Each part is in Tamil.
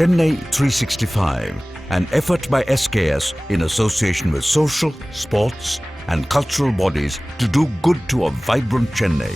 Chennai 365, an effort by SKS in association with social, sports and cultural bodies to do good to a vibrant Chennai.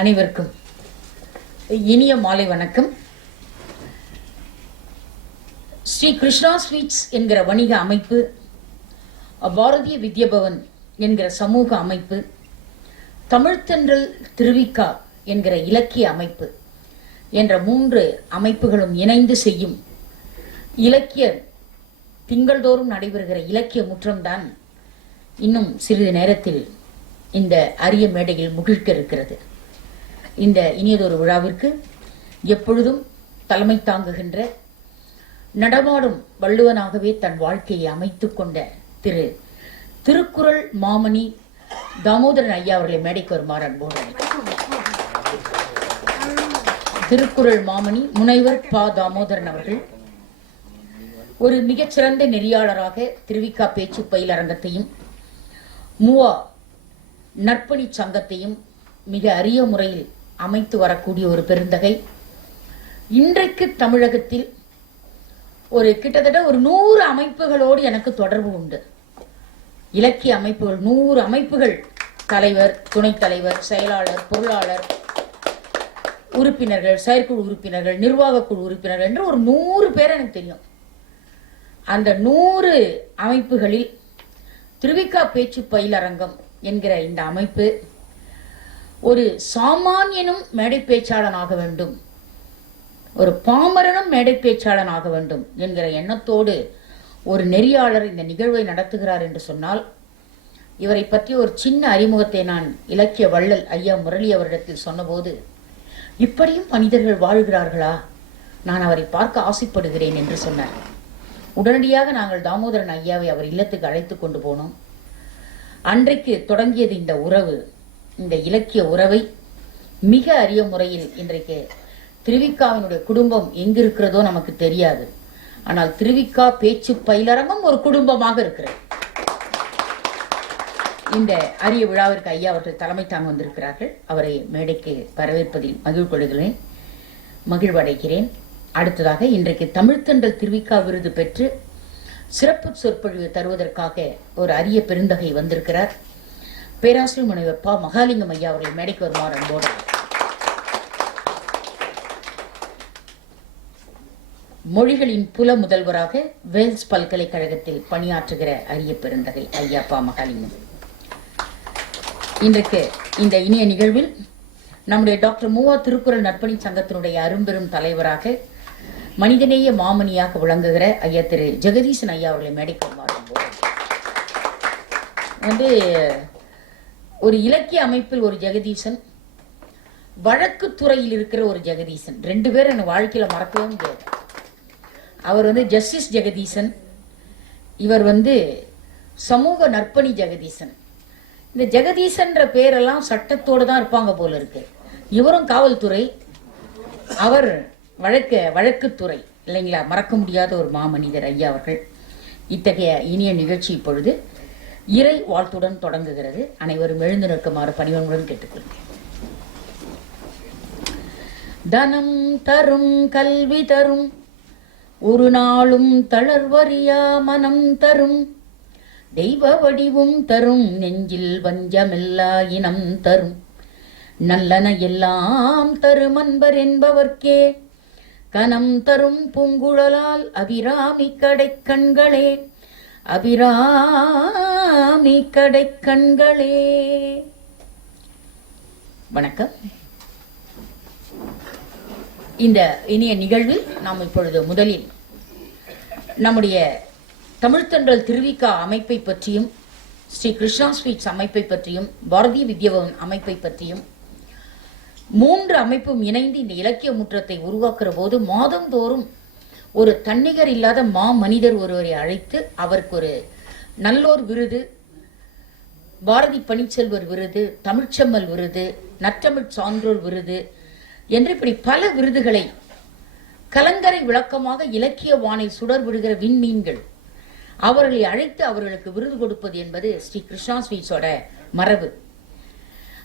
அனைவருக்கும் இனிய மாலை வணக்கம். ஸ்ரீ கிருஷ்ணா ஸ்வீட்ஸ் என்கிற வணிக அமைப்பு, பாரதிய வித்யாபவன் என்கிற சமூக அமைப்பு, தமிழ்த்தென்றல் திருவிக்கா என்கிற இலக்கிய அமைப்பு என்ற 3 அமைப்புகளும் இணைந்து செய்யும் இலக்கிய திங்கள்தோறும் நடைபெறுகிற இலக்கிய முற்றம்தான் இன்னும் சிறிது நேரத்தில் இந்த அரிய மேடையில் முகிழ்க்க இருக்கிறது. இந்த இனியதொரு விழாவிற்கு எப்பொழுதும் தலைமை தாங்குகின்ற, நடமாடும் வள்ளுவனாகவே தன் வாழ்க்கையை அமைத்துக் கொண்ட திருக்குறள் மாமணி தாமோதரன் ஐயா அவர்களை மேடைக்கு வருமாறு அன்போடு திருக்குறள் மாமணி முனைவர் ப. தாமோதரன் அவர்கள் ஒரு மிகச்சிறந்த நெறியாளராக திருவிக்கா பேச்சு பயிலரங்கத்தையும் மூவா நற்பணி சங்கத்தையும் மிக அரிய முறையில் அமைத்து வரக்கூடிய ஒரு பெருந்தகை. இன்றைக்கு தமிழகத்தில் கிட்டத்தட்ட ஒரு 100 அமைப்புகளோடு எனக்கு தொடர்பு உண்டு. இலக்கிய அமைப்புகள் 100 அமைப்புகள், தலைவர், துணைத் தலைவர், செயலாளர், பொருளாளர், உறுப்பினர்கள், செயற்குழு உறுப்பினர்கள், நிர்வாக குழு உறுப்பினர்கள் என்று ஒரு 100 பேர் எனக்கு தெரியும். அந்த 100 அமைப்புகளில் திருவிக்கா பேச்சு பயிலரங்கம் என்கிற இந்த அமைப்பு ஒரு சாமானியனும் மேடை பேச்சாளனாக வேண்டும், ஒரு பாமரனும் மேடை பேச்சாளனாக வேண்டும் என்கிற எண்ணத்தோடு ஒரு நெறியாளர் இந்த நிகழ்வை நடத்துகிறார் என்று சொன்னால், இவரை பற்றி ஒரு சின்ன அறிமுகத்தை நான் இலக்கிய வள்ளல் ஐயா முரளி அவரிடத்தில் சொன்னபோது, இப்படியும் மனிதர்கள் வாழ்கிறார்களா, நான் அவரை பார்க்க ஆசைப்படுகிறேன் என்று சொன்னார். உடனடியாக நாங்கள் தாமோதரன் ஐயாவை அவர் இல்லத்துக்கு அழைத்து கொண்டு போனோம். அன்றைக்கு தொடங்கியது இந்த உறவு. இந்த இலக்கிய உறவை மிக அரிய முறையில் இன்றைக்கு திருவிக்காவினுடைய குடும்பம் எங்கிருக்கிறதோ நமக்கு தெரியாது. ஆனால் திருவிக்கா பேச்சு பயிலரங்கம் ஒரு குடும்பமாக இருக்கிறது. இந்த அரிய விழாவிற்கு ஐயா அவர்கள் தலைமை தாங்க வந்திருக்கிறார்கள். அவரை மேடைக்கு வரவேற்பதில் மகிழ்வடைகிறேன். அடுத்ததாக இன்றைக்கு தமிழ்த்தென்றல் திருவிக்கா விருது பெற்று சிறப்பு சொற்பொழிவு தருவதற்காக ஒரு அரிய பெருந்தகை வந்திருக்கிறார். பேராசிரியர் முனைவர் ப. மகாலிங்கம் ஐயா அவர்கள் மேடைக்கு வருமாறு அன்போடு. மொழிகளின் புல முதல்வராக வேல்ஸ் பல்கலைக்கழகத்தில் பணியாற்றுகிற அரிய பெருந்தகை ஐயா ப. மகாலிங்கம். இன்றைக்கு இந்த இனிய நிகழ்வில் நம்முடைய டாக்டர் மூவா திருக்குறள் நற்பணி சங்கத்தினுடைய அரும்பெரும் தலைவராக, மனிதநேய மாமணியாக விளங்குகிற ஐயா திரு ஜெகதீசன் ஐயா அவர்களை மேடைக்கு வருமாறு ஒரு இலக்கிய அமைப்பில் ஒரு ஜெகதீசன், வழக்கு துறையில் இருக்கிற ஒரு ஜெகதீசன். 2 பேர் என் வாழ்க்கையில மறக்கவே முடியாது. அவர் ஜஸ்டிஸ் ஜெகதீசன், இவர் சமூக நற்பணி ஜெகதீசன். இந்த ஜெகதீசன்ற பேரெல்லாம் சட்டத்தோடு தான் இருப்பாங்க போல இருக்கு. இவரும் காவல்துறை, அவர் வழக்குத்துறை இல்லைங்களா. மறக்க முடியாத ஒரு மாமனிதர் ஐயா அவர்கள். இத்தகைய இனிய நிகழ்ச்சி இப்பொழுது இறை வாழ்த்துடன் தொடங்குகிறது. அனைவரும் எழுந்து நிற்குமாறு பணிவன்புடன் கேட்டுக்கொள்கிறேன். தனம் தரும் கல்வி தரும் ஒரு நாளும் தளர்வறியா மனம் தரும் தெய்வ வடிவும் தரும் நெஞ்சில் வஞ்சமில்லா இனம் தரும் நல்லன எல்லாம் தரும் அன்பர் என்பவர்க்கே கனம் தரும் பூங்குழலால் அபிராமி கடை கண்களே அபிராமி கடை கண்களே. வணக்கம். இந்த இனிய நிகழ்வில் நாம் இப்பொழுது முதலில் நம்முடைய தமிழ்த்தன்றல் திருவிக்கா அமைப்பை பற்றியும், ஸ்ரீ கிருஷ்ணா ஸ்வீட்ஸ் அமைப்பை பற்றியும், பாரதிய வித்யாபவன் அமைப்பை பற்றியும் 3 அமைப்பும் இணைந்து இந்த இலக்கிய முற்றத்தை உருவாக்குற போது மாதந்தோறும் ஒரு தன்னிகர் இல்லாத மனிதர் ஒருவரை அழைத்து அவருக்கு ஒரு நல்லோர் விருது, பாரதி பணிச்செல்வர் விருது, தமிழ்ச்செம்மல் விருது, நற்றமிழ் சான்றோர் விருது என்று இப்படி பல விருதுகளை கலங்கரை விளக்கமாக இலக்கிய வானை சுடர் விடுகிற விண்மீன்கள் அவர்களை அழைத்து அவர்களுக்கு விருது கொடுப்பது என்பது ஸ்ரீ கிருஷ்ணா ஸ்வீட்ஸோட மரபு.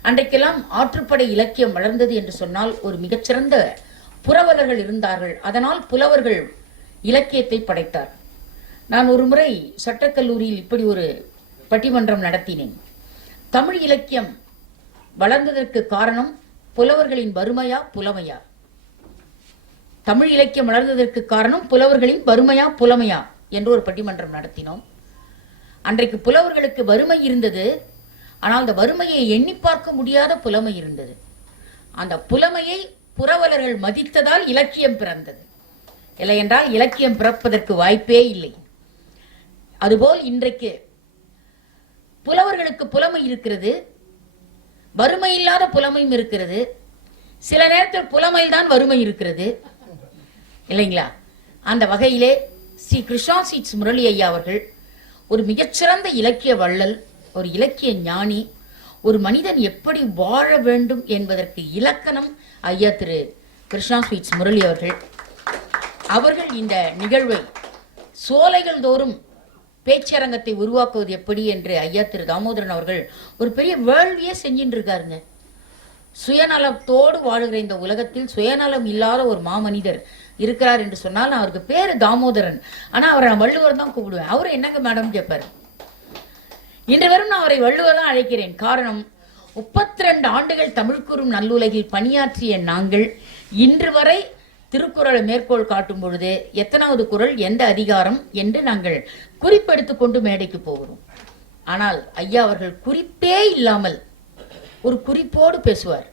அன்றைக்கெல்லாம் ஆற்றுப்படை இலக்கியம் வளர்ந்தது என்று சொன்னால் ஒரு மிகச்சிறந்த புரவலர்கள் இருந்தார்கள். அதனால் புலவர்கள் இலக்கியத்தை படைத்தார். நான் ஒரு முறை சட்டக்கல்லூரியில் இப்படி ஒரு பட்டிமன்றம் நடத்தினேன். தமிழ் இலக்கியம் வளர்ந்ததற்கு காரணம் புலவர்களின் வறுமையா புலமையா? தமிழ் இலக்கியம் வளர்ந்ததற்கு காரணம் புலவர்களின் வறுமையா புலமையா என்று ஒரு பட்டிமன்றம் நடத்தினோம். அன்றைக்கு புலவர்களுக்கு வறுமை இருந்தது, ஆனால் அந்த வறுமையை எண்ணி பார்க்க முடியாத புலமை இருந்தது. அந்த புலமையை புரவலர்கள் மதித்ததால் இலக்கியம் பிறந்தது. இல்லை என்றால் இலக்கியம் பிறப்பதற்கு வாய்ப்பே இல்லை. அதுபோல் இன்றைக்கு புலவர்களுக்கு புலமை இருக்கிறது, வறுமை இல்லாத புலமையும் இருக்கிறது. சில நேரத்தில் புலமையில் தான் வறுமை இருக்கிறது, இல்லைங்களா? அந்த வகையிலே ஸ்ரீ கிருஷ்ணா ஸ்வீட்ஸ் முரளி ஐயா அவர்கள் ஒரு மிகச்சிறந்த இலக்கிய வள்ளல், ஒரு இலக்கிய ஞானி, ஒரு மனிதன் எப்படி வாழ வேண்டும் என்பதற்கு இலக்கணம் ஐயா திரு கிருஷ்ணா ஸ்வீட்ஸ் முரளி அவர்கள் இந்த நிகழ்வை சோலைகள் தோறும் பேச்சரங்கத்தை உருவாக்குவது எப்படி என்று ஐயா திரு தாமோதரன் அவர்கள் ஒரு பெரிய வேள்வியே செஞ்சின்னு இருக்காருங்க. சுயநலத்தோடு வாழுகிற இந்த உலகத்தில் சுயநலம் இல்லாத ஒரு மாமனிதர் இருக்கிறார் என்று சொன்னால் அவருக்கு பேரு தாமோதரன், ஆனா அவரை நான் வள்ளுவர் தான் கூப்பிடுவேன். அவரு என்னங்க மேடம் கேட்பாரு. இன்று வரும் நான் அவரை வள்ளுவர் தான் அழைக்கிறேன். காரணம், 32 ஆண்டுகள் தமிழ் கூறும் நல்லுலகில் பணியாற்றிய நாங்கள் இன்று வரை திருக்குறளை மேற்கோள் காட்டும் பொழுது எத்தனாவது குறள், எந்த அதிகாரம் என்று நாங்கள் குறிப்பெடுத்துக் கொண்டு மேடைக்கு போகிறோம். ஆனால் ஐயா அவர்கள் குறிப்பே இல்லாமல் ஒரு குறிப்போடு பேசுவார்.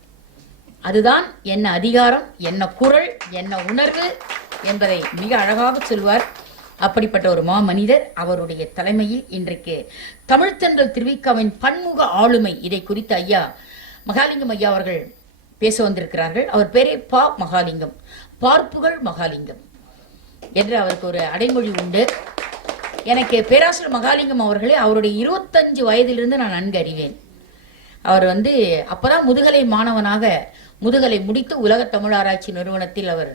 அதுதான் என்ன அதிகாரம், என்ன குறள், என்ன உணர்வு என்பதை மிக அழகாக சொல்வார். அப்படிப்பட்ட ஒரு மாமனிதர், அவருடைய தலைமையில் இன்றைக்கு தமிழ்த்தன்றல் திருவிக்காவின் பன்முக ஆளுமை, இதை குறித்து ஐயா மகாலிங்கம் ஐயா அவர்கள் பேச வந்திருக்கிறார்கள். அவர் பேரே பா மகாலிங்கம், பார்ப்புகள் மகாலிங்கம் என்று அவருக்கு ஒரு அடைமொழி உண்டு. எனக்கு பேராசிரியர் மகாலிங்கம் அவர்களே அவருடைய 25 வயதிலிருந்து நான் நன்கு அறிவேன். அவர் அப்பதான் முதுகலை மாணவனாக முதுகலை முடித்து உலக தமிழ் ஆராய்ச்சி நிறுவனத்தில் அவர்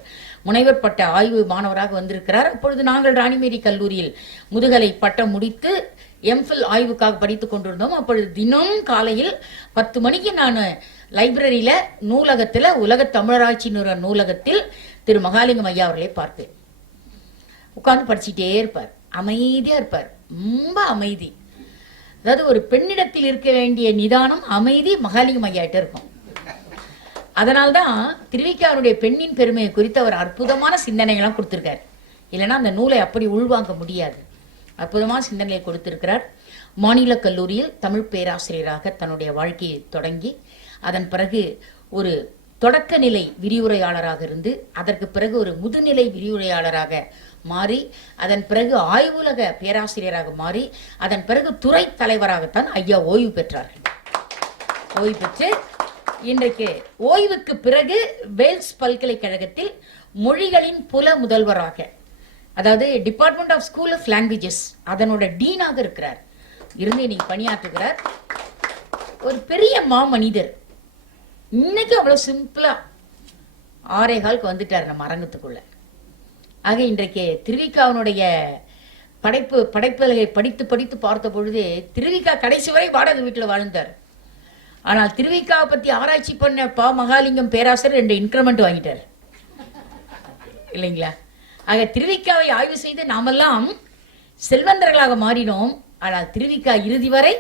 முனைவர் பட்ட ஆய்வு மாணவராக வந்திருக்கிறார். அப்பொழுது நாங்கள் ராணிமேரி கல்லூரியில் முதுகலை பட்டம் முடித்து எம்ஃபில் ஆய்வுக்காக படித்துக் கொண்டிருந்தோம். அப்பொழுது தினம் காலையில் 10 மணிக்கு நான் லைப்ரரியில நூலகத்தில் உலக தமிழராட்சி நிறுவன நூலகத்தில் திரு மகாலிங்கம் ஐயா அவர்களை பார்ப்பேன். உட்கார்ந்து படிச்சுட்டே இருப்பார், அமைதியா இருப்பார், ரொம்ப அமைதி. அதாவது ஒரு பெண்ணிடத்தில் இருக்க வேண்டிய நிதானம், அமைதி மகாலிங்கம் ஐயாட்ட இருக்கும். அதனால்தான் திருவிக்காவுடைய பெண்ணின் பெருமையை குறித்து அவர் அற்புதமான சிந்தனைகள்லாம் கொடுத்திருக்கார். இல்லைன்னா அந்த நூலை அப்படி உள்வாங்க முடியாது. அற்புதமான சிந்தனையை கொடுத்திருக்கிறார். மாநில கல்லூரியில் தமிழ் பேராசிரியராக தன்னுடைய வாழ்க்கையை தொடங்கி அதன் பிறகு ஒரு தொடக்க நிலை விரிவுரையாளராக இருந்து அதற்கு பிறகு ஒரு முதுநிலை விரிவுரையாளராக மாறி அதன் பிறகு ஆய்வுலக பேராசிரியராக மாறி அதன் பிறகு துறை தலைவராகத்தான் ஐயா ஓய்வு பெற்றார்கள். ஓய்வு பெற்று இன்றைக்கு ஓய்வுக்கு பிறகு வேல்ஸ் பல்கலைக்கழகத்தில் மொழிகளின் புல முதல்வராக, அதாவது department of school of languages அதனோட டீனாக இருக்கிறார். இருந்து இன்னைக்கு பணியாற்றுகிறார். ஒரு பெரிய மாமனிதர். இன்னைக்கு அவ்வளவு சிம்பிளா 6:15 வந்துட்டார் நம்ம அரங்கத்துக்குள்ள. ஆக இன்றைக்கு திருவிக்காவினுடைய படைப்புகளை படித்து படித்து பார்த்த பொழுது திருவிக்கா கடைசி வரை வாடகை வீட்டில் வாழ்ந்தார். ஆனால் திருவிக்காவை பத்தி ஆராய்ச்சி பண்ண பா மகாலிங்கம் பேராசிரியர் 2 இன்கிரிமெண்ட் வாங்கிட்டார், இல்லைங்களா? ஆக திருவிக்காவை ஆய்வு செய்து நாமெல்லாம் செல்வந்தர்களாக மாறினோம். ஆனால் திருவிக்கா இறுதி வரை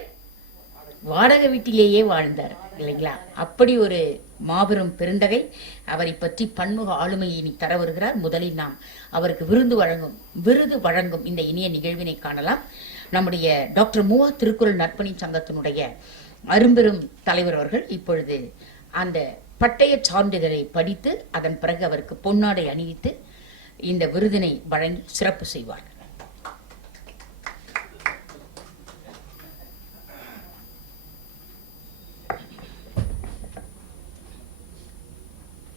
வாடகை வீட்டிலேயே வாழ்ந்தார், இல்லைங்களா? அப்படி ஒரு மாபெரும் பெருந்தகை. அவரை பற்றி பன்முக ஆளுமையை இனி தர வருகிறார். முதலில் நாம் அவருக்கு விருது வழங்கும் இந்த இனிய நிகழ்வினை காணலாம். நம்முடைய டாக்டர் மூவா திருக்குறள் நற்பணி சங்கத்தினுடைய அரும்பெரும் தலைவர் அவர்கள் இப்பொழுது அந்த பட்டய சான்றிதழை படித்து அதன் பிறகு அவருக்கு பொன்னாடை அணிவித்து இந்த விருதினை வழங்கி சிறப்பு செய்வார்.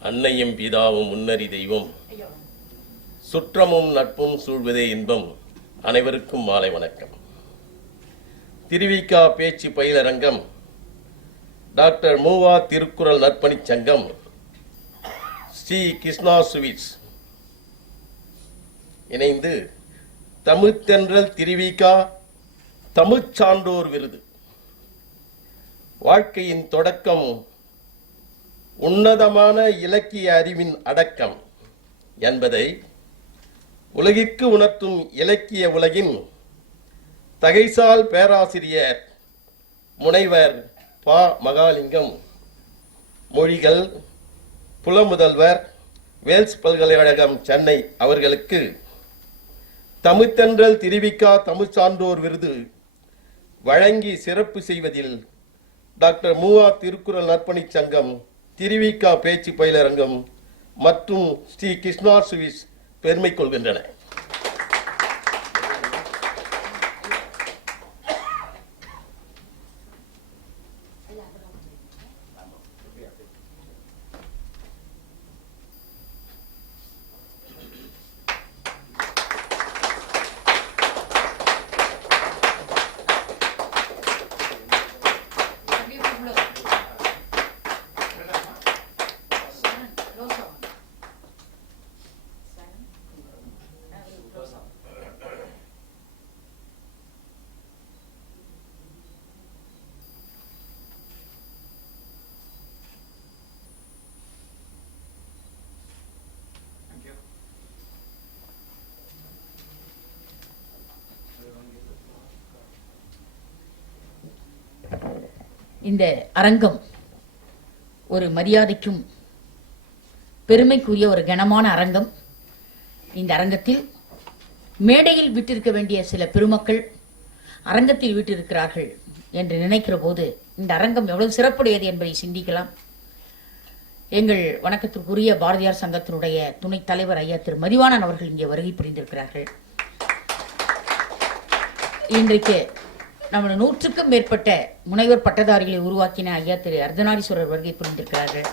அன்னையும் பிதாவும் முன்னறி தெய்வம், சுற்றமும் நட்பும் சூழ்வதே இன்பம். அனைவருக்கும் மாலை வணக்கம். திருவிக பேச்சு பயிலரங்கம், டாக்டர் மூவா திருக்குறள் நற்பணிச் சங்கம், ஸ்ரீ கிருஷ்ணா ஸ்வீட்ஸ் இணைந்து தமிழ்த்தென்றல் திருவிக தமிழ்ச் சான்றோர் விருது, வாழ்க்கையின் தொடக்கம் உன்னதமான இலக்கிய அறிவின் அடக்கம் என்பதை உலகிற்கு உணர்த்தும் இலக்கிய உலகின் தகைசால் பேராசிரியர் முனைவர் ப. மகாலிங்கம், மொழிகள் புலமுதல்வர், வேல்ஸ் பல்கலைக்கழகம், சென்னை அவர்களுக்கு தமிழ்த்தென்றல் திருவிக தமிழ் சான்றோர் விருது வழங்கி சிறப்பு செய்வதில் டாக்டர் மூவா திருக்குறள் நற்பணிச் சங்கம், திருவிக பேச்சு பயிலரங்கம் மற்றும் ஸ்ரீ கிருஷ்ணா ஸ்வீட்ஸ் பெருமை கொள்கின்றன. இந்த அரங்கம் ஒரு மரியாதைக்கும் பெருமைக்குரிய ஒரு கனமான அரங்கம். இந்த அரங்கத்தில் மேடையில் விட்டிருக்க வேண்டிய சில பெருமக்கள் அரங்கத்தில் விட்டிருக்கிறார்கள் என்று நினைக்கிற போது இந்த அரங்கம் எவ்வளவு சிறப்புடையது என்பதை சிந்திக்கலாம். எங்கள் வணக்கத்திற்குரிய பாரதியார் சங்கத்தினுடைய துணைத் தலைவர் ஐயா திரு மதிவாணன் அவர்கள் இங்கே வருகை புரிந்திருக்கிறார்கள். இன்றைக்கு நம்ம 100க்கும் மேற்பட்ட முனைவர் பட்டதாரிகளை உருவாக்கின ஐயா திரு அர்த்தநாரீஸ்வரர் வருகை புரிந்திருக்கிறார்கள்.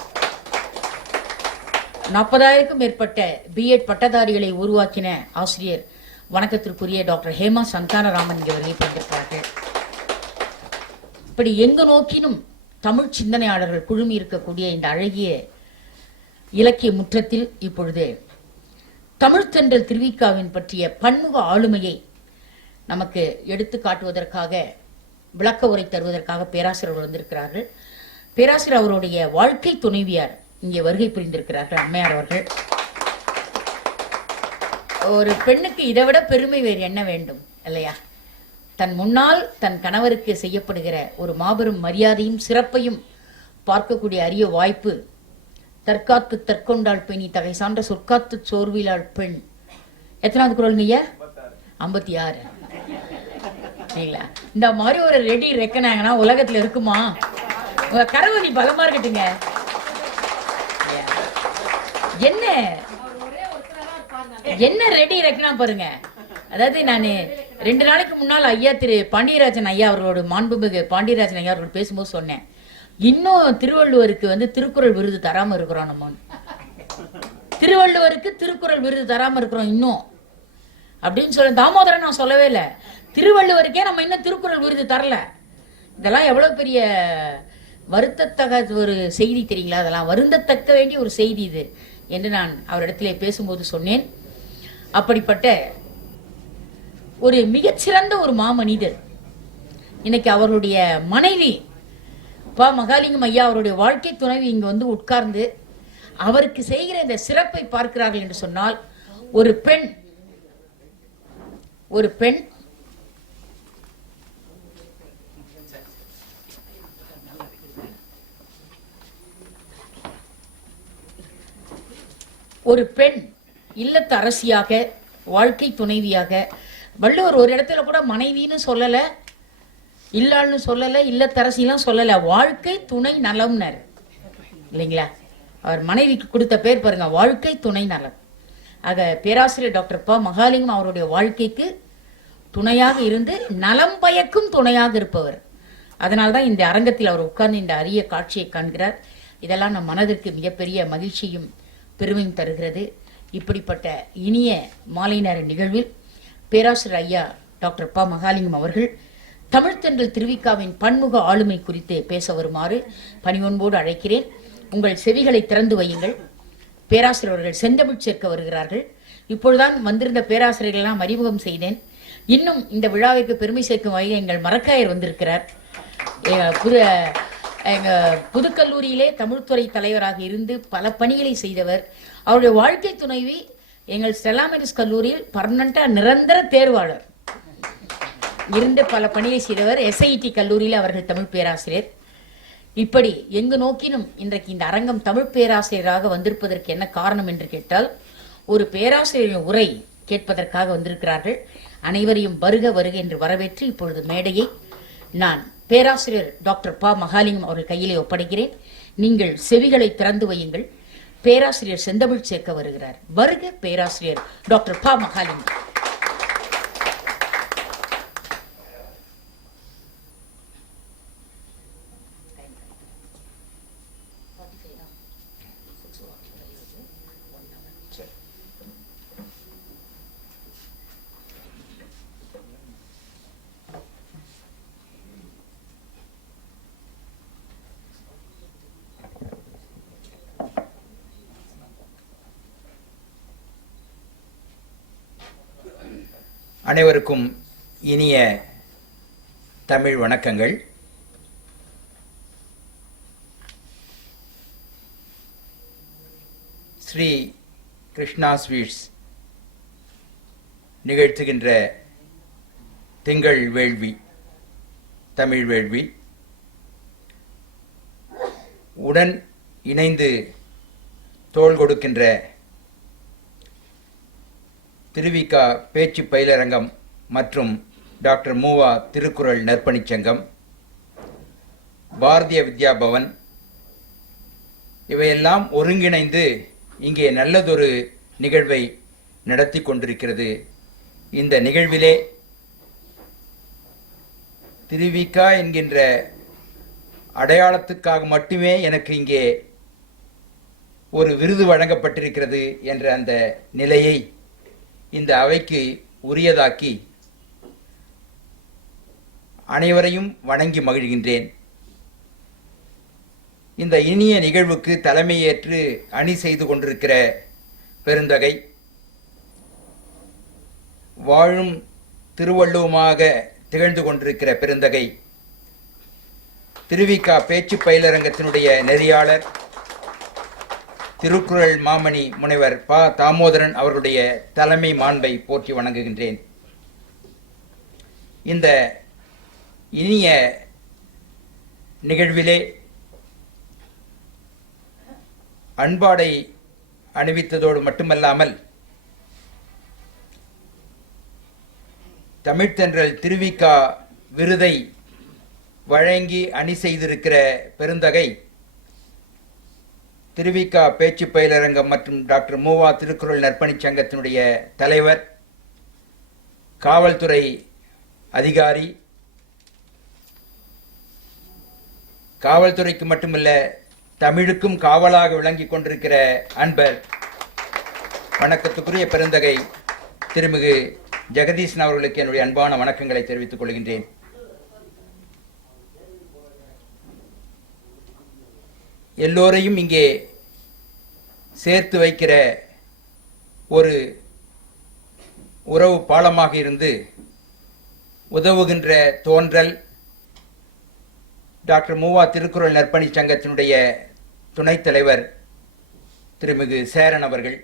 40,000க்கும் மேற்பட்ட பிஎட் பட்டதாரிகளை உருவாக்கின ஆசிரியர் வணக்கத்திற்குரிய டாக்டர் ஹேமா சந்தானராமன் இங்கே வருகை புரிந்திருக்கிறார்கள். இப்படி எங்கு நோக்கினும் தமிழ் சிந்தனையாளர்கள் குழுமி இருக்கக்கூடிய இந்த அழகிய இலக்கிய முற்றத்தில் இப்பொழுது தமிழ்த்தென்றல் திருவிகாவின் பற்றிய பன்முக ஆளுமையை நமக்கு எடுத்து காட்டுவதற்காக, விளக்க உரை தருவதற்காக பேராசிரியர் வந்திருக்கிறார்கள். பேராசிரியர் அவருடைய வாழ்க்கை துணைவியார் இங்கே வருகை புரிந்திருக்கிறார்கள், அம்மையார் அவர்கள். ஒரு பெண்ணுக்கு இதை விட பெருமை வேறு என்ன வேண்டும் இல்லையா? தன் முன்னால் தன் கணவருக்கு செய்யப்படுகிற ஒரு மாபெரும் மரியாதையும் சிறப்பையும் பார்க்கக்கூடிய அரிய வாய்ப்பு. தற்காத்து தற்கொண்டாள் பெண் தகை சான்ற சொற்காத்து சோர்விலாள் பெண். எத்தனாவது குறள்ங்கய்யா? 56. இந்த மாதிரி ஒரு ரெடி ரெக்கனாங்கன்னா உலகத்துல இருக்குமா? உங்க கரவதி பலமா இருக்கட்டுங்க. என்ன என்ன ரெடி ரெக்கனா பாருங்க. அதாவது நான் 2 நாளைக்கு முன்னால் ஐயா திரு பாண்டியராஜன் ஐயா அவர்களோட, மாண்புமிகு பாண்டியராஜன் ஐயா அவர்கள் பேசும்போது சொன்னேன், இன்னும் திருவள்ளுவருக்கு திருக்குறள் விருது தராம இருக்கிறோம். நம்ம திருவள்ளுவருக்கு திருக்குறள் விருது தராம இருக்கிறோம் இன்னும் அப்படின்னு சொல்ல. தாமோதரன் நான் சொல்லவே இல்லை, திருவள்ளுவருக்கே நம்ம இன்னும் திருக்குறள் விருது தரல. இதெல்லாம் எவ்வளவு பெரிய வருத்தத்தக்க ஒரு செய்தி தெரியுங்களா? அதெல்லாம் வருந்தத்தக்க வேண்டிய ஒரு செய்தி இது என்று நான் அவரிடத்திலே பேசும்போது சொன்னேன். அப்படிப்பட்ட ஒரு மிகச்சிறந்த ஒரு மாமனிதர் இன்னைக்கு அவருடைய மனைவி ப. மகாலிங்கம் ஐயா அவருடைய வாழ்க்கை துணைவி இங்கு உட்கார்ந்து அவருக்கு செய்கிற இந்த சிறப்பை பார்க்கிறார்கள் என்று சொன்னால், ஒரு பெண் இல்லத்து அரசியாக, வாழ்க்கை துணைவியாக, வள்ளுவர் ஒரு இடத்துல கூட மனைவின்னு சொல்லல, இல்லாள்னு சொல்லல, இல்லத்தரசிலாம் சொல்லல, வாழ்க்கை துணை நலம்னர் இல்லைங்களா? அவர் மனைவிக்கு கொடுத்த பேர் பாருங்க, வாழ்க்கை துணை நலம். ஆக பேராசிரியர் டாக்டர் ப. மகாலிங்கம் அவருடைய வாழ்க்கைக்கு துணையாக இருந்து நலம் பயக்கும் துணையாக இருப்பவர். அதனால்தான் இந்த அரங்கத்தில் அவர் உட்கார்ந்து இந்த அரிய காட்சியை காண்கிறார். இதெல்லாம் நம் மனதிற்கு மிகப்பெரிய மகிழ்ச்சியும் பெருமையும் தருகிறது. இப்படிப்பட்ட இனிய மாலை நேர நிகழ்வில் பேராசிரியர் ஐயா டாக்டர் ப. மகாலிங்கம் அவர்கள் தமிழ்த்தென்றல் திருவிக்காவின் பன்முக ஆளுமை குறித்து பேச வருமாறு பணிவன்போடு அழைக்கிறேன். உங்கள் செவிகளை திறந்து வையுங்கள். பேராசிரியர் அவர்கள் செந்தமிழ் சேர்க்க வருகிறார்கள். இப்பொழுதுதான் வந்திருந்த பேராசிரியர்களெல்லாம் அறிமுகம் செய்தேன். இன்னும் இந்த விழாவிற்கு பெருமை சேர்க்கும் வகையில் எங்கள் மரக்காயர் வந்திருக்கிறார். எங்கள் புதுக்கல்லூரியிலே தமிழ்துறை தலைவராக இருந்து பல பணிகளை செய்தவர். அவருடைய வாழ்க்கை துணைவி எங்கள் ஸ்டெல்லா மேரிஸ் கல்லூரியில் பர்மனண்டா நிரந்தர தேர்வாளர் இருந்து பல பணியை செய்தவர். SIT கல்லூரியில் அவர்கள் தமிழ் பேராசிரியர். இப்படி எங்கு நோக்கினும் இன்றைக்கு இந்த அரங்கம் தமிழ் பேராசிரியராக வந்திருப்பதற்கு என்ன காரணம் என்று கேட்டால், ஒரு பேராசிரியரின் உரை கேட்பதற்காக வந்திருக்கிறார்கள். அனைவரையும் வருக வருக என்று வரவேற்று இப்பொழுது மேடையை நான் பேராசிரியர் டாக்டர் ப. மகாலிங்கம் அவர்கள் கையிலே ஒப்படைக்கிறேன். நீங்கள் செவிகளை திறந்து வையுங்கள். பேராசிரியர் செந்தமிழ் சேர்க்க வருகிறார். வருக பேராசிரியர் டாக்டர் ப. மகாலிங்கம். அனைவருக்கும் இனிய தமிழ் வணக்கங்கள். ஸ்ரீ கிருஷ்ணா ஸ்வீட்ஸ் நிகழ்த்துகின்ற திங்கள் வேள்வி, தமிழ் வேள்வி உடன் இணைந்து தோள் கொடுக்கின்ற திருவிக்கா பேச்சு பயிலரங்கம் மற்றும் டாக்டர் மூவா திருக்குறள் நற்பணிச் சங்கம், பாரதிய வித்யா பவன் இவையெல்லாம் ஒருங்கிணைந்து இங்கே நல்லதொரு நிகழ்வை நடத்தி கொண்டிருக்கிறது. இந்த நிகழ்விலே திருவிக்கா என்கின்ற அடையாளத்துக்காக மட்டுமே எனக்கு இங்கே ஒரு விருது வழங்கப்பட்டிருக்கிறது என்ற அந்த நிலையை இந்த அவைக்கு உரியதாக்கி அனைவரையும் வணங்கி மகிழ்கின்றேன். இந்த இனிய நிகழ்வுக்கு தலைமையேற்று அணி செய்து கொண்டிருக்கிற பெருந்தகை, வாழும் திருவள்ளுவமாக திகழ்ந்து கொண்டிருக்கிற பெருந்தகை, திருவிக்கா பேச்சு பயிலரங்கத்தினுடைய நெறியாளர் திருக்குறள் மாமணி முனைவர் ப. தாமோதரன் அவர்களுடைய தலைமை மாண்பை போற்றி வணங்குகின்றேன். இந்த இனிய நிகழ்விலே அன்பாடை அணிவித்ததோடு மட்டுமல்லாமல் தமிழ்த்தென்றல் திருவிக்கா விருதை வழங்கி அணி செய்திருக்கிற பெருந்தகை, திருவிக்கா பேச்சு பயிலரங்கம் மற்றும் டாக்டர் மூவா திருக்குறள் நற்பணிச் சங்கத்தினுடைய தலைவர், காவல்துறை அதிகாரி, காவல்துறைக்கு மட்டுமல்ல தமிழுக்கும் காவலாக விளங்கி கொண்டிருக்கிற அன்பர், வணக்கத்துக்குரிய பெருந்தகை திருமிகு ஜெகதீசன் அவர்களுக்கு என்னுடைய அன்பான வணக்கங்களை தெரிவித்துக் கொள்கின்றேன். எல்லோரையும் இங்கே சேர்த்து வைக்கிற ஒரு உறவு பாலமாக இருந்து உதவுகின்ற தோன்றல் டாக்டர் மூவா திருக்குறள் நற்பணிச் சங்கத்தினுடைய துணைத் தலைவர் திருமிகு சேரன் அவர்கள்,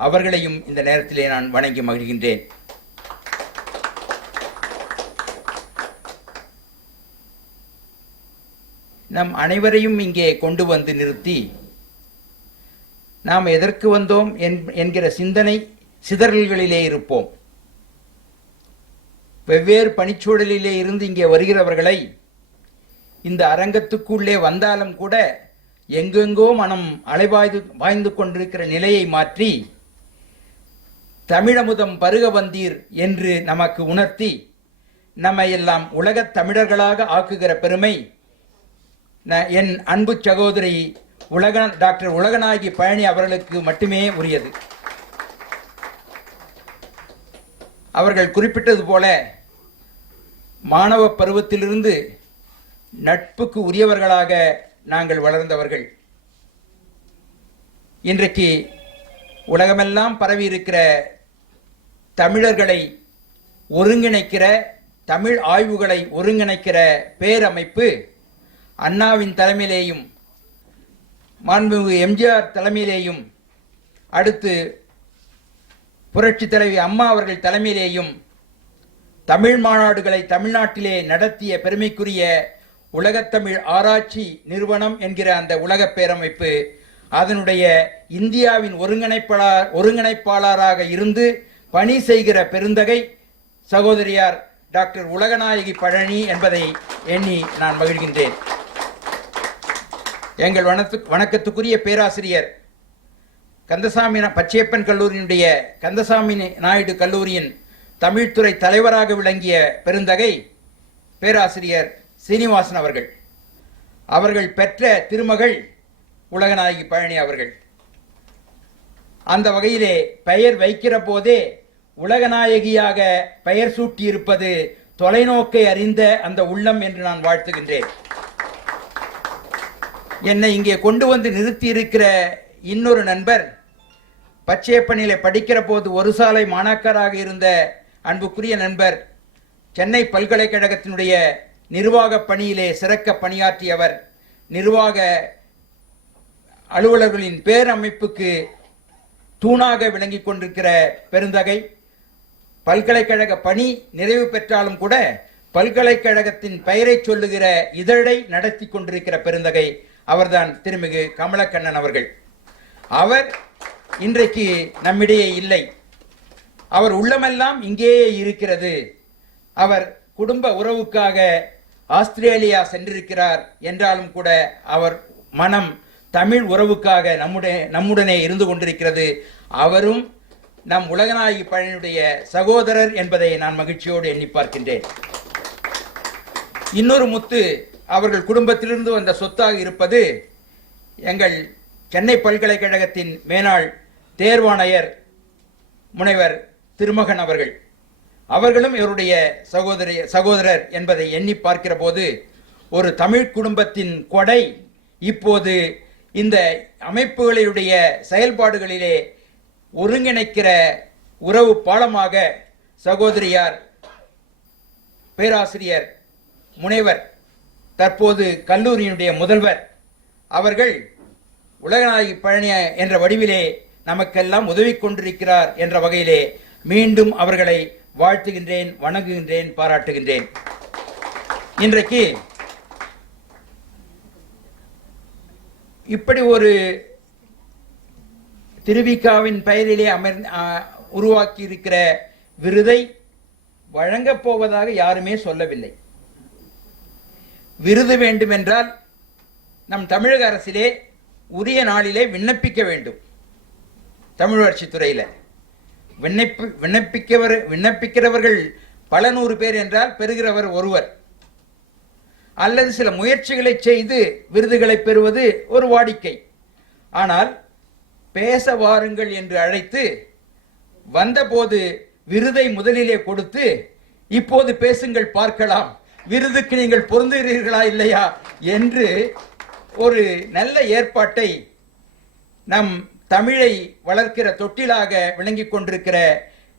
அவர்களையும் இந்த நேரத்திலே நான் வணங்கி மகிழ்கின்றேன். நம் அனைவரையும் இங்கே கொண்டு வந்து நிறுத்தி நாம் எதற்கு வந்தோம் என்கிற சிந்தனை சிதறல்களிலே இருப்போம். வெவ்வேறு பணிச்சூழலிலே இருந்து இங்கே வருகிறவர்களை இந்த அரங்கத்துக்குள்ளே வந்தாலும் கூட எங்கெங்கோ மனம் அலைவாய்ந்து கொண்டிருக்கிற நிலையை மாற்றி தமிழமுதம் பருக வந்தீர் என்று நமக்கு உணர்த்தி நம்மை எல்லாம் உலகத் தமிழர்களாக ஆக்குகிற பெருமை என் அன்பு சகோதரி டாக்டர் உலகநாயகி பழனி அவர்களுக்கு மட்டுமே உரியது. அவர்கள் குறிப்பிட்டது போல மாணவ பருவத்திலிருந்து நட்புக்கு உரியவர்களாக நாங்கள் வளர்ந்தவர்கள். இன்றைக்கு உலகமெல்லாம் பரவி இருக்கிற தமிழர்களை ஒருங்கிணைக்கிற, தமிழ் ஆய்வுகளை ஒருங்கிணைக்கிற பேரமைப்பு அண்ணாவின் தலைமையிலேயும் மாண்புமிகு எம்ஜிஆர் தலைமையிலேயும் அடுத்து புரட்சி தலைவி அம்மா அவர்கள் தலைமையிலேயும் தமிழ் மாநாடுகளை தமிழ்நாட்டிலே நடத்திய பெருமைக்குரிய உலகத்தமிழ் ஆராய்ச்சி நிறுவனம் என்கிற அந்த உலக பேரமைப்பு அதனுடைய இந்தியாவின் ஒருங்கிணைப்பாளராக இருந்து பணி செய்கிற பெருந்தகை சகோதரியார் டாக்டர் உலகநாயகி பழனி என்பதை எண்ணி நான் மகிழ்கின்றேன். எங்கள் வணக்கத்துக்குரிய பேராசிரியர் கந்தசாமி பச்சையப்பன் கல்லூரியினுடைய கந்தசாமி நாயுடு கல்லூரியின் தமிழ்துறை தலைவராக விளங்கிய பெருந்தகை பேராசிரியர் சீனிவாசன் அவர்கள் பெற்ற திருமகள் உலகநாயகி பழனி அவர்கள். அந்த வகையிலே பெயர் வைக்கிற போதே உலகநாயகியாக பெயர் சூட்டியிருப்பது தொலைநோக்கை அறிந்த அந்த உள்ளம் என்று நான் வாழ்த்துகின்றேன். என்னை இங்கே கொண்டு வந்து நிறுத்தி இருக்கிற இன்னொரு நண்பர் பச்சையப்பனிலே படிக்கிற போது ஒரு சாலை மாணாக்கராக இருந்த அன்புக்குரிய நண்பர், சென்னை பல்கலைக்கழகத்தினுடைய நிர்வாக பணியிலே சிறக்க பணியாற்றியவர், நிர்வாக அலுவலர்களின் பேரமைப்புக்கு தூணாக விளங்கிக் கொண்டிருக்கிற பெருந்தகை. பல்கலைக்கழக பணி நிறைவு பெற்றாலும் கூட பல்கலைக்கழகத்தின் பெயரை சொல்லுகிற இதழை நடத்தி கொண்டிருக்கிற பெருந்தகை அவர்தான் திருமிகு கமலக்கண்ணன் அவர்கள். அவர் இன்றைக்கு நம்மிடையே இல்லை. அவர் உள்ளமெல்லாம் இங்கேயே இருக்கிறது. அவர் குடும்ப உறவுக்காக ஆஸ்திரேலியா சென்றிருக்கிறார் என்றாலும் கூட அவர் மனம் தமிழ் உறவுக்காக நம்முடனே இருந்து கொண்டிருக்கிறது. அவரும் நம் உலகநாயகி பழனியுடைய சகோதரர் என்பதை நான் மகிழ்ச்சியோடு எண்ணி பார்க்கின்றேன். இன்னொரு முத்து அவர்கள் குடும்பத்திலிருந்து வந்த சொத்தாக இருப்பது எங்கள் சென்னை பல்கலைக்கழகத்தின் மேனாள் தேர்வாணையர் முனைவர் திருமகன் அவர்கள். அவர்களும் இவருடைய சகோதரர் என்பதை எண்ணி பார்க்கிற போது ஒரு தமிழ் குடும்பத்தின் கொடை இப்போது இந்த அமைப்புகளுடைய செயல்பாடுகளிலே ஒருங்கிணைக்கிற உறவு பாலமாக சகோதரியார் பேராசிரியர் முனைவர் தற்போது கல்லூரியினுடைய முதல்வர் அவர்கள் உலகநாயகி பழனி என்ற வடிவிலே நமக்கெல்லாம் உதவி கொண்டிருக்கிறார் என்ற வகையிலே மீண்டும் அவர்களை வாழ்த்துகின்றேன், வணங்குகின்றேன், பாராட்டுகின்றேன். இன்றைக்கு இப்படி ஒரு திருவிக்காவின் பெயரிலே உருவாக்கி இருக்கிற விருதை வழங்கப் போவதாக யாருமே சொல்லவில்லை. விருது வேண்டும் என்றால் நம் தமிழக அரசிலே உரிய நாளிலே விண்ணப்பிக்க வேண்டும். தமிழ் வளர்ச்சித் துறையில் விண்ணப்பிக்கிறவர்கள் பல நூறு பேர் என்றால் பெறுகிறவர் ஒருவர், அல்லது சில முயற்சிகளை செய்து விருதுகளை பெறுவது ஒரு வாடிக்கை. ஆனால் பேச வாருங்கள் என்று அழைத்து வந்தபோது விருதை முதலிலே கொடுத்து இப்போது பேசுங்கள் பார்க்கலாம், விருதுக்கு நீங்கள் பொருந்துகிறீர்களா இல்லையா என்று ஒரு நல்ல ஏற்பாட்டை நம் தமிழை வளர்க்கிற தொட்டிலாக விளங்கிக் கொண்டிருக்கிற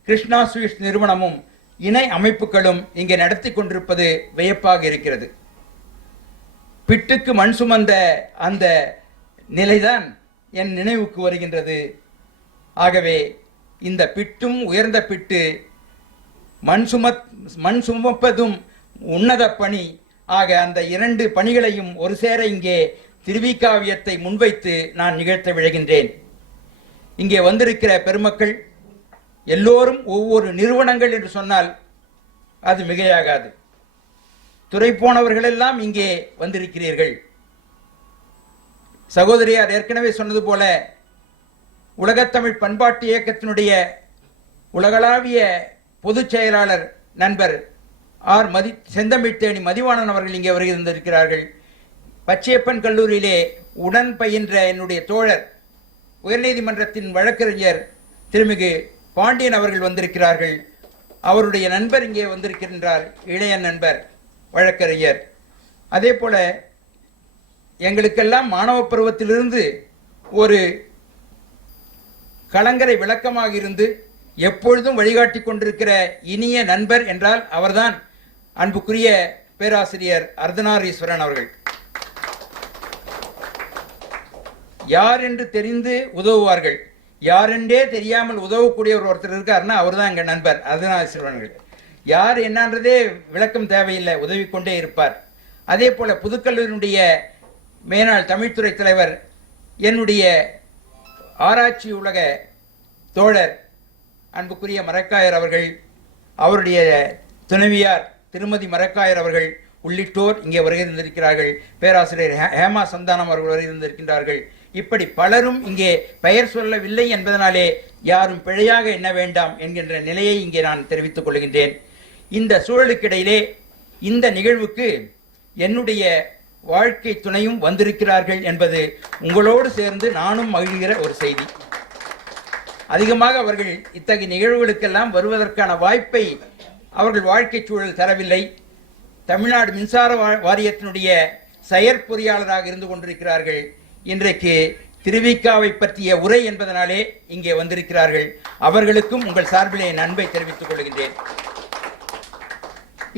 கிருஷ்ணா ஸ்வீட்ஸ் நிறுவனமும் இணை அமைப்புகளும் இங்கே நடத்தி கொண்டிருப்பது வியப்பாக இருக்கிறது. பிட்டுக்கு மண் சுமந்த அந்த நிலைதான் என் நினைவுக்கு வருகின்றது. ஆகவே இந்த பிட்டும் உயர்ந்த பிட்டு, மண் சுமப்பதும் உன்னத பணி ஆக அந்த இரண்டு பணிகளையும் ஒரு சேர இங்கே திருவிக்காவியத்தை முன்வைத்து நான் நிகழ்த்த விழைகின்றேன். இங்கே வந்திருக்கிற பெருமக்கள் எல்லோரும் ஒவ்வொரு நிறுவனங்கள் என்று சொன்னால் அது மிகையாகாது. துறை போனவர்கள் எல்லாம் இங்கே வந்திருக்கிறீர்கள். சகோதரியார் ஏற்கனவே சொன்னது போல உலகத்தமிழ் பண்பாட்டு இயக்கத்தினுடைய உலகளாவிய பொதுச் செயலாளர் நண்பர் செந்தமிழ்த்தேனி மதிவாணன் அவர்கள் இங்கே வருகின்றிருக்கிறார்கள். பச்சையப்பன் கல்லூரியிலே உடன் பயின்ற என்னுடைய தோழர் உயர்நீதிமன்றத்தின் வழக்கறிஞர் திருமிகு பாண்டியன் அவர்கள் வந்திருக்கிறார்கள். அவருடைய நண்பர் இங்கே வந்திருக்கின்றார், இளைய நண்பர் வழக்கறிஞர். அதே போல எங்களுக்கெல்லாம் மாணவ பருவத்திலிருந்து ஒரு கலங்கரை விளக்கமாக இருந்து எப்பொழுதும் வழிகாட்டி கொண்டிருக்கிற இனிய நண்பர் என்றால் அவர்தான் அன்புக்குரிய பேராசிரியர் அர்த்தநாரீஸ்வரன் அவர்கள். யார் என்று தெரிந்து உதவுவார்கள், யாரென்றே தெரியாமல் உதவக்கூடிய ஒருத்தர் இருக்காருன்னா அவர் தான் எங்கள் நண்பர் அர்த்தநாரீஸ்வரன். யார் என்னன்றதே விளக்கம் தேவையில்லை, உதவி கொண்டே இருப்பார். அதே போல புதுக்கல்லூரியினுடைய மேனாள் தமிழ்துறை தலைவர் என்னுடைய ஆராய்ச்சி உலக தோழர் அன்புக்குரிய மரக்காயர் அவர்கள், அவருடைய துணைவியார் திருமதி மரக்காயர் அவர்கள் உள்ளிட்டோர் இங்கே வருகை தந்திருக்கிறார்கள். பேராசிரியர் ஹேமா சந்தானம் அவர்கள் வருகை தந்திருக்கின்றார்கள். இப்படி பலரும் இங்கே பெயர் சொல்லவில்லை என்பதனாலே யாரும் பிழையாக எண்ண வேண்டாம் என்கின்ற நிலையை இங்கே நான் தெரிவித்துக் கொள்கின்றேன். இந்த சூழலுக்கிடையிலே இந்த நிகழ்வுக்கு என்னுடைய வாழ்க்கை துணையும் வந்திருக்கிறார்கள் என்பது உங்களோடு சேர்ந்து நானும் மகிழ்கிற ஒரு செய்தி. அதிகமாக அவர்கள் இத்தகைய நிகழ்வுகளுக்கெல்லாம் வருவதற்கான வாய்ப்பை அவர்கள் வாழ்க்கை சூழல் தரவில்லை. தமிழ்நாடு மின்சார வாரியத்தினுடைய செயற்பொறியாளராக இருந்து கொண்டிருக்கிறார்கள். இன்றைக்கு திருவிக்காவை பற்றிய உரை என்பதனாலே இங்கே வந்திருக்கிறார்கள். அவர்களுக்கும் உங்கள் சார்பிலே என் அன்பை தெரிவித்துக் கொள்கின்றேன்.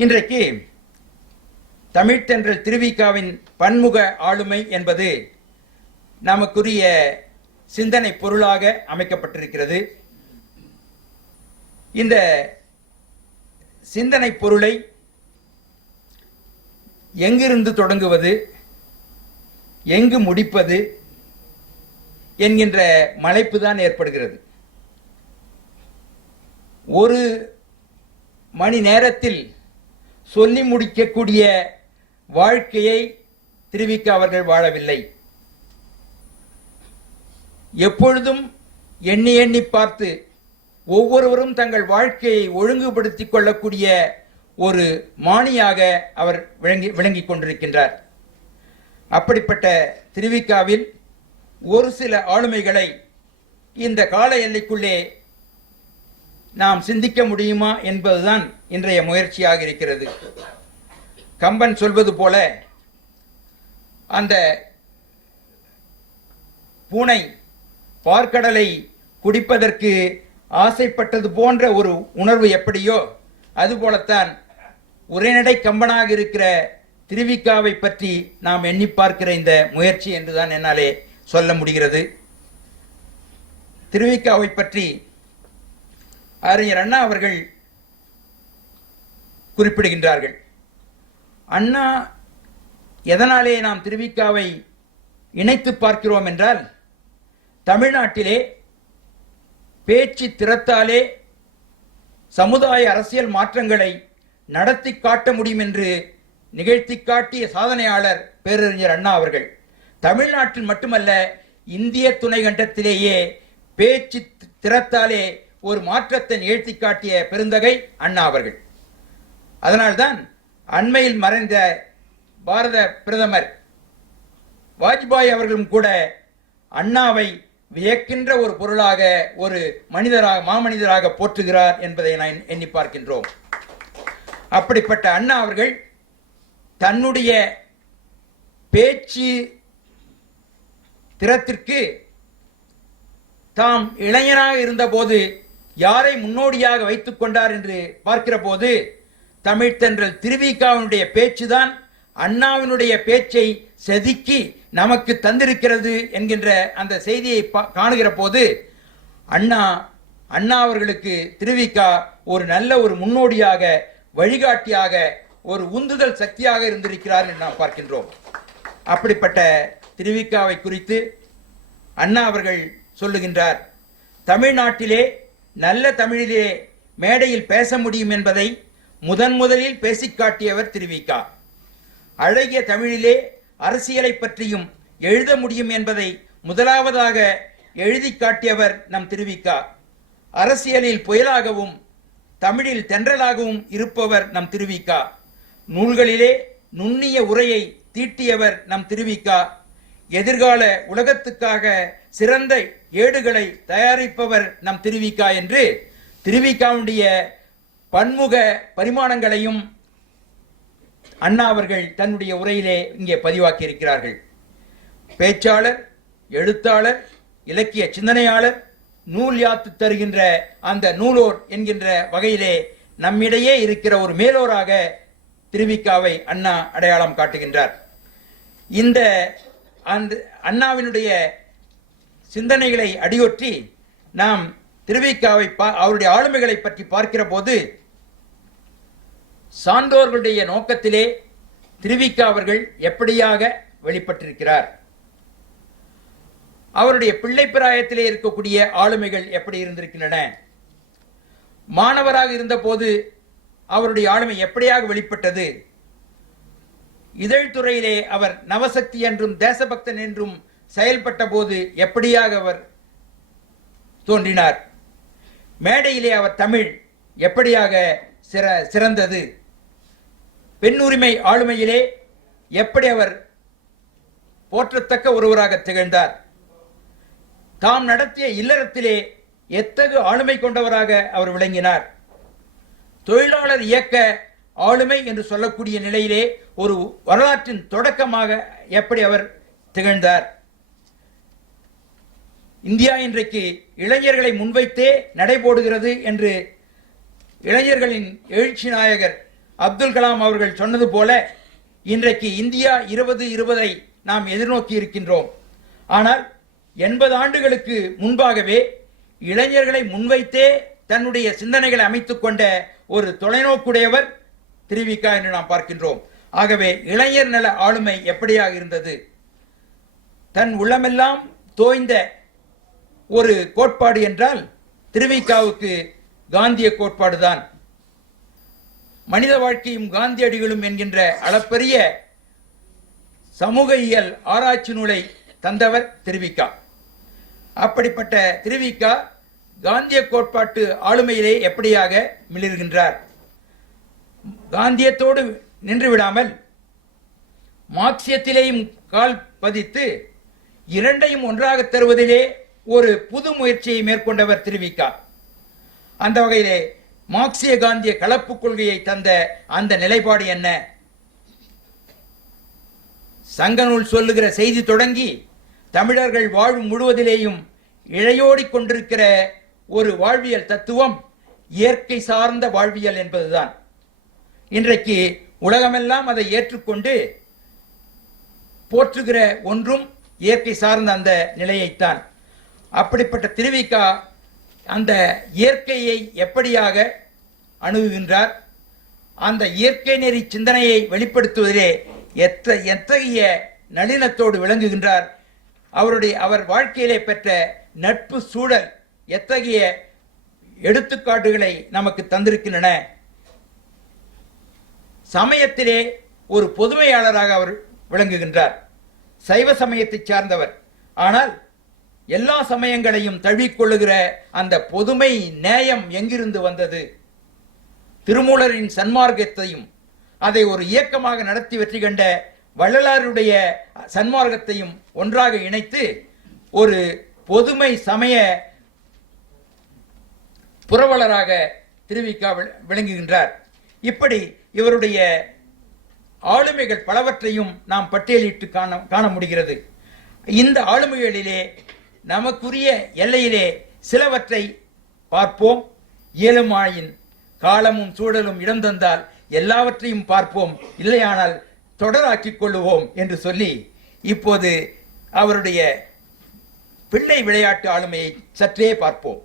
இன்றைக்கு தமிழ்த்தென்றல் திருவிக்காவின் பன்முக ஆளுமை என்பது நமக்குரிய சிந்தனை பொருளாக அமைக்கப்பட்டிருக்கிறது. இந்த சிந்தனை பொருளை எங்கிருந்து தொடங்குவது, எங்கு முடிப்பது என்கின்ற மலைப்பு தான் ஏற்படுகிறது. ஒரு மணி நேரத்தில் சொல்லி முடிக்கக்கூடிய வாழ்க்கையை திருவிக்க அவர்கள் வாழவில்லை. எப்பொழுதும் எண்ணி எண்ணி பார்த்து ஒவ்வொருவரும் தங்கள் வாழ்க்கையை ஒழுங்குபடுத்திக் கொள்ளக்கூடிய ஒரு மாணியாக அவர் விளங்கிக் கொண்டிருக்கின்றார். அப்படிப்பட்ட திருவிக்காவில் ஒரு சில ஆளுமைகளை இந்த கால எல்லைக்குள்ளே நாம் சிந்திக்க முடியுமா என்பதுதான் இன்றைய முயற்சியாக இருக்கிறது. கம்பன் சொல்வது போல அந்த பூனை பார்க்கடலை குடிப்பதற்கு ஆசைப்பட்டது போன்ற ஒரு உணர்வு எப்படியோ அதுபோலத்தான் உரைநடை கம்பனாக இருக்கிற திருவிக்காவை பற்றி நாம் எண்ணி பார்க்கிற இந்த முயற்சி என்றுதான் என்னாலே சொல்ல முடிகிறது. திருவிக்காவை பற்றி அறிஞர் அண்ணா அவர்கள் குறிப்பிடுகின்றார்கள். அண்ணா எதனாலே நாம் திருவிக்காவை இணைத்து பார்க்கிறோம் என்றால், தமிழ்நாட்டிலே பேச்சு திறத்தாலே சமுதாய அரசியல் மாற்றங்களை நடத்தி காட்ட முடியும் என்று நிகழ்த்தி காட்டிய சாதனையாளர் பேரறிஞர் அண்ணா அவர்கள். தமிழ்நாட்டில் மட்டுமல்ல, இந்திய துணை கண்டத்திலேயே பேச்சு திறத்தாலே ஒரு மாற்றத்தை நிகழ்த்தி காட்டிய பெருந்தகை அண்ணா அவர்கள். அதனால்தான் அண்மையில் மறைந்த பாரத பிரதமர் வாஜ்பாய் அவர்களும் கூட அண்ணாவை வியக்கின்ற ஒரு பொருளாக, ஒரு மனிதராக, மாமனிதராக போற்றுகிறார் என்பதை நான் எண்ணி பார்க்கின்றோம். அப்படிப்பட்ட அண்ணா அவர்கள் தன்னுடைய பேச்சு திறத்திற்கு தாம் இளைஞராக இருந்தபோது யாரை முன்னோடியாக வைத்துக் கொண்டார் என்று பார்க்கிற போது தமிழ்த்தென்றல் திருவிக்காவினுடைய பேச்சுதான் அண்ணாவினுடைய பேச்சை செதுக்கி நமக்கு தந்திருக்கிறது என்கின்ற அந்த செய்தியை காணுகிற போது அண்ணா அவர்களுக்கு திருவிக்கா ஒரு நல்ல ஒரு முன்னோடியாக, வழிகாட்டியாக, ஒரு உந்துதல் சக்தியாக இருந்திருக்கிறார் என்று நாம் பார்க்கின்றோம். அப்படிப்பட்ட திருவிக்காவை குறித்து அண்ணா அவர்கள் சொல்லுகின்றார், தமிழ்நாட்டிலே நல்ல தமிழிலே மேடையில் பேச முடியும் என்பதை முதலில் பேசிக் காட்டியவர் திருவிக்கா. அழகிய தமிழிலே அரசியலை பற்றியும் எழுத முடியும் என்பதை முதலாவதாக எழுதி காட்டியவர் நம் திருவிக்கா. அரசியலில் புயலாகவும் தமிழில் தென்றலாகவும் இருப்பவர் நம் திருவிக்கா. நூல்களிலே நுண்ணிய உரையை தீட்டியவர் நம் திருவிக்கா. எதிர்கால உலகத்துக்காக சிறந்த ஏடுகளை தயாரிப்பவர் நம் திருவிக்கா என்று திருவிக்காவுடைய பன்முக பரிமாணங்களையும் அண்ணா அவர்கள் தன்னுடைய உரையிலே இங்கே பதிவாக்கி இருக்கிறார்கள். பேச்சாளர், எழுத்தாளர், இலக்கிய சிந்தனையாளர், நூல் யாத்து தருகின்ற அந்த நூலோர் என்கின்ற வகையிலே நம்மிடையே இருக்கிற ஒரு மேலோராக திருவிக்காவை அண்ணா அடையாளம் காட்டுகின்றார். இந்த அந்த அண்ணாவினுடைய சிந்தனைகளை அடியொற்றி நாம் திருவிக்காவை அவருடைய ஆளுமைகளை பற்றி பார்க்கிற போது சான்றோர்களுடைய நோக்கத்திலே திருவிக்கா அவர்கள் எப்படியாக வெளிப்பட்டிருக்கிறார், அவருடைய பிள்ளை பிராயத்திலே இருக்கக்கூடிய ஆளுமைகள் எப்படி இருந்திருக்கின்றன, மாணவராக இருந்தபோது அவருடைய ஆளுமை எப்படியாக வெளிப்பட்டது, இதழ்துறையிலே அவர் நவசக்தி என்றும் தேசபக்தன் என்றும் செயல்பட்ட போது எப்படியாக அவர் தோன்றினார், மேடையிலே அவர் தமிழ் எப்படியாக சிறந்தது, பெண் உரிமை ஆளுமையிலே எப்படி அவர் போற்றத்தக்க ஒருவராக திகழ்ந்தார், தாம் நடத்திய இல்லறத்திலே எத்தகு ஆளுமை கொண்டவராக அவர் விளங்கினார், தொழிலாளர் இயக்க ஆளுமை என்று சொல்லக்கூடிய நிலையிலே ஒரு வரலாற்றின் தொடக்கமாக எப்படி அவர் திகழ்ந்தார். இந்தியா இன்றைக்கு இளைஞர்களை முன்வைத்தே நடைபோடுகிறது என்று இளைஞர்களின் எழுச்சி நாயகர் அப்துல் கலாம் அவர்கள் சொன்னது போல இன்றைக்கு இந்தியா 2020 நாம் எதிர்நோக்கி இருக்கின்றோம். ஆனால் 80 ஆண்டுகளுக்கு முன்பாகவே இளைஞர்களை முன்வைத்தே தன்னுடைய சிந்தனைகளை அமைத்துக் கொண்ட ஒரு தொலைநோக்குடையவர் திருவிக்கா என்று நாம் பார்க்கின்றோம். ஆகவே இளைஞர் நல ஆளுமை எப்படியாக இருந்தது, தன் உள்ளமெல்லாம் தோய்ந்த ஒரு கோட்பாடு என்றால் திருவிக்காவுக்கு காந்திய கோட்பாடுதான். மனித வாழ்க்கையும் காந்தியடிகளும் என்கின்ற அளப்பரிய சமூக இயல் ஆராய்ச்சி நூலை தந்தவர் திருவிக்கா. அப்படிப்பட்ட திருவிக்கா காந்திய கோட்பாட்டு ஆளுமையிலே எப்படியாக மிளிர்கின்றார். காந்தியத்தோடு நின்று விடாமல் மார்க்சியத்திலேயும் கால் பதித்து இரண்டையும் ஒன்றாக தருவதிலே ஒரு புது முயற்சியை மேற்கொண்டவர் திருவிக்கா. அந்த வகையிலே மார்க்சிய காந்திய கலப்பு கொள்கையை தந்த அந்த நிலைப்பாடு என்ன, சங்கநூல் சொல்லுகிற செய்தி தொடங்கி தமிழர்கள் வாழ்வு முழுவதிலேயும் இழையோடி கொண்டிருக்கிற ஒரு வாழ்வியல் தத்துவம் இயற்கை சார்ந்த வாழ்வியல் என்பதுதான். இன்றைக்கு உலகமெல்லாம் அதை ஏற்றுக்கொண்டு போற்றுகிற ஒன்றும் இயற்கை சார்ந்த அந்த நிலையைத்தான். அப்படிப்பட்ட திருவிக்கா அந்த இயற்கையை எப்படியாக அணுகுகின்றார், அந்த இயற்கை நெறி சிந்தனையை வெளிப்படுத்துவதிலே எத்தகைய நளினத்தோடு விளங்குகின்றார், அவர் வாழ்க்கையிலே பெற்ற நட்பு சூழல் எத்தகைய எடுத்துக்காட்டுகளை நமக்கு தந்திருக்கின்றன. சமயத்திலே ஒரு பொதுமையாளராக அவர் விளங்குகின்றார். சைவ சமயத்தை சார்ந்தவர், ஆனால் எல்லா சமயங்களையும் தழுவிக்கொள்ளுகிற அந்த பொதுமை நேயம் எங்கிருந்து வந்தது, திருமூலரின் சன்மார்க்கத்தையும் அதை ஒரு இயக்கமாக நடத்தி வெற்றி கண்ட வள்ளலாருடைய சன்மார்க்கத்தையும் ஒன்றாக இணைத்து ஒரு பொதுமை சமய புரவலராக திருவிக்கா விளங்குகின்றார். இப்படி இவருடைய ஆளுமைகள் பலவற்றையும் நாம் பட்டியலிட்டு காண முடிகிறது. இந்த ஆளுமைகளிலே நமக்குரிய எல்லையிலே சிலவற்றை பார்ப்போம். இயலுமாயின் காலமும் சூழலும் இடம் தந்தால் எல்லாவற்றையும் பார்ப்போம், இல்லையானால் தொடராக்கிக் கொள்ளுவோம் என்று சொல்லி இப்போது அவருடைய பிள்ளை விளையாட்டு ஆளுமையை சற்றே பார்ப்போம்.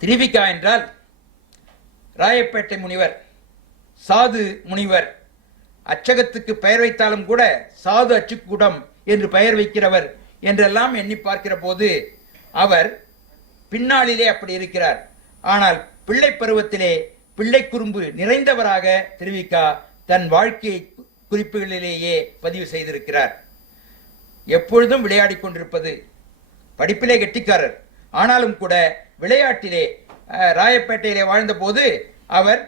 திருவிக்கா என்றால் ராயப்பேட்டை முனிவர், சாது முனிவர், அச்சகத்துக்கு பெயர் வைத்தாலும் கூட சாது அச்சுக்கூடம் என்று பெயர் வைக்கிறவர் என்றெல்லாம் எண்ணி பார்க்கிற போது அவர் பின்னாளிலே அப்படி இருக்கிறார். ஆனால் பிள்ளை பருவத்திலே பிள்ளை குறும்பு நிறைந்தவராக திருவிக்கா தன் வாழ்க்கை குறிப்புகளிலேயே பதிவு செய்திருக்கிறார். எப்பொழுதும் விளையாடி கொண்டிருப்பது, படிப்பிலே கெட்டிக்காரர், ஆனாலும் கூட விளையாட்டிலே ராயப்பேட்டையிலே வாழ்ந்த போது அவர்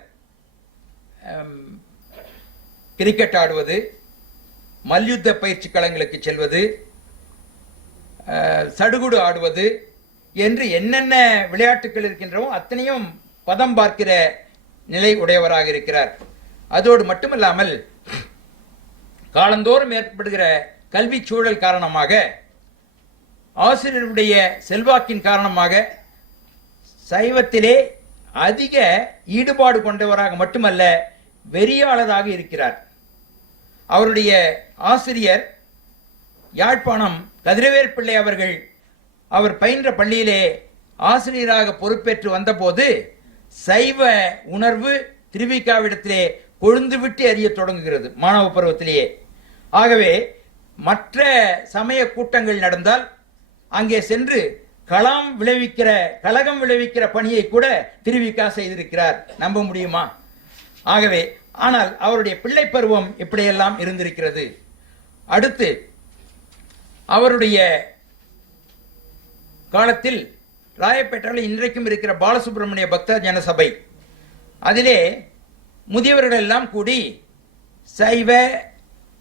கிரிக்கெட் ஆடுவது, மல்யுத்த பயிற்சி களங்களுக்கு செல்வது, சடுகுடு ஆடுவது என்று என்னென்ன விளையாட்டுகள் இருக்கின்றனவோ அத்தனையும் பதம் பார்க்கிற நிலை உடையவராக இருக்கிறார். அதோடு மட்டுமல்லாமல் காலந்தோறும் ஏற்படுகிற கல்வி சூழல் காரணமாக, ஆசிரியருடைய செல்வாக்கின் காரணமாக சைவத்திலே அதிக ஈடுபாடு கொண்டவராக மட்டுமல்ல, வெறியாளராக இருக்கிறார். அவருடைய ஆசிரியர் யாழ்ப்பாணம் கதிரவேல் பிள்ளை அவர்கள் அவர் பயின்ற பள்ளியிலே ஆசிரியராக பொறுப்பேற்று வந்தபோது சைவ உணர்வு திருவிக்காவிடத்திலே கொழுந்துவிட்டு எறிய தொடங்குகிறது மாணவ பருவத்திலேயே. ஆகவே மற்ற சமய கூட்டங்கள் நடந்தால் அங்கே சென்று கலகம் விளைவிக்கிற பணியை கூட திருவிக்கா செய்திருக்கிறார். நம்ப முடியுமா? ஆகவே ஆனால் அவருடைய பிள்ளை பருவம் இப்படியெல்லாம் இருந்திருக்கிறது. அடுத்து அவருடைய காலத்தில் ராயப்பேட்டையில் இன்றைக்கும் இருக்கிற பாலசுப்ரமணிய பக்தர் ஜனசபை, அதிலே முதியவர்கள் எல்லாம் கூடி சைவ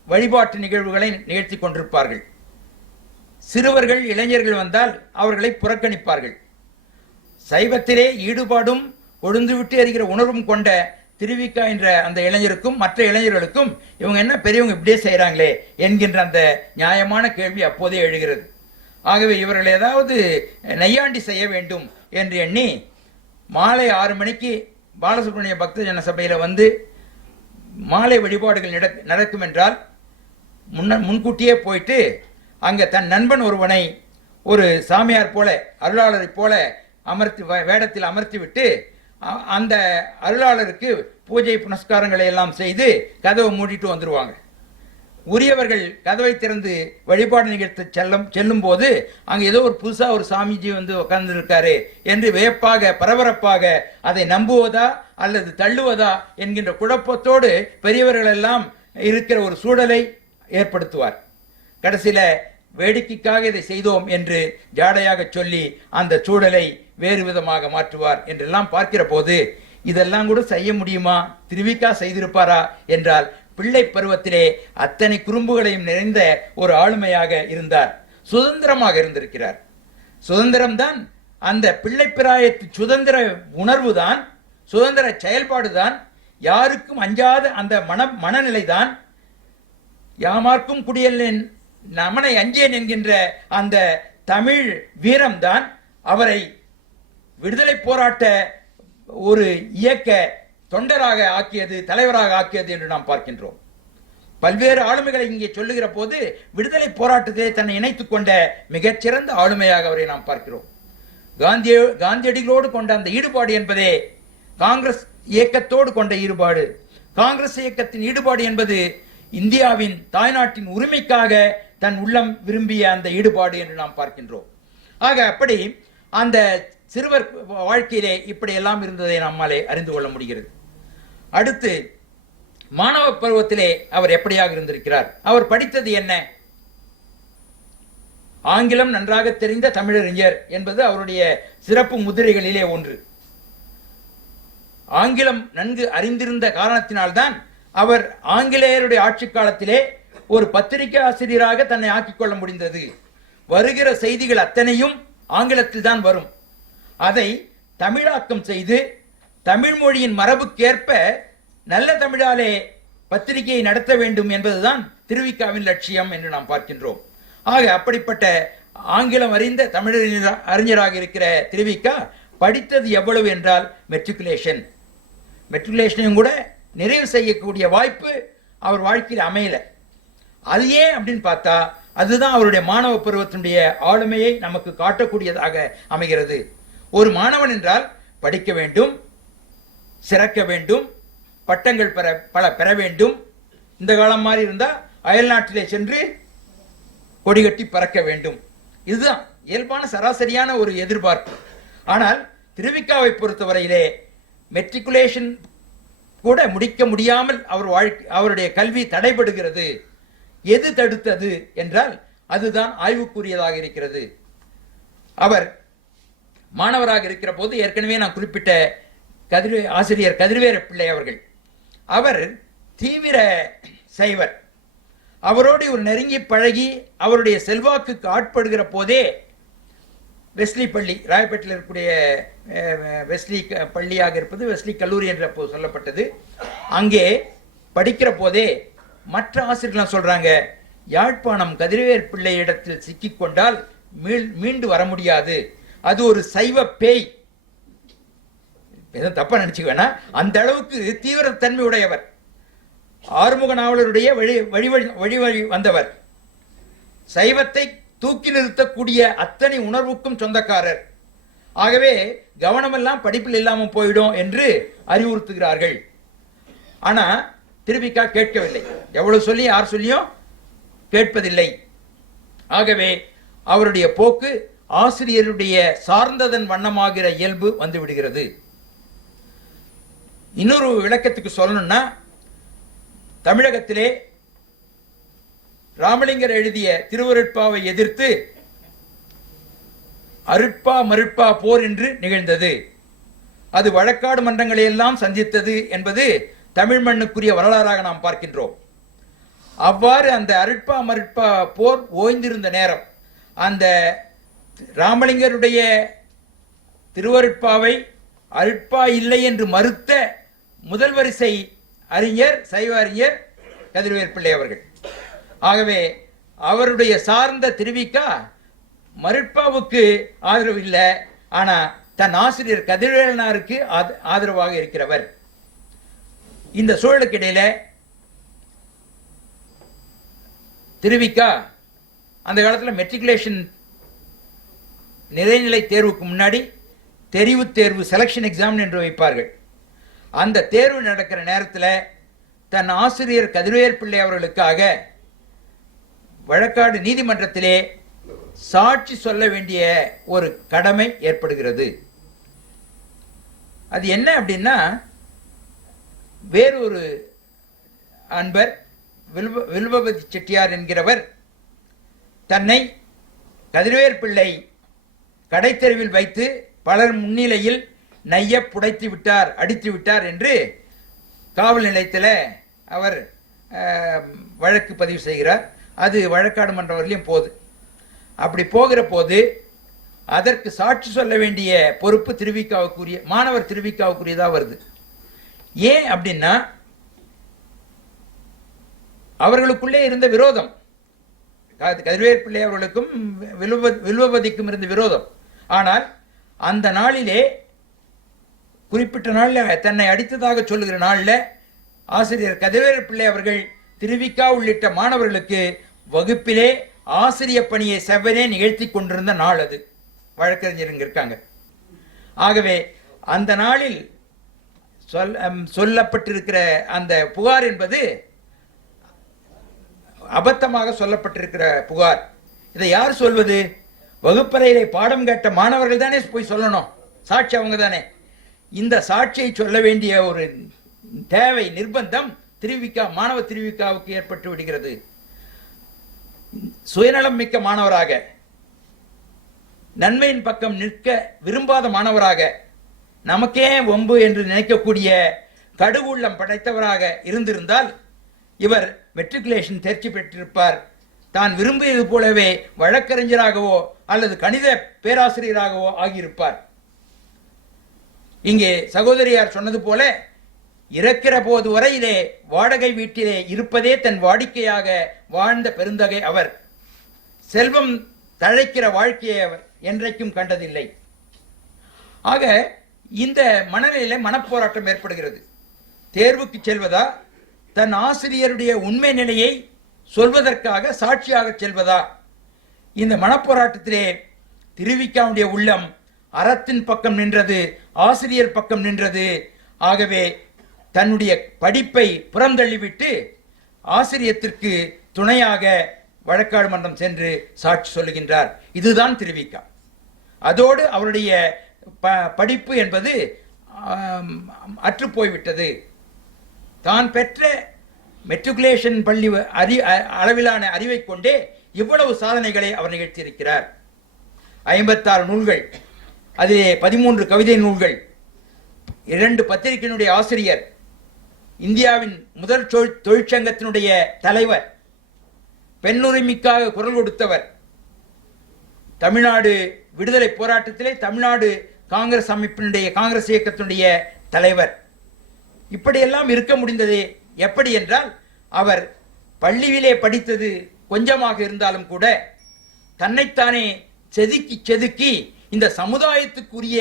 வழிபாட்டு நிகழ்வுகளை நிகழ்த்தி கொண்டிருப்பார்கள். சிறுவர்கள் இளைஞர்கள் வந்தால் அவர்களை புறக்கணிப்பார்கள். சைவத்திலே ஈடுபாடும் கொழுந்துவிட்டு எறிகிற உணர்வும் கொண்ட திருவிக்கா என்ற அந்த இளைஞருக்கும் மற்ற இளைஞர்களுக்கும் இவங்க என்ன பெரியவங்க இப்படியே செய்கிறாங்களே என்கின்ற அந்த நியாயமான கேள்வி அப்போதே எழுகிறது. ஆகவே இவர்கள் ஏதாவது நையாண்டி செய்ய வேண்டும் என்று எண்ணி மாலை 6 மணிக்கு பாலசுப்ரமணிய பக்த ஜன சபையில் வந்து மாலை வழிபாடுகள் நடக்கும் என்றால் முன்கூட்டியே போயிட்டு அங்கே தன் நண்பன் ஒருவனை ஒரு சாமியார் போல அருளாளரை போல வேடத்தில் அமர்த்தி விட்டு அந்த அருளாளருக்கு பூஜை புனஸ்காரங்களை எல்லாம் செய்து கதவை மூடிட்டு வந்துடுவாங்க. உரியவர்கள் கதவை திறந்து வழிபாடு நிகழ்த்த செல்லும் போது அங்கே ஏதோ ஒரு புதுசாக ஒரு சாமிஜி வந்து உட்கார்ந்து இருக்காரு என்று வியப்பாக பரபரப்பாக அதை நம்புவதா அல்லது தள்ளுவதா என்கின்ற குழப்பத்தோடு பெரியவர்கள் எல்லாம் இருக்கிற ஒரு சூழலை ஏற்படுத்துவார். கடைசியில் வேடிக்கைக்காக இதை செய்தோம் என்று ஜாடையாக சொல்லி அந்த சூழலை வேறு விதமாக மாற்றுவார் என்றெல்லாம் பார்க்கிற போது இதெல்லாம் கூட செய்ய முடியுமா? திருவிக்கா செய்திருப்பாரா என்றால் பிள்ளை பருவத்திலே அத்தனை குறும்புகளையும் நிறைந்த ஒரு ஆளுமையாக இருந்தார். சுதந்திரமாக இருந்திருக்கிறார். சுதந்திரம்தான் அந்த பிள்ளை பிராயத்து சுதந்திர உணர்வு தான், சுதந்திர செயல்பாடுதான், யாருக்கும் அஞ்சாத அந்த மனநிலை தான், யாமார்க்கும் குடியல்லேன் நமனை அஞ்சேன் என்கின்ற அந்த தமிழ் வீரம்தான் அவரை விடுதலை போராட்ட ஒரு இயக்க தொண்டராக ஆக்கியது, தலைவராக ஆக்கியது என்று நாம் பார்க்கின்றோம். பல்வேறு ஆளுமைகளை இங்கே சொல்லுகிற போது விடுதலை போராட்டத்திலே தன்னை இணைத்துக் கொண்ட மிகச்சிறந்த ஆளுமையாக அவரை நாம் பார்க்கிறோம். காந்தியடிகளோடு கொண்ட அந்த ஈடுபாடு என்பதே காங்கிரஸ் இயக்கத்தோடு கொண்ட ஈடுபாடு. காங்கிரஸ் இயக்கத்தின் ஈடுபாடு என்பது இந்தியாவின் தாய்நாட்டின் உரிமைக்காக தன் உள்ளம் விரும்பிய அந்த ஈடுபாடு என்று நாம் பார்க்கின்றோம். ஆக அப்படி அந்த சிறுவர் வாழ்க்கையிலே இப்படி எல்லாம் இருந்ததை நம்மாலே அறிந்து கொள்ள முடிகிறது. அடுத்து மாணவ பருவத்திலே அவர் எப்படியாக இருந்திருக்கிறார்? அவர் படித்தது என்ன? ஆங்கிலம் நன்றாக தெரிந்த தமிழறிஞர் என்பது அவருடைய சிறப்பு முதிரைகளிலே ஒன்று. ஆங்கிலம் நன்கு அறிந்திருந்த காரணத்தினால்தான் அவர் ஆங்கிலேயருடைய ஆட்சி காலத்திலே ஒரு பத்திரிகை ஆசிரியராக தன்னை ஆக்கிக் கொள்ள முடிந்தது. வருகிற செய்திகள் அத்தனையும் ஆங்கிலத்தில் தான் வரும். அதை தமிழாக்கம் செய்து தமிழ் மொழியின் மரபுக்கேற்ப நல்ல தமிழாலே பத்திரிகையை நடத்த வேண்டும் என்பதுதான் திருவிக்காவின் லட்சியம் என்று நாம் பார்க்கின்றோம். ஆக அப்படிப்பட்ட ஆங்கிலம் அறிந்த அறிஞராக இருக்கிற திருவிக்கா படித்தது எவ்வளவு என்றால் மெட்ரிகுலேஷனையும் கூட நிறைவு செய்யக்கூடிய வாய்ப்பு அவர் வாழ்க்கையில் அமையல. அது ஏன் அப்படின்னு பார்த்தா அதுதான் அவருடைய மாணவ பருவத்தினுடைய ஆளுமையை நமக்கு காட்டக்கூடியதாக அமைகிறது. ஒரு மாணவன் என்றால் படிக்க வேண்டும், சிறக்க வேண்டும், பட்டங்கள் பெற வேண்டும். இந்த காலம் மாதிரி இருந்தால் அயல்நாட்டிலே சென்று கொடிகட்டி பறக்க வேண்டும். இதுதான் இயல்பான சராசரியான ஒரு எதிர்பார்ப்பு. ஆனால் திருவிக்காவை பொறுத்தவரையிலே மெட்ரிகுலேஷன் கூட முடிக்க முடியாமல் அவருடைய கல்வி தடைபடுகிறது. எது தடுத்தது என்றால் அதுதான் ஆய்வுக்குரியதாக இருக்கிறது. அவர் மாணவராக இருக்கிற போது ஏற்கனவே நான் குறிப்பிட்ட ஆசிரியர் கதிரவேல பிள்ளை அவர்கள், அவர் தீவிர சைவர். அவரோடு ஒரு நெருங்கி பழகி அவருடைய செல்வாக்குக்கு ஆட்படுகிற போதே வெஸ்லி பள்ளி, ராயப்பேட்டில் இருக்கக்கூடிய வெஸ்லி பள்ளியாக இருப்பது வெஸ்லி கல்லூரி என்று அப்போ சொல்லப்பட்டது, அங்கே படிக்கிற போதே மற்ற ஆசிரியர்கள்லாம் சொல்றாங்க, யாழ்ப்பாணம் கதிரவேல் பிள்ளை இடத்தில் சிக்கிக்கொண்டால் மீண்டு வர முடியாது, அது ஒரு சைவ பேய். எதுவும் தப்பா நினைச்சுக்க வேணாம், அந்த அளவுக்கு தீவிரத்தன்மை உடையவர், ஆறுமுக நாவலருடைய வழி வழி வந்தவர், சைவத்தை தூக்கி நிறுத்தக்கூடிய அத்தனை உணர்வுக்கும் சொந்தக்காரர். ஆகவே கவனமெல்லாம் படிப்பில் இல்லாமல் போயிடும் என்று அறிவுறுத்துகிறார்கள். ஆனா திருவிக்கா கேட்கவில்லை, எவ்வளவு சொல்லி யார் சொல்லியும் கேட்பதில்லை. ஆகவே அவருடைய போக்கு ஆசிரியருடைய சார்ந்ததன் வண்ணமாகிற இயல்பு வந்துவிடுகிறது. இன்னொரு விளக்கத்துக்கு சொல்லணும்னா, தமிழகத்திலே ராமலிங்கர் எழுதிய திருவருட்பாவை எதிர்த்து அருட்பா மருட்பா போர் என்று நிகழ்ந்தது. அது வழக்காடு மன்றங்களை எல்லாம் சந்தித்தது என்பது தமிழ் மண்ணுக்குரிய வரலாறாக நாம் பார்க்கின்றோம். அவ்வாறு அந்த அருட்பா மருட்பா போர் ஓய்ந்திருந்த நேரம் அந்த ராமலிங்கருடைய திருவருட்பாவை அருட்பா இல்லை என்று மறுத்த முதல் வரிசை அறிஞர், சைவ அறிஞர் கதிரவேல் பிள்ளை அவர்கள். ஆகவே அவருடைய சார்ந்த திருவிக்கா மருட்பாவுக்கு ஆதரவு இல்லை, ஆனா தன் ஆசிரியர் கதிரவேலனாருக்கு ஆதரவாக இருக்கிறவர். இந்த சூழலுக்கு இடையில திருவிக்கா அந்த காலத்தில் மெட்ரிகுலேஷன் நிறைநிலை தேர்வுக்கு முன்னாடி தெரிவு தேர்வு செலக்ஷன் எக்ஸாம் என்று வைப்பார்கள். அந்த தேர்வு நடக்கிற நேரத்தில் தன் ஆசிரியர் கதிரவேல் பிள்ளை அவர்களுக்காக வழக்காடு நீதிமன்றத்திலே சாட்சி சொல்ல வேண்டிய ஒரு கடமை ஏற்படுகிறது. அது என்ன அப்படின்னா, வேறொரு அன்பர் வில்வபதி செட்டியார் என்கிறவர் தன்னை கதிரவேல் பிள்ளை கடைத்தெருவில் வைத்து பலர் முன்னிலையில் நைய புடைத்து விட்டார், அடித்து விட்டார் என்று காவல் நிலையத்தில் அவர் வழக்கு பதிவு செய்கிறார். அது வழக்காடு மன்றம் வரலையும் போகுது. அப்படி போகிற போது அதற்கு சாட்சி சொல்ல வேண்டிய பொறுப்பு திருவிக்காவுக்குரிய மாணவர் திருவிக்காவுக்குரியதாக வருது. ஏன் அப்படின்னா, அவர்களுக்குள்ளே இருந்த விரோதம், கதிரவேல் பிள்ளை அவர்களுக்கும் வில்வபதிக்கும் இருந்த விரோதம். ஆனால் அந்த நாளிலே, குறிப்பிட்ட நாளில் தன்னை அடித்ததாக சொல்லுகிற நாளில் ஆசிரியர் கதிரவேல் பிள்ளை அவர்கள் திருவிக்கா உள்ளிட்ட மாணவர்களுக்கு வகுப்பிலே ஆசிரிய பணியை செவ்வனே நிகழ்த்தி கொண்டிருந்த நாள் அது. வழக்கறிஞருங்க இருக்காங்க. ஆகவே அந்த நாளில் சொல்லப்பட்டிருக்கிற அந்த புகார் என்பது அபத்தமாக சொல்லப்பட்டிருக்கிற புகார். இதை யார் சொல்வது? வகுப்பறையிலே பாடம் கேட்ட மாணவர்கள் தானே போய் சொல்லணும், சாட்சி அவங்க தானே. இந்த சாட்சியை சொல்ல வேண்டிய ஒரு தேவை, நிர்பந்தம் திருவிக்கா மாணவ திருவிக்காவுக்கு ஏற்பட்டு விடுகிறது. சுயநலம் மிக்க மாணவராக, நன்மையின் பக்கம் நிற்க விரும்பாத மாணவராக, நமக்கே வம்பு என்று நினைக்கக்கூடிய கடுவுள்ளம் படைத்தவராக இருந்திருந்தால் இவர் மெட்ரிகுலேஷன் தேர்ச்சி பெற்றிருப்பார். தான் விரும்பியது போலவே வழக்கறிஞராகவோ அல்லது கணித பேராசிரியராகவோ ஆகியிருப்பார். இங்கே சகோதரியார் சொன்னது போல, இறக்கிற போது வரையிலே வாடகை வீட்டிலே இருப்பதே தன் வாடிக்கையாக வாழ்ந்த பெருந்தகை அவர். செல்வம் தழைக்கிற வாழ்க்கையை அவர் என்றைக்கும் கண்டதில்லை. ஆக இந்த மனநிலையில மனப்போராட்டம் ஏற்படுகிறது. தேர்வுக்கு செல்வதா, தன் ஆசிரியருடைய உண்மை நிலையை சொல்வதற்காக சாட்சியாக செல்வதா? இந்த மனப்போராட்டத்திலே திருவிக்காவுடைய உள்ளம் அறத்தின் பக்கம் நின்றது, ஆசிரியர் பக்கம் நின்றது. ஆகவே தன்னுடைய படிப்பை புறந்தள்ளிவிட்டு ஆசிரியத்திற்கு துணையாக வழக்காடு மன்றம் சென்று சாட்சி சொல்லுகின்றார். இதுதான் திருவிக்கா. அதோடு அவருடைய படிப்பு என்பது அற்றுப்போய்விட்டது. தான் பெற்ற மெட்ரிகுலேஷன் பள்ளி அளவிலான அறிவை கொண்டே இவ்வளவு சாதனைகளை அவர் நிகழ்த்தியிருக்கிறார். 56 நூல்கள், அதிலே 13 கவிதை நூல்கள், 2 பத்திரிகையினுடைய ஆசிரியர், இந்தியாவின் முதல் தொழிற்சங்கத்தினுடைய தலைவர், பெண்ணுரிமைக்காக குரல் கொடுத்தவர், தமிழ்நாடு விடுதலை போராட்டத்திலே தமிழ்நாடு காங்கிரஸ் அமைப்பினுடைய காங்கிரஸ் இயக்கத்தினுடைய தலைவர். இப்படியெல்லாம் இருக்க முடிந்தது எப்படி என்றால், அவர் பள்ளியிலே படித்தது கொஞ்சமாக இருந்தாலும் கூட தன்னைத்தானே செதுக்கி செதுக்கி இந்த சமுதாயத்துக்குரிய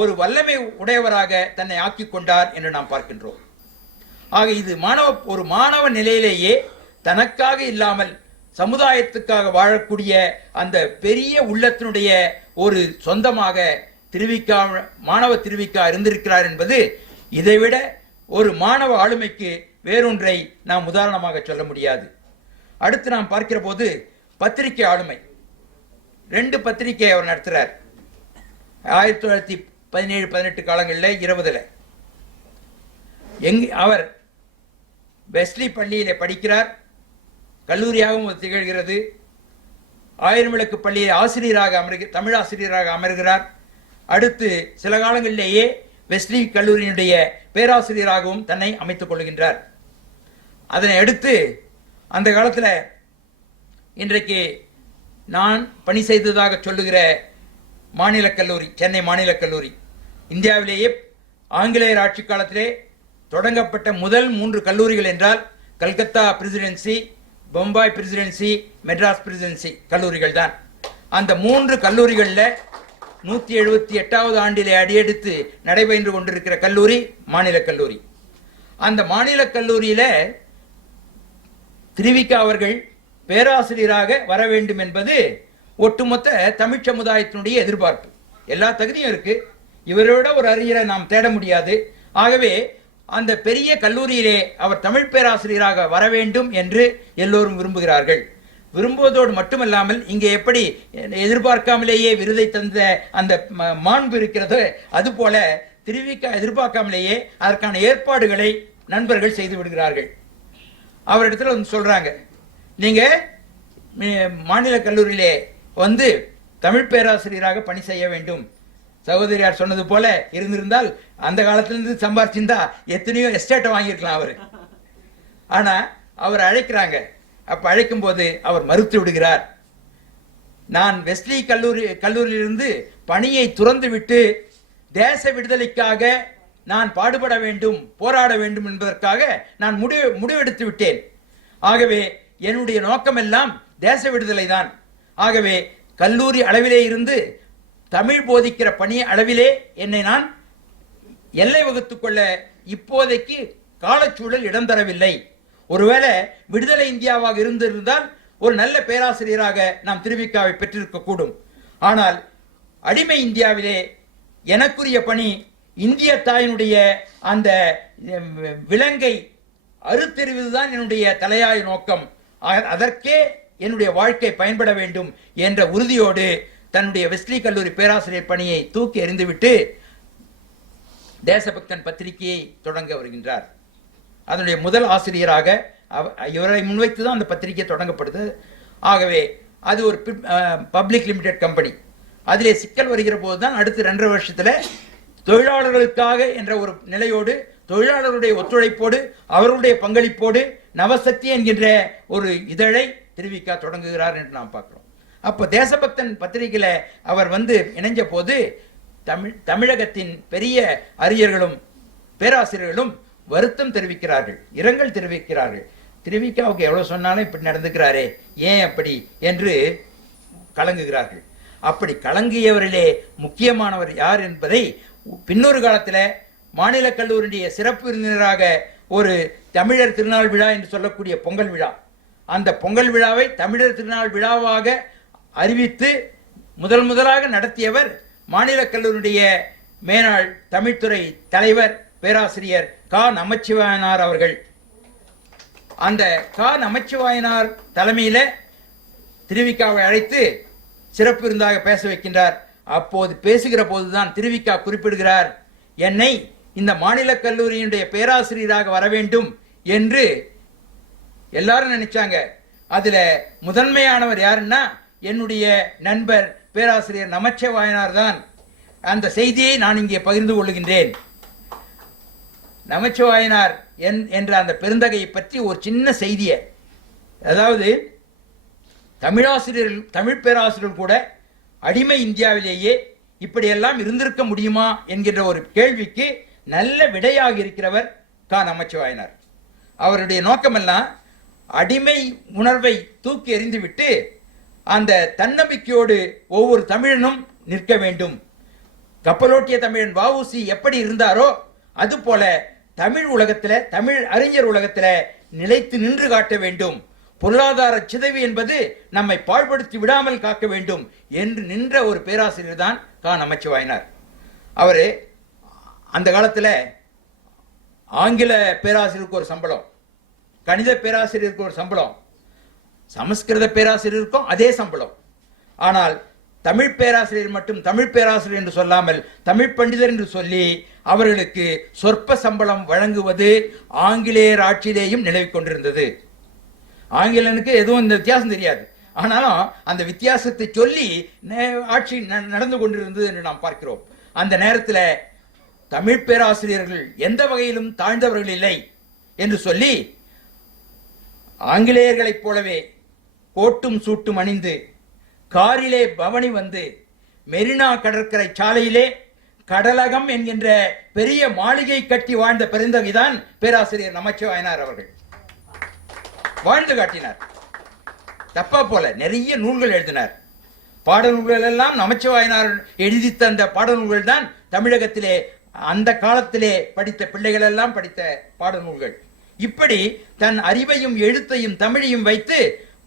ஒரு வல்லமை உடையவராக தன்னை ஆக்கிக் கொண்டார் என்று நாம் பார்க்கின்றோம். ஆக இது ஒரு மாணவ நிலையிலேயே தனக்காக இல்லாமல் சமுதாயத்துக்காக வாழக்கூடிய அந்த பெரிய உள்ளத்தினுடைய ஒரு சொந்தமாக திருவிக்கா மாணவ திருவிக்கா இருந்திருக்கிறார் என்பது இதைவிட ஒரு மாணவ ஆளுமைக்கு வேறொன்றை நாம் உதாரணமாக சொல்ல முடியாது. அடுத்து நாம் பார்க்கிற போது பத்திரிகை ஆளுமை. 2 பத்திரிகை அவர் நடத்துகிறார் 1917-18 காலங்களில் 20ல். அவர் வெஸ்லி பள்ளியிலே படிக்கிறார், கல்லூரியாகவும் திகழ்கிறது. 1000 விளக்கு பள்ளியில் ஆசிரியராக தமிழ் ஆசிரியராக அமர்கிறார். அடுத்து சில காலங்களிலேயே வெஸ்லி கல்லூரியினுடைய பேராசிரியராகவும் தன்னை அமைத்துக் கொள்கின்றார். அதனை அடுத்து அந்த காலத்தில் இன்றைக்கு நான் பணி செய்ததாக சொல்லுகிற மாநில கல்லூரி, சென்னை மாநில கல்லூரி, இந்தியாவிலேயே ஆங்கிலேயர் ஆட்சி காலத்திலே தொடங்கப்பட்ட முதல் 3 கல்லூரிகள் என்றால் Calcutta presidency, Bombay presidency, Madras presidency கல்லூரிகள் தான். அந்த 3 கல்லூரிகளில் 178வது ஆண்டிலே அடியெடுத்து நடைபெற்று கொண்டிருக்கிற கல்லூரி மாநில கல்லூரி. அந்த மாநில கல்லூரியில திருவிக்கா அவர்கள் பேராசிரியராக வர வேண்டும் என்பது ஒட்டுமொத்த தமிழ் சமுதாயத்தினுடைய எதிர்பார்ப்பு. எல்லா தகுதியும் இருக்கு, இவரோட ஒரு அறிஞரை நாம் தேட முடியாது. ஆகவே அந்த பெரிய கல்லூரியிலே அவர் தமிழ் பேராசிரியராக வர வேண்டும் என்று எல்லோரும் விரும்புகிறார்கள். விரும்புவதோடு மட்டுமல்லாமல் இங்கே எப்படி எதிர்பார்க்காமலேயே விருதை தந்த அந்த மாண்பு இருக்கிறதோ அதுபோல திருவிக்கா எதிர்பார்க்காமலேயே அதற்கான ஏற்பாடுகளை நண்பர்கள் செய்து விடுகிறார்கள். அவரிடத்துல வந்து சொல்றாங்க, நீங்க மாநில கல்லூரியிலே வந்து தமிழ் பேராசிரியராக பணி செய்ய வேண்டும். சகோதரியார் சொன்னது போல இருந்திருந்தால் அந்த காலத்திலிருந்து சம்பாரிச்சிருந்தா எத்தனையோ எஸ்டேட்டை வாங்கியிருக்கலாம் அவரு. ஆனா அவர் அழைக்கிறாங்க. அப்ப அழைக்கும் போது அவர் மறுத்து விடுகிறார். நான் வெஸ்லி கல்லூரியிலிருந்து பணியை துறந்து விட்டு தேச விடுதலைக்காக நான் பாடுபட வேண்டும், போராட வேண்டும் என்பதற்காக நான் முடிவெடுத்து விட்டேன். ஆகவே என்னுடைய நோக்கமெல்லாம் தேச விடுதலை தான். ஆகவே கல்லூரி அளவிலே இருந்து தமிழ் போதிக்கிற பணி அளவிலே என்னை நான் எல்லை வகுத்துக் கொள்ள இப்போதைக்கு காலச்சூழல் இடம் தரவில்லை. ஒருவேளை விடுதலை இந்தியாவாக இருந்திருந்தால் ஒரு நல்ல பேராசிரியராக நாம் திருவிக்காவை பெற்றிருக்க கூடும். ஆனால் அடிமை இந்தியாவிலே எனக்குரிய பணி இந்திய தாயினுடைய அந்த விலங்கை அறுத்தெறிவதுதான் என்னுடைய தலையாய நோக்கம். அதற்கே என்னுடைய வாழ்க்கை பயன்பட வேண்டும் என்ற உறுதியோடு தன்னுடைய வெஸ்லி கல்லூரி பேராசிரியர் பணியை தூக்கி எறிந்துவிட்டு தேசபக்தன் பத்திரிகையை தொடங்க வருகின்றார். அதனுடைய முதல் ஆசிரியராக இவரை முன்வைத்துதான் அந்த பத்திரிகை தொடங்கப்படுது. ஆகவே அது ஒரு பப்ளிக் லிமிடெட் கம்பெனி. அதிலே சிக்கல் வருகிற போதுதான் அடுத்து 2.5 வருஷத்துல தொழிலாளர்களுக்காக என்ற ஒரு நிலையோடு, தொழிலாளர்களுடைய ஒத்துழைப்போடு, அவர்களுடைய பங்களிப்போடு நவசக்தி என்கின்ற ஒரு இதழை திருவிக்கா தொடங்குகிறார் என்று நாம் பார்க்கிறோம். அப்ப தேசபக்தன் பத்திரிகையில அவர் வந்து இணைஞ்ச போது தமிழகத்தின் பெரிய அறிஞர்களும் பேராசிரியர்களும் வருத்தம் தெரிவிக்கிறார்கள், இரங்கல் தெரிவிக்கிறார்கள். திருவிக்காவுக்கு எவ்வளவு சொன்னாலும் இப்படி நடந்துக்கிறாரே, ஏன் அப்படி என்று கலங்குகிறார்கள். அப்படி கலங்கியவரிலே முக்கியமானவர் யார் என்பதை பின்னொரு காலத்தில் மாநில கல்லூரியுடைய சிறப்பு விருந்தினராக ஒரு தமிழர் திருநாள் விழா என்று சொல்லக்கூடிய பொங்கல் விழா, அந்த பொங்கல் விழாவை தமிழர் திருநாள் விழாவாக அறிவித்து முதலாக நடத்தியவர் மாநில கல்லூரியுடைய மேனாள் தமிழ்துறை தலைவர் பேராசிரியர் கா. நமச்சிவாயனார் அவர்கள். அந்த கா. நமச்சிவாயனார் தலைமையில திருவிக்காவை அழைத்து சிறப்பு விருந்தாக பேச வைக்கின்றார். அப்போது பேசுகிற போதுதான் திருவிக்கா குறிப்பிடுகிறார், என்னை இந்த மாநில கல்லூரியினுடைய பேராசிரியராக வர வேண்டும் என்று எல்லாரும் நினைச்சாங்க. அதுல முதன்மையானவர் யாருன்னா என்னுடைய நண்பர் பேராசிரியர் நமச்சிவாயனார் தான். அந்த செய்தியை நான் இங்கே பகிர்ந்து கொள்கின்றேன். நமச்சிவாயனார் என்ற அந்த பெருந்தகையை பற்றி ஒரு சின்ன செய்தியை, அதாவது தமிழ் பேராசிரியர்கள் கூட அடிமை இந்தியாவிலேயே இப்படியெல்லாம் இருந்திருக்க முடியுமா என்கின்ற ஒரு கேள்விக்கு நல்ல விடையாக இருக்கிறவர் கா. நமச்சிவாயனார். அவருடைய நோக்கமெல்லாம் அடிமை உணர்வை தூக்கி எறிந்துவிட்டு அந்த தன்னம்பிக்கையோடு ஒவ்வொரு தமிழனும் நிற்க வேண்டும். கப்பலோட்டிய தமிழன் வ.உ.சி. எப்படி இருந்தாரோ அதுபோல தமிழ் உலகத்தில், தமிழ் அறிஞர் உலகத்தில் நிலைத்து நின்று காட்ட வேண்டும். பொருளாதார சிதைவு என்பது நம்மை பாழ்படுத்தி விடாமல் காக்க வேண்டும் என்று நின்ற ஒரு பேராசிரியர் தான் கா. நமச்சிவாயனார். அவர் அந்த காலத்தில் ஆங்கில பேராசிரியருக்கு ஒரு சம்பளம், கணித பேராசிரியருக்கு ஒரு சம்பளம், சமஸ்கிருத பேராசிரியருக்கும் அதே சம்பளம். ஆனால் தமிழ் பேராசிரியர் மட்டும் தமிழ் பேராசிரியர் என்று சொல்லாமல் தமிழ் பண்டிதர் என்று சொல்லி அவர்களுக்கு சொற்ப சம்பளம் வழங்குவது ஆங்கிலேயர் ஆட்சியிலேயும் நிலவிக் கொண்டிருந்தது. ஆங்கிலனுக்கு எதுவும் இந்த வித்தியாசம் தெரியாது, ஆனாலும் அந்த வித்தியாசத்தை சொல்லி ஆட்சி நடந்து கொண்டிருந்தது என்று நாம் பார்க்கிறோம். அந்த நேரத்தில் தமிழ் பேராசிரியர்கள் எந்த வகையிலும் தாழ்ந்தவர்கள் இல்லை என்று சொல்லி ஆங்கிலேயர்களைப் போலவே கோட்டும் சூட்டும் அணிந்து காரிலே பவனி வந்து மெரினா கடற்கரை சாலையிலே கடலகம் என்கின்ற பெரிய மாளிகை கட்டி வாழ்ந்த பெருந்தகைதான் பேராசிரியர் நமச்சிவாயனார் அவர்கள். வாழ்ந்து காட்டினார். தப்பா போல நிறைய நூல்கள் எழுதினார். பாடநூல்கள் எல்லாம் நமச்சிவாயனார் எழுதி தந்த பாடநூல்கள் தான் தமிழகத்திலே அந்த காலத்திலே படித்த பிள்ளைகள் எல்லாம் படித்த பாடநூல்கள். இப்படி தன் அறிவையும் எழுத்தையும் தமிழையும் வைத்து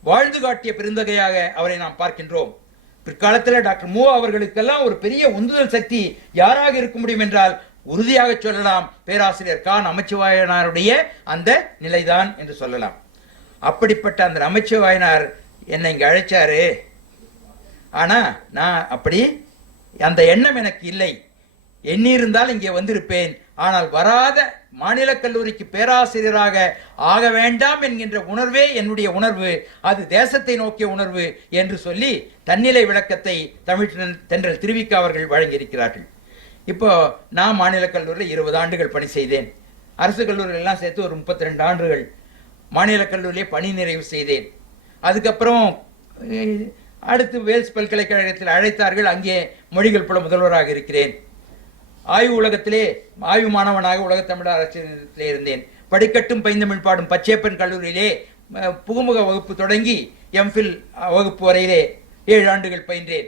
வாழ்ந்து காட்டிய பெருந்தகையாக அவரை நாம் பார்க்கின்றோம். பிற்காலத்தில் டாக்டர் மு அவர்களுக்கெல்லாம் ஒரு பெரிய உந்துதல் சக்தி யாராக இருக்க முடியும் என்றால் உறுதியாக சொல்லலாம் பேராசிரியர் கா. நமச்சிவாயனாருடைய அந்த நிலைதான் என்று சொல்லலாம். அப்படிப்பட்ட அந்த நமச்சிவாயனார் என்னை இங்க அழைச்சாரு. ஆனா நான் அப்படி அந்த எண்ணம் எனக்கு இல்லை. எண்ணியிருந்தால் இங்கே வந்திருப்பேன். ஆனால் வராத மாநில கல்லூரிக்கு பேராசிரியராக ஆக வேண்டாம் என்கின்ற உணர்வே என்னுடைய உணர்வு, அது தேசத்தை நோக்கிய உணர்வு என்று சொல்லி தன்னிலை விளக்கத்தை தமிழ் தென்றல் திருவிக்கா அவர்கள் வழங்கியிருக்கிறார்கள். இப்போ நான் மாநில கல்லூரியில் 20 ஆண்டுகள் பணி செய்தேன். அரசு கல்லூரிகள் எல்லாம் சேர்த்து ஒரு 32 ஆண்டுகள் மாநில கல்லூரியிலே பணி நிறைவு செய்தேன். அதுக்கப்புறம் அடுத்து வேல்ஸ் பல்கலைக்கழகத்தில் அழைத்தார்கள். அங்கே மொழிகள் புல முதல்வராக இருக்கிறேன். ஆய்வு உலகத்திலே ஆய்வு மாணவனாக உலக தமிழ் அரசியலே இருந்தேன். படிக்கட்டும் பைந்தமிழ் பாடும் பச்சையப்பன் கல்லூரியிலே புகுமுக வகுப்பு தொடங்கி எம்ஃபில் வகுப்பு வரையிலே 7 ஆண்டுகள் பயின்றேன்.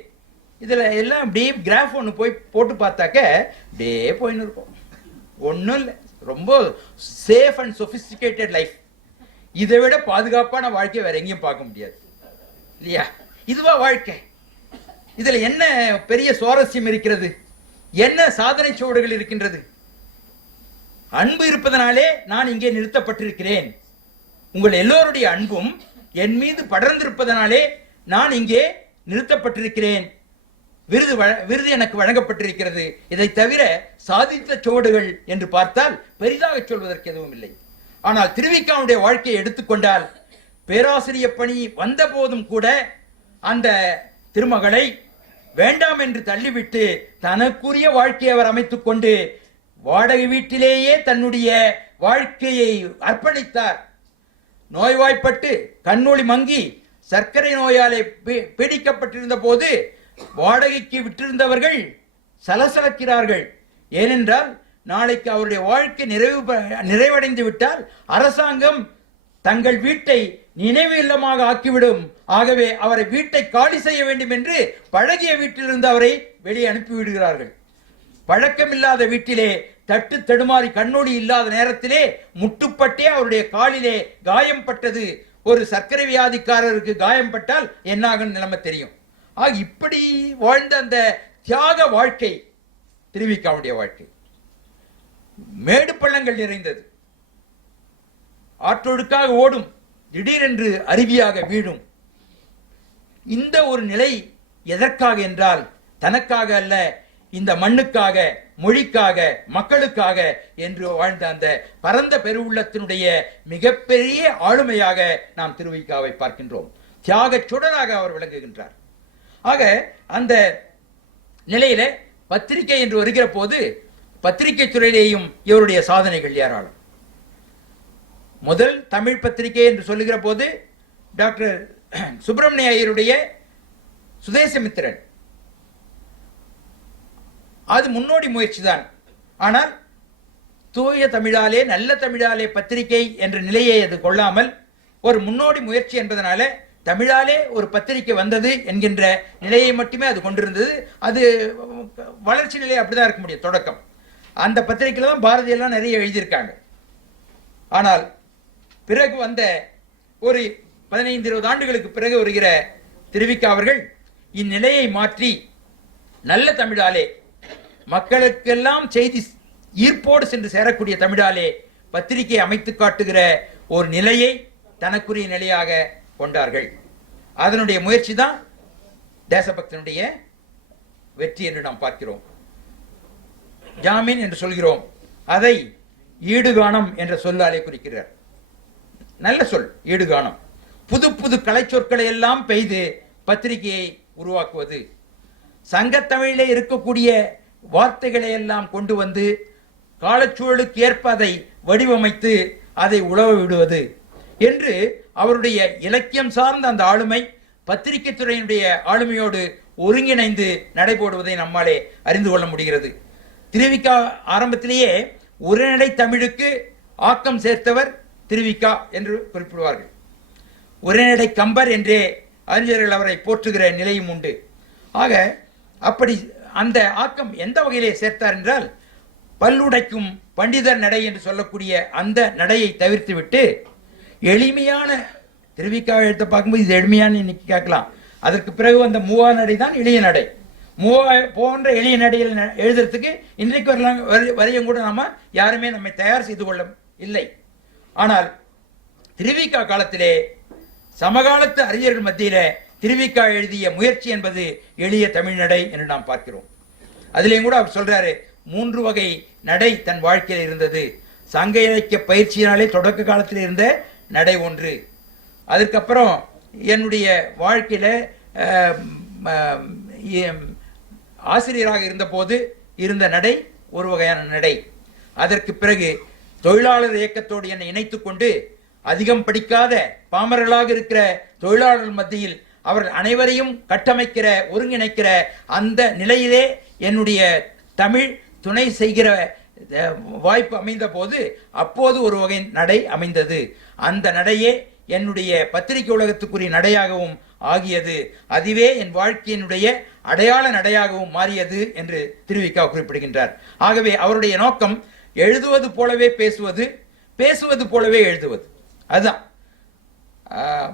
இதில் எல்லாம் அப்படியே கிராஃப் ஒன்று போய் போட்டு பார்த்தாக்க அப்படியே போயின்னு இருக்கும். ஒன்றும் இல்லை, ரொம்ப சேஃப் அண்ட் சொபிஸ்டிகேட்டட் லைஃப். இதை விட பாதுகாப்பான வாழ்க்கையை வேற எங்கேயும் பார்க்க முடியாது இல்லையா? இதுவா வாழ்க்கை? இதுல என்ன பெரிய சுவாரஸ்யம் இருக்கிறது? என்ன சாதனை சுவடுகள் இருக்கின்றது? அன்பு இருப்பதனாலே நான் இங்கே நிறுத்தப்பட்டிருக்கிறேன். உங்கள் எல்லோருடைய அன்பும் என் மீது படர்ந்திருப்பதனாலே நான் இங்கே நிறுத்தப்பட்டிருக்கிறேன். விருது எனக்கு வழங்கப்பட்டிருக்கிறது. இதை தவிர சாதித்த சுவடுகள் என்று பார்த்தால் பெரிதாக சொல்வதற்கு எதுவும் இல்லை. ஆனால் திருவிக்காவுடைய வாழ்க்கையை எடுத்துக்கொண்டால் பேராசிரியர் பணி வந்த போதும் கூட அந்த திருமகளை வேண்டாம் என்று தள்ளிவிட்டு தனக்குரிய வாழ்க்கையை அவர் அமைத்துக் கொண்டு வாடகை வீட்டிலேயே தன்னுடைய வாழ்க்கையை அர்ப்பணித்தார். நோய்வாய்ப்பட்டு கண்ணொளி மங்கி சர்க்கரை நோயாலே பீடிக்கப்பட்டிருந்த போது வாடகைக்கு விட்டிருந்தவர்கள் சலசலக்கிறார்கள். ஏனென்றால் நாளைக்கு அவருடைய வாழ்க்கை நிறைவடைந்து விட்டால் அரசாங்கம் தங்கள் வீட்டை நினைவு இல்லமாக ஆக்கிவிடும். ஆகவே அவரை வீட்டை காலி செய்ய வேண்டும் என்று பழகிய வீட்டிலிருந்து அவரை வெளியே அனுப்பிவிடுகிறார்கள். பழக்கமில்லாத வீட்டிலே தட்டு தடுமாறி கண்ணொளி இல்லாத நேரத்திலே முட்டுப்பட்டே அவருடைய காலிலே காயம் பட்டது. ஒரு சர்க்கரை வியாதிக்காரருக்கு காயம் பட்டால் என்னாகும் நிலைமை தெரியும். இப்படி வாழ்ந்த அந்த தியாக வாழ்க்கை திருவிக்காவுடைய வாழ்க்கை. மேடு பள்ளங்கள் நிறைந்தது. ஆற்றொழுக்காக ஓடும், திடீரென்று அருவியாக வீழும். இந்த ஒரு நிலை எதற்காக என்றால் தனக்காக அல்ல, இந்த மண்ணுக்காக, மொழிக்காக, மக்களுக்காக என்று வாழ்ந்த அந்த பரந்த பெருவுள்ளத்தினுடைய மிகப்பெரிய ஆளுமையாக நாம் திருவிக்காவை பார்க்கின்றோம். தியாக சுடராக அவர் விளங்குகின்றார். ஆக அந்த நிலையில பத்திரிகை என்று வருகிற போது பத்திரிகை துறையிலேயும் இவருடைய சாதனைகள் ஏராளம். முதல் தமிழ் பத்திரிகை என்று சொல்லுகிற போது டாக்டர் சுப்பிரமணிய ஐயருடைய சுதேசமித்திரன், அது முன்னோடி முயற்சி தான். ஆனால் தூய தமிழாலே நல்ல தமிழாலே பத்திரிகை என்ற நிலையை அது கொள்ளாமல் ஒரு முன்னோடி முயற்சி என்பதனால தமிழாலே ஒரு பத்திரிகை வந்தது என்கின்ற நிலையை மட்டுமே அது கொண்டிருந்தது. அது வளர்ச்சி நிலை அப்படிதான் இருக்க முடியும். தொடக்கம் அந்த பத்திரிகையில தான் பாரதியெல்லாம் நிறைய எழுதியிருக்காங்க. ஆனால் பிறகு வந்த ஒரு 15-20 ஆண்டுகளுக்கு பிறகு வருகிற திருவிக்கா அவர்கள் இந்நிலையை மாற்றி நல்ல தமிழாலே மக்களுக்கெல்லாம் செய்தி ஈர்ப்போடு சென்று சேரக்கூடிய தமிழாலே பத்திரிகை அமைத்து காட்டுகிற ஒரு நிலையை தனக்குரிய நிலையாக கொண்டார்கள். அதனுடைய முயற்சி தான் தேசபக்தனுடைய வெற்றி என்று நாம் பார்க்கிறோம். ஜாமீன் என்று சொல்கிறோம், அதை ஈடுகானம் என்ற சொல்லாலே குறிக்கிறார். நல்ல சொல் ஈடுகானம். புது புது கலைச்சொற்களை எல்லாம் பெய்து பத்திரிகையை உருவாக்குவது, சங்கத்தமிழிலே இருக்கக்கூடிய வார்த்தைகளை எல்லாம் கொண்டு வந்து காலச்சூழலுக்கு ஏற்ப அதை வடிவமைத்து அதை உழவ விடுவது என்று அவருடைய இலக்கியம் சார்ந்த அந்த ஆளுமை பத்திரிகை துறையினுடைய ஆளுமையோடு ஒருங்கிணைந்து நடைபோடுவதை நம்மாலே அறிந்து கொள்ள முடிகிறது. திருவிக்கா ஆரம்பத்திலேயே உரைநடை தமிழுக்கு ஆக்கம் சேர்த்தவர் திருவிக்கா என்று குறிப்பிடுவார்கள். உரைநடை கம்பர் என்றே அறிஞர்கள் அவரை போற்றுகிற நிலையும் உண்டு. ஆக அப்படி அந்த ஆக்கம் எந்த வகையிலே சேர்த்தார் என்றால், பல்லுடைக்கும் பண்டிதர் நடை என்று சொல்லக்கூடிய அந்த நடையை தவிர்த்து விட்டு எளிமையான, திருவிக்கா எழுத்த பார்க்கும்போது இது எளிமையான இன்னைக்கு கேட்கலாம், அதற்கு பிறகு வந்த மூவா நடை தான் எளிய நடை. மூவா போன்ற எளிய நடையில் எழுதுறதுக்கு இன்றைக்கு வரையும் கூட நாம யாருமே நம்மை தயார் செய்து கொள்ள இல்லை. ஆனால் திருவிக்கா காலத்திலே சமகாலத்து அறிஞர்கள் மத்தியில திருவிக்கா எழுதிய முயற்சி என்பது எளிய தமிழ் நடை என்று நாம் பார்க்கிறோம். அதிலேயும் கூட அவர் சொல்றாரு, 3 வகை நடை தன் வாழ்க்கையில் இருந்தது. சங்க இலக்கிய பயிற்சியினாலே தொடக்க காலத்தில் இருந்த நடை ஒன்று, அதற்கப்புறம் என்னுடைய வாழ்க்கையில ஆசிரியராக இருந்த போது இருந்த நடை ஒரு வகையான நடை, அதற்கு பிறகு தொழிலாளர் இயக்கத்தோடு என்னை இணைத்துக் கொண்டு அதிகம் படிக்காத பாமரர்களாக இருக்கிற தொழிலாளர்கள் மத்தியில் அவர்கள் அனைவரையும் கட்டமைக்கிற ஒருங்கிணைக்கிற அந்த நிலையிலே என்னுடைய தமிழ் துணை செய்கிற வாய்ப்பு அமைந்த போது அப்போது ஒரு வகை நடை அமைந்தது. அந்த நடையே என்னுடைய பத்திரிகை உலகத்துக்குரிய நடையாகவும் ஆகியது. அதுவே என் வாழ்க்கையினுடைய அடையாள நடையாகவும் மாறியது என்று திருவிக்கா குறிப்பிடுகின்றார். ஆகவே அவருடைய நோக்கம் எழுதுவது போலவே பேசுவது, பேசுவது போலவே எழுதுவது. அதுதான்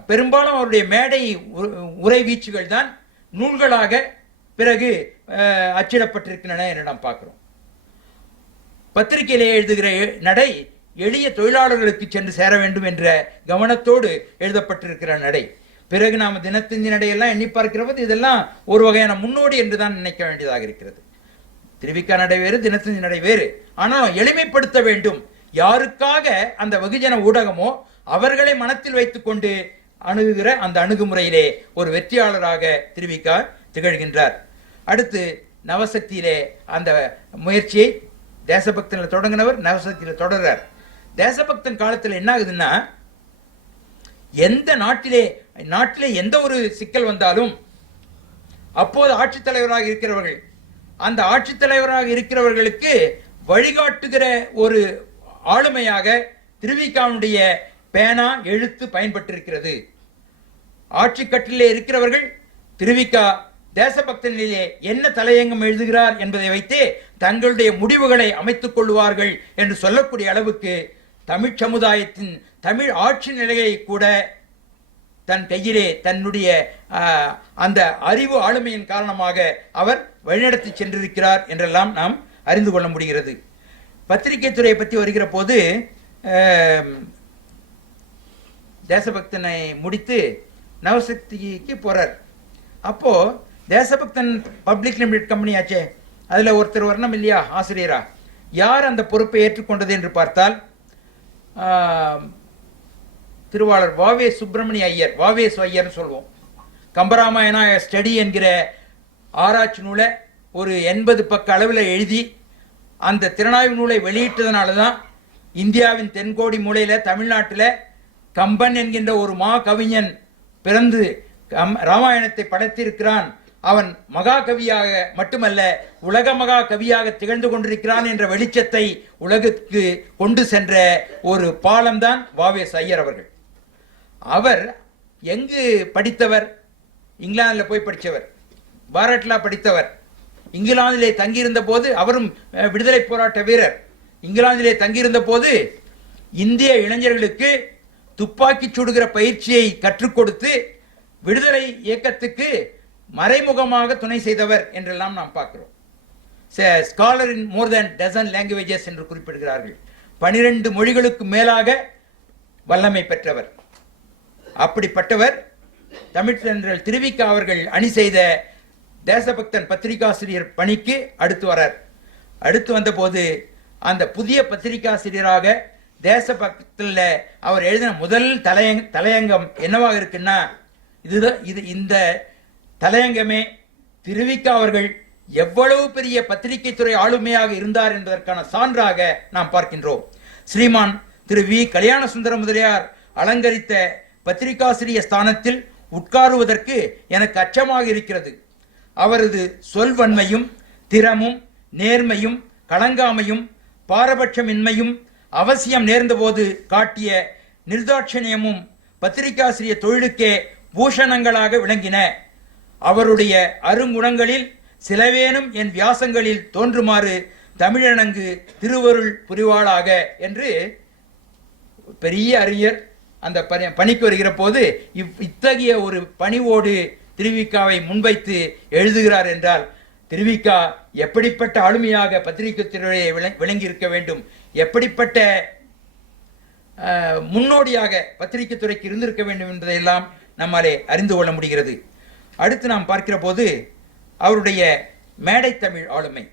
பெரும்பாலும் அவருடைய மேடை உரை வீச்சுகள் தான் நூல்களாக பிறகு அச்சிடப்பட்டிருக்கின்றன என்று நாம் பார்க்கிறோம். பத்திரிகையிலே எழுதுகிற நடை எளிய தொழிலாளர்களுக்கு சென்று சேர வேண்டும் என்ற கவனத்தோடு எழுதப்பட்டிருக்கிற நடை. பிறகு நாம் தினத்தந்தி நடையெல்லாம் எண்ணி பார்க்கிறபோது இதெல்லாம் ஒரு வகையான முன்னோடி என்று தான் நினைக்க வேண்டியதாக இருக்கிறது. திருவிக்கா நடை வேறு, தினத்தந்தி நடை வேறு. ஆனால் எளிமைப்படுத்த வேண்டும். யாருக்காக அந்த வெகுஜன ஊடகமோ அவர்களை மனத்தில் வைத்துக் கொண்டு அணுகுகிற அந்த அணுகுமுறையிலே ஒரு வெற்றியாளராக திருவிக்கா திகழ்கின்றார். அடுத்து நவசக்தியிலே அந்த முயற்சியை தேசபக்தனில் தொடங்கினவர் நவசக்தியில் தொடர்றார். தேசபக்தன் காலத்தில் என்ன ஆகுதுன்னா, எந்த நாட்டிலே எந்த ஒரு சிக்கல் வந்தாலும் அப்போது ஆட்சித்தலைவராக இருக்கிறவர்கள், அந்த ஆட்சித்தலைவராக இருக்கிறவர்களுக்கு வழிகாட்டுகிற ஒரு ஆளுமையாக திருவிக்காவுடைய பேனா எழுத்து பயன்பட்டிருக்கிறது. ஆட்சி கட்டிலே இருக்கிறவர்கள் திருவிக்கா தேசபக்தனிலே என்ன தலையங்கம் எழுதுகிறார் என்பதை வைத்தே தங்களுடைய முடிவுகளை அமைத்துக் கொள்வார்கள் என்று சொல்லக்கூடிய அளவுக்கு தமிழ் சமுதாயத்தின் தமிழ் ஆட்சி நிலையை கூட தன் கையிலே தன்னுடைய அந்த அறிவு ஆளுமையின் காரணமாக அவர் வழிநடத்தி சென்றிருக்கிறார் என்றெல்லாம் நாம் அறிந்து கொள்ள முடிகிறது. பத்திரிகை துறையை பற்றி வருகிற போது தேசபக்தனை முடித்து நவசக்திக்கு போறார். அப்போ தேசபக்தன் பப்ளிக் லிமிடெட் கம்பெனி ஆச்சே, அதுல ஒருத்தர் வரணும் இல்லையா ஆசிரியரா, யார் அந்த பொறுப்பை ஏற்றுக்கொண்டது என்று பார்த்தால் திருவாளர் வாவே சுப்பிரமணிய ஐயர், வாவேசு ஐயர்னு சொல்வோம். கம்பராமாயணா ஸ்டடி என்கிற ஆராய்ச்சி நூலை ஒரு 80 பக்க அளவில் எழுதி அந்த திறனாய்வு நூலை வெளியிட்டதுனால தான் இந்தியாவின் தென்கோடி மூலையில தமிழ்நாட்டில் கம்பன் என்கின்ற ஒரு மா கவிஞன் பிறந்து ராமாயணத்தை படைத்திருக்கிறான். அவன் மகாகவியாக மட்டுமல்ல உலக மகா கவியாக திகழ்ந்து கொண்டிருக்கிறான் என்ற வெளிச்சத்தை உலகுக்கு கொண்டு சென்ற ஒரு பாலம்தான் வாவேஸ் ஐயர் அவர்கள். அவர் எங்கு படித்தவர்? இங்கிலாந்தில் போய் படித்தவர், பாரட்லா படித்தவர். இங்கிலாந்திலே தங்கியிருந்த போது அவரும் விடுதலை போராட்ட வீரர். இங்கிலாந்திலே தங்கியிருந்த போது இந்திய இளைஞர்களுக்கு துப்பாக்கி சுடுகிற பயிற்சியை கற்றுக் கொடுத்து விடுதலை இயக்கத்துக்கு மறைமுகமாக துணை செய்தவர் என்றெல்லாம் நாம் பார்க்கிறோம். ஸ்காலர் இன் மோர் தென் டசன் லாங்குவேஜஸ் என்று குறிப்பிடுகிறார்கள். 12 மொழிகளுக்கு மேலாக வல்லமை பெற்றவர். அப்படிப்பட்டவர் தமிழ் தென்றல் திருவிக அவர்கள் அணி செய்த தேசபக்தன் பத்திரிகாசிரியர் பணிக்கு அடுத்து வரார். அடுத்து வந்த போது அந்த புதிய பத்திரிகாசிரியராக தேசபக்தில் அவர் எழுதின முதல் தலையங்கம் என்னவாக இருக்குன்னா, இந்த தலையங்கமே திருவிக அவர்கள் எவ்வளவு பெரிய பத்திரிகை துறை ஆளுமையாக இருந்தார் என்பதற்கான சான்றாக நாம் பார்க்கின்றோம். ஸ்ரீமான் திரு வி கல்யாண சுந்தர முதலியார் அலங்கரித்த பத்திரிகாசிரிய ஸ்தானத்தில் உட்காருவதற்கு எனக்கு அச்சமாக இருக்கிறது. அவரது சொல்வன்மையும் திறமும் நேர்மையும் கலங்காமையும் பாரபட்சமின்மையும் அவசியம் நேர்ந்தபோது காட்டிய நிர்தாட்சணியமும் பத்திரிகாசிரிய தொழிலுக்கே பூஷணங்களாக விளங்கின. அவருடைய அருங்குணங்களில் சிலவேனும் என் வியாசங்களில் தோன்றுமாறு தமிழனங்கு திருவருள் புரிவாளாக என்று பெரிய அறிஞர் அந்த பணிக்கு வருகிற போது இத்தகைய ஒரு பணிவோடு திருவிகாவை முன்வைத்து எழுதுகிறார் என்றால் திருவிக எப்படிப்பட்ட ஆளுமையாக பத்திரிகை துறையை விளங்கி இருக்க வேண்டும், எப்படிப்பட்ட முன்னோடியாக பத்திரிகை துறைக்கு இருந்திருக்க வேண்டும் என்பதையெல்லாம் நம்மாலே அறிந்து கொள்ள முடிகிறது. அடுத்து நாம் பார்க்கிற போது அவருடைய மேடை தமிழ் ஆளுமை.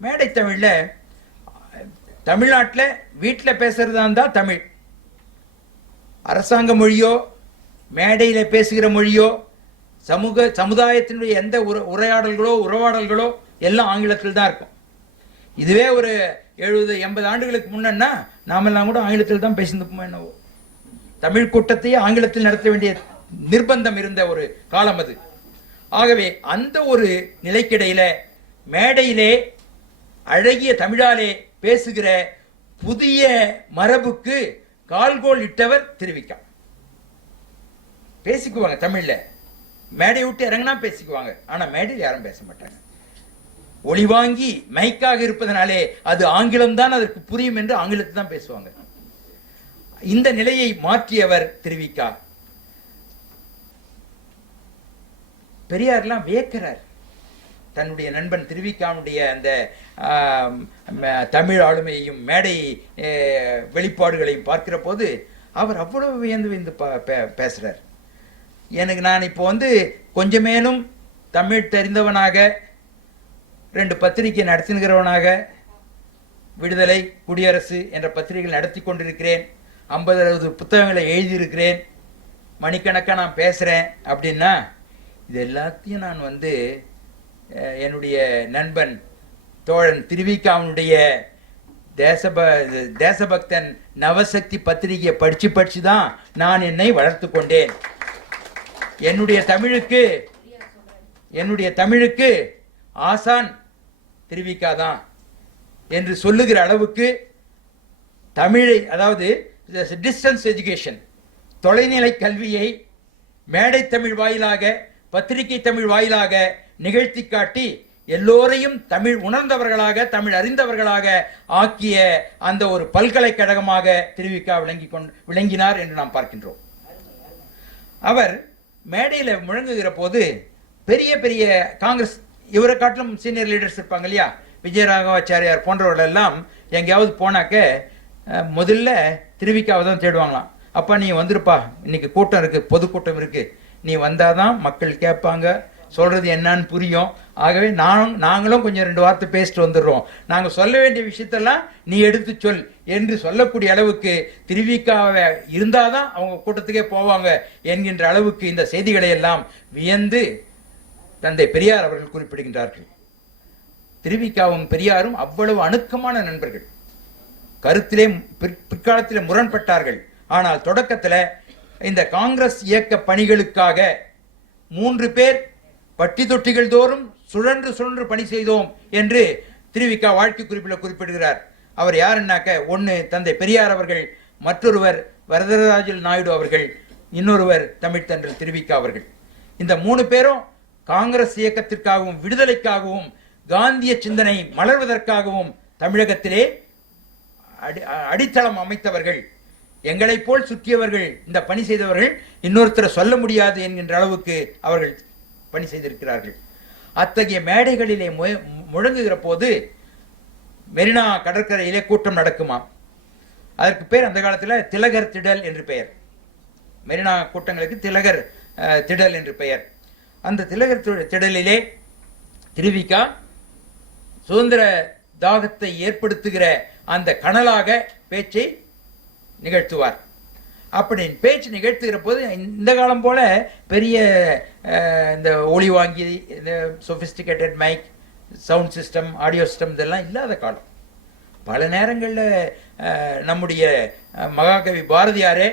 மேடை தமிழில் தமிழ்நாட்டில் வீட்டில் பேசுறதா இருந்தால் தமிழ், அரசாங்க மொழியோ மேடையில் பேசுகிற மொழியோ சமுதாயத்தினுடைய எந்த உரையாடல்களோ எல்லாம் ஆங்கிலத்தில் தான் இருக்கும். இதுவே ஒரு 70-80 ஆண்டுகளுக்கு முன்னா நாமெல்லாம் கூட ஆங்கிலத்தில் தான் பேசியிருப்போம். என்னவோ தமிழ் கூட்டத்தையே ஆங்கிலத்தில் நடத்த வேண்டிய நிர்பந்தம் இருந்த ஒரு காலம் அது. ஆகவே அந்த ஒரு நிலைக்கிடையில மேடையிலே அழகிய தமிழாலே பேசுகிற புதிய மரபுக்கு கால்கோல் இட்டவர் திருவிக. பேசிக்குவாங்க தமிழ்ல, மேடை விட்டு இறங்கினா பேசிக்குவாங்க, ஆனா மேடையில் யாரும் பேச மாட்டாங்க. ஒளி வாங்கி மைக்காக இருப்பதனாலே அது ஆங்கிலம் தான் அதற்கு புரியும் என்று ஆங்கிலத்தை தான் பேசுவாங்க. இந்த நிலையை மாற்றியவர் திருவிக. பெரியார்லாம் வியக்கிறார். தன்னுடைய நண்பன் திருவிகாவுடைய அந்த தமிழ் ஆளுமையையும் மேடை வெளிப்பாடுகளையும் பார்க்கிற போது அவர் அவ்வளவு வியந்து பேசுறார். நான் இப்போ கொஞ்சம் மேலும் தமிழ் தெரிந்தவனாக 2 பத்திரிகை நடத்துகிறவனாக விடுதலை குடியரசு என்ற பத்திரிகைகள் நடத்தி கொண்டிருக்கிறேன். 50-60 புத்தகங்களை எழுதியிருக்கிறேன். மணிக்கணக்காக நான் பேசுகிறேன். அப்படின்னா இது எல்லாத்தையும் நான் என்னுடைய நண்பன் தோழன் திருவிகாவுடைய தேசபக்தன் நவசக்தி பத்திரிகையை படிச்சு தான் நான் என்னை வளர்த்து கொண்டேன். என்னுடைய தமிழுக்கு ஆசான் திருவிக தான் என்று சொல்லுகிற அளவுக்கு தமிழை, அதாவது டிஸ்டன்ஸ் எஜுகேஷன், தொலைநிலை கல்வியை மேடை தமிழ் வாயிலாக பத்திரிகை தமிழ் வாயிலாக நிகழ்த்தி காட்டி எல்லோரையும் தமிழ் உணர்ந்தவர்களாக தமிழ் அறிந்தவர்களாக ஆக்கிய அந்த ஒரு பல்கலைக்கழகமாக திருவிக விளங்கினார் என்று நாம் பார்க்கின்றோம். அவர் மேடையில் முழங்குகிற போது பெரிய பெரிய காங்கிரஸ், இவரை காட்டிலும் சீனியர் லீடர்ஸ் இருப்பாங்க இல்லையா, விஜயராகவாச்சாரியார் போன்றவர்கள் எல்லாம் எங்கேயாவது போனாக்க முதல்ல திருவிகாவை தான் தேடுவாங்களாம். அப்பா நீ வந்துருப்பா, இன்னைக்கு கூட்டம் இருக்கு, பொதுக்கூட்டம் இருக்கு, நீ வந்தாதான் மக்கள் கேட்பாங்க, சொல்றது என்னன்னு புரியும். ஆகவே நாங்களும் கொஞ்சம் 2 வார்த்தை பேசிட்டு வந்துடுறோம், நாங்கள் சொல்ல வேண்டிய விஷயத்தெல்லாம் நீ எடுத்து சொல் என்று சொல்லக்கூடிய அளவுக்கு திருவிகாவை இருந்தாதான் அவங்க கூட்டத்துக்கே போவாங்க என்கின்ற அளவுக்கு இந்த செய்திகளை எல்லாம் வியந்து தந்தை பெரியார் அவர்கள் குறிப்பிடுகின்றார்கள். திருவிகாவும் பெரியாரும் அவ்வளவு அணுக்கமான நண்பர்கள். கருத்திலே பிற்காலத்திலே முரண்பட்டார்கள். ஆனால் தொடக்கத்தில் இந்த காங்கிரஸ் இயக்க பணிகளுக்காக 3 பேர் பட்டி தொட்டிகள் தோறும் சுழன்று சுழன்று பணி செய்தோம் என்று திருவிக வாழ்க்கை குறிப்பில் குறிப்பிடுகிறார். அவர் யாருன்னாக்க, ஒன்று தந்தை பெரியார் அவர்கள், மற்றொருவர் வரதராஜல் நாயுடு அவர்கள், இன்னொருவர் தமிழ்த்தன்றல் திருவிக அவர்கள். இந்த 3 பேரும் காங்கிரஸ் இயக்கத்திற்காகவும் விடுதலைக்காகவும் காந்திய சிந்தனை மலர்வதற்காகவும் தமிழகத்திலே அடித்தளம் அமைத்தவர்கள். எங்களை போல் சுற்றியவர்கள், இந்த பணி செய்தவர்கள் இன்னொருத்தரை சொல்ல முடியாது என்கின்ற அளவுக்கு அவர்கள் பணி செய்திருக்கிறார்கள். அத்தகைய மேடைகளிலே முழங்குகிற போது மெரினா கடற்கரையிலே கூட்டம் நடக்குமாம். அதற்கு பேர் அந்த காலத்தில் திலகர் திடல் என்று பெயர். மெரினா கூட்டங்களுக்கு திலகர் திடல் என்று பெயர். அந்த திலகர் திடலிலே திருவிக சுதந்திர தாகத்தை ஏற்படுத்துகிற அந்த கனலாக பேச்சை நிகழ்த்துவார். அப்படி பேச்சு நிகழ்த்துகிற போது இந்த காலம் போல பெரிய இந்த ஒளி வாங்கி இந்த sophisticated mic, sound system, audio system இதெல்லாம் இல்லாத காலம். பல நேரங்களில் நம்முடைய மகாகவி பாரதியாரே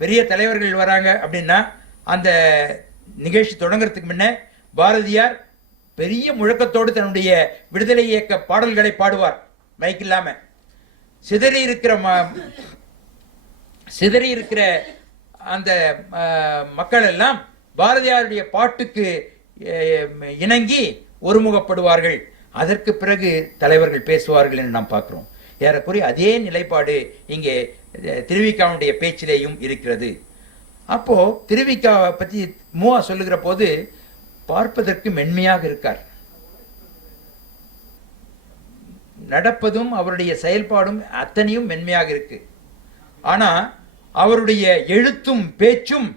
பெரிய தலைவர்கள் வராங்க அப்படின்னா அந்த நிகழ்ச்சி தொடங்குறதுக்கு முன்ன பாரதியார் பெரிய முழக்கத்தோடு தன்னுடைய விடுதலை இயக்க பாடல்களை பாடுவார். மைக் இல்லாம சிதறி இருக்கிற அந்த மக்கள் எல்லாம் பாரதியாருடைய பாட்டுக்கு இணங்கி ஒருமுகப்படுவார்கள். அதற்கு பிறகு தலைவர்கள் பேசுவார்கள் என்று நாம் பார்க்கிறோம். ஏறக்குறைய அதே நிலைப்பாடு இங்கே திருவிகாவுடைய பேச்சிலேயும் இருக்கிறது. அப்போ திருவிகாவை பற்றி மூவா சொல்லுகிற போது பார்ப்பதற்கு மென்மையாக இருக்கார். நடப்பதும் அவருடைய செயல்பாடும் அத்தனையும் மென்மையாக இருக்கு. ஆனா அவருடைய எழுத்தும் பேச்சும்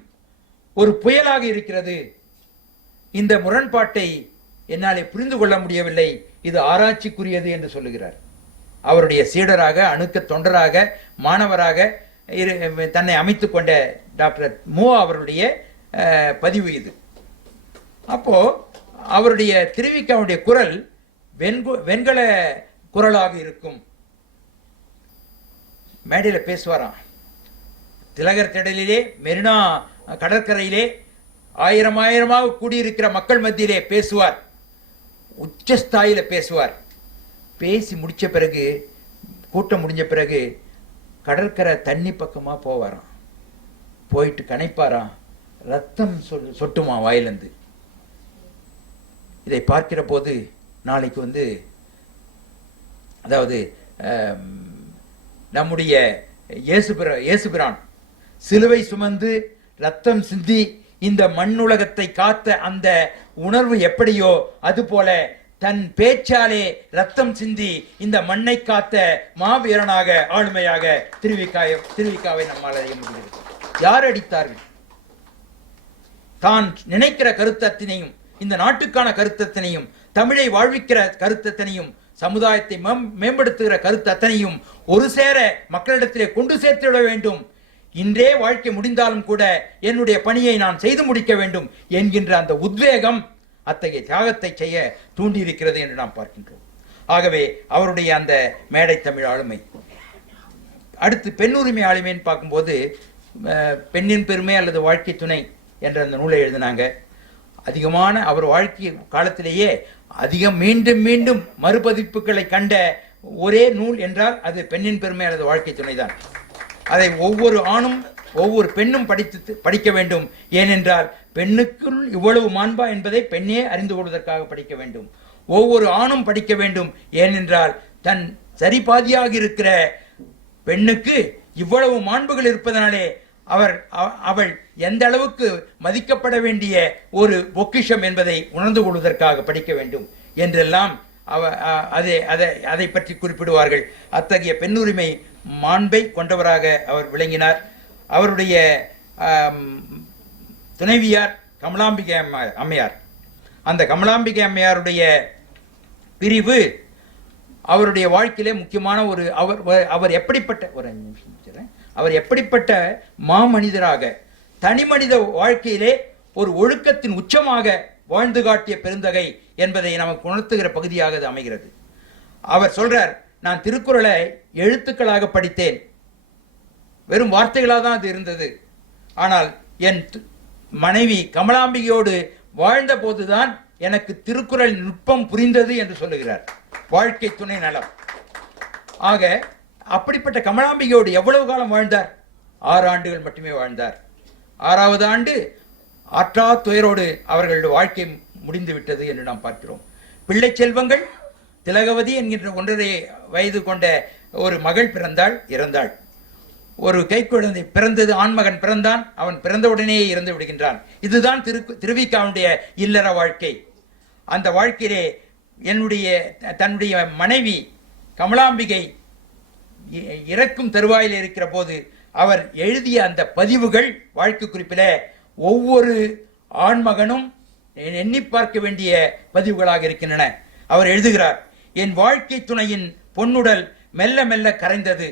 ஒரு புயலாக இருக்கிறது. இந்த முரண்பாட்டை என்னாலே புரிந்து கொள்ள முடியவில்லை, இது ஆராய்ச்சிக்குரியது என்று சொல்லுகிறார். அவருடைய சீடராக, அணுக்க தொண்டராக, மாணவராக தன்னை அமைத்துக் கொண்ட டாக்டர் மூவா அவருடைய பதிவு இது. அப்போ அவருடைய திருவிகாவுடைய குரல் வெண்கல குரலாக இருக்கும். மேடையில் பேசுவாராம். திலகர் திடலிலே, மெரினா கடற்கரையிலே ஆயிரமாக கூடியிருக்கிற மக்கள் மத்தியிலே பேசுவார். உச்சஸ்தாயில பேசுவார். பேசி முடிச்ச பிறகு, கூட்டம் முடிஞ்ச பிறகு கடற்கரை தண்ணி பக்கமா போவாராம். போயிட்டு கனைப்பாராம். ரத்தம் சொட்டுமா வாயிலிருந்து. இதை பார்க்கிற போது நாளைக்கு அதாவது நம்முடைய இயேசுபிரான் சிலுவை சுமந்து ரத்தம் சிந்தி இந்த மண்ணுலகத்தை காத்த அந்த உணர்வு எப்படியோ அதுபோல தன் பேச்சாலே ரத்தம் சிந்தி இந்த மண்ணை காத்த மாவீரனாக, ஆளுமையாக திருவிகாவை நம்மால் அறிய முடிகிறது. யார் அடித்தார்கள்? தான் நினைக்கிற கருத்தத்தினையும், இந்த நாட்டுக்கான கருத்தத்தினையும், தமிழை வாழ்விக்கிற கருத்தத்தினையும், சமுதாயத்தை மேம்படுத்துகிற கருத்தத்தனையும் ஒரு சேர மக்களிடத்திலே கொண்டு சேர்த்துவிட வேண்டும். இன்றே வாழ்க்கை முடிந்தாலும் கூட என்னுடைய பணியை நான் செய்து முடிக்க வேண்டும் என்கின்ற அந்த உத்வேகம் அத்தகைய தியாகத்தை செய்ய தூண்டியிருக்கிறது என்று நாம் பார்க்கின்றோம். ஆகவே அவருடைய அந்த மேடை தமிழ் ஆளுமை. அடுத்து பெண்ணுரிமை ஆளுமைன்னு பார்க்கும்போது பெண்ணின் பெருமை அல்லது வாழ்க்கை துணை என்ற அந்த நூலை எழுதினாங்க. அதிகமான அவர் வாழ்க்கை காலத்திலேயே அதிகம் மீண்டும் மீண்டும் மறுபதிப்புகளை கண்ட ஒரே நூல் என்றால் அது பெண்ணின் பெருமை அல்லது வாழ்க்கை துணைதான். அதை ஒவ்வொரு ஆணும் ஒவ்வொரு பெண்ணும் படிக்க வேண்டும். ஏனென்றால் பெண்ணுக்குள் இவ்வளவு மாண்பா என்பதை பெண்ணே அறிந்து கொள்வதற்காக படிக்க வேண்டும். ஒவ்வொரு ஆணும் படிக்க வேண்டும். ஏனென்றால் தன் சரிபாதியாக இருக்கிற பெண்ணுக்கு இவ்வளவு மாண்புகள் இருப்பதனாலே அவள் எந்த அளவுக்கு மதிக்கப்பட வேண்டிய ஒரு பொக்கிஷம் என்பதை உணர்ந்து கொள்வதற்காக படிக்க வேண்டும் என்றெல்லாம் அதை பற்றி குறிப்பிடுவார்கள். அத்தகைய பெண்ணுரிமை மாண்பை கொண்டவராக அவர் விளங்கினார். அவருடைய துணைவியார் கமலாம்பிகை அம்மையார். அந்த கமலாம்பிகை அம்மையாருடைய பிரிவு அவருடைய வாழ்க்கையிலே முக்கியமான ஒரு அவர் எப்படிப்பட்ட மாமனிதராக, தனி மனித வாழ்க்கையிலே ஒரு ஒழுக்கத்தின் உச்சமாக வாழ்ந்து காட்டிய பெருந்தகை என்பதை நமக்கு உணர்த்துகிற பகுதியாக அது அமைகிறது. அவர் சொல்றார், நான் திருக்குறளை எழுத்துக்களாக படித்தேன், வெறும் வார்த்தைகளாக தான் அது இருந்தது. ஆனால் என் மனைவி கமலாம்பிகையோடு வாழ்ந்த போதுதான் எனக்கு திருக்குறள் நுட்பம் புரிந்தது என்று சொல்லுகிறார். வாழ்க்கை துணை நலம். ஆக அப்படிப்பட்ட கமலாம்பிகையோடு எவ்வளவு காலம் வாழ்ந்தார்? 6 ஆண்டுகள் மட்டுமே வாழ்ந்தார். 6வது ஆண்டு ஆற்றா துயரோடு அவர்களுடைய வாழ்க்கை முடிந்து விட்டது என்று நாம் பார்க்கிறோம். பிள்ளை செல்வங்கள் திலகவதி என்கின்ற 1.5 வயது கொண்ட ஒரு மகள் பிறந்தாள், இறந்தாள். ஒரு கைக்குழந்தை பிறந்தது, ஆண்மகன் பிறந்தான், அவன் பிறந்தவுடனேயே இறந்து விடுகின்றான். இதுதான் திருவிக்காவுடைய இல்லற வாழ்க்கை. அந்த வாழ்க்கையிலே தன்னுடைய மனைவி கமலாம்பிகை இறக்கும் தருவாயில் இருக்கிற போது அவர் எழுதிய அந்த பதிவுகள் வாழ்க்கை குறிப்பில் ஒவ்வொரு ஆண்மகனும் எண்ணி பார்க்க வேண்டிய பதிவுகளாக இருக்கின்றன. அவர் எழுதுகிறார், என் வாழ்க்கை துணையின் பொன்னுடல் மெல்ல மெல்ல கரைந்தது.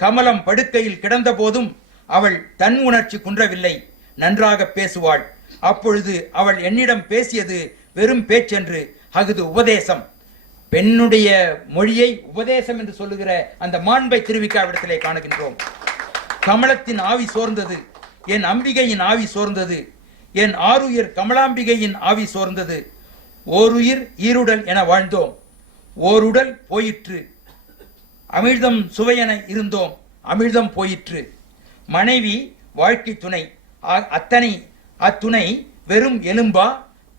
கமலம் படுக்கையில் கிடந்த போதும் அவள் தன் உணர்ச்சி குன்றவில்லை. நன்றாக பேசுவாள். அப்பொழுது அவள் என்னிடம் பேசியது வெறும் பேச்சென்று அகுது உபதேசம். பெண்ணுடைய மொழியை உபதேசம் என்று சொல்லுகிற அந்த மாண்பை திருவிக்காவிடத்திலே காணுகின்றோம். கமலத்தின் ஆவி சோர்ந்தது, என் அம்பிகையின் ஆவி சோர்ந்தது, என் ஆருயிர் கமலாம்பிகையின் ஆவி சோர்ந்தது. ஓருயிர் ஈருடல் என வாழ்ந்தோம், ஓருடல் போயிற்று. அமிழ்தம் சுவையென இருந்தோம், அமிழ்தம் போயிற்று. மனைவி வாழ்க்கை துணை, அத்துணை வெறும் எலும்பா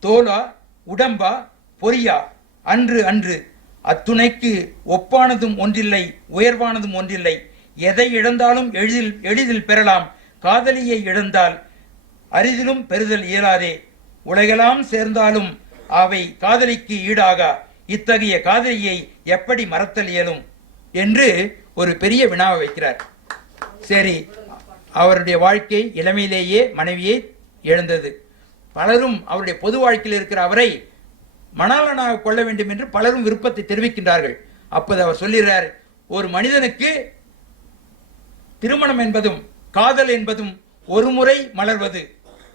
தோலா உடம்பா பொறியா? அன்று அன்று அத்துணைக்கு ஒப்பானதும் ஒன்றில்லை, உயர்வானதும் ஒன்றில்லை. எதை இழந்தாலும் எளிதில் பெறலாம், காதலியை இழந்தால் அரிதிலும் பெறுதல் இயலாதே. உலகெல்லாம் சேர்ந்தாலும் அவை காதலிக்கு ஈடாகா. இத்தகைய காதலியை எப்படி மறத்தல் இயலும் என்று ஒரு பெரிய வினாவை வைக்கிறார். சரி, அவருடைய வாழ்க்கை இளமையிலேயே மனைவியை இழந்தது. பலரும் அவருடைய பொது வாழ்க்கையில் இருக்கிற அவரை மணாளனாக கொள்ள வேண்டும் என்று பலரும் விருப்பத்தை தெரிவிக்கின்றார்கள். அப்போது அவர் சொல்லுகிறார், ஒரு மனிதனுக்கு திருமணம் என்பதும் காதல் என்பதும் ஒரு முறை மலர்வது.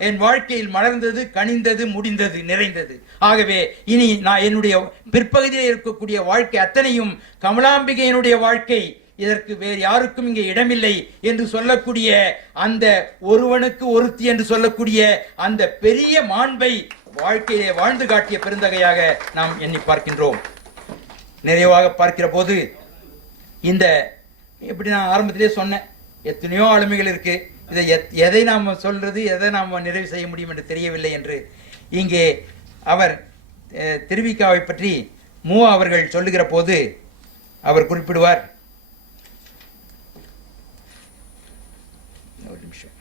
என் வாழ்க்கையில் மலர்ந்தது, கனிந்தது, முடிந்தது, நிறைந்தது. ஆகவே இனி நான் என்னுடைய பிற்பகுதியில் இருக்கக்கூடிய வாழ்க்கை அத்தனையும் கமலாம்பிகையினுடைய வாழ்க்கை, இதற்கு வேறு யாருக்கும் இங்கே இடமில்லை என்று சொல்லக்கூடிய அந்த ஒருவனுக்கு ஒருத்தி என்று சொல்லக்கூடிய அந்த பெரிய மாண்பை வாழ்க்கையிலே வாழ்ந்து காட்டிய பெருந்தகையாக நாம் எண்ணி பார்க்கின்றோம். நிறைவாக பார்க்கிற போது இந்த எப்படி நான் ஆரம்பத்திலே சொன்னேன், எத்தனையோ ஆளுமைகள் இருக்கு. இதை எதை நாம் சொல்றது, எதை நாம் நிறைவு செய்ய முடியும் என்று தெரியவில்லை என்று இங்கே அவர் திருவிக்காவை பற்றி மூவா அவர்கள் சொல்லுகிற போது அவர் குறிப்பிடுவார். ஒரு நிமிஷம்.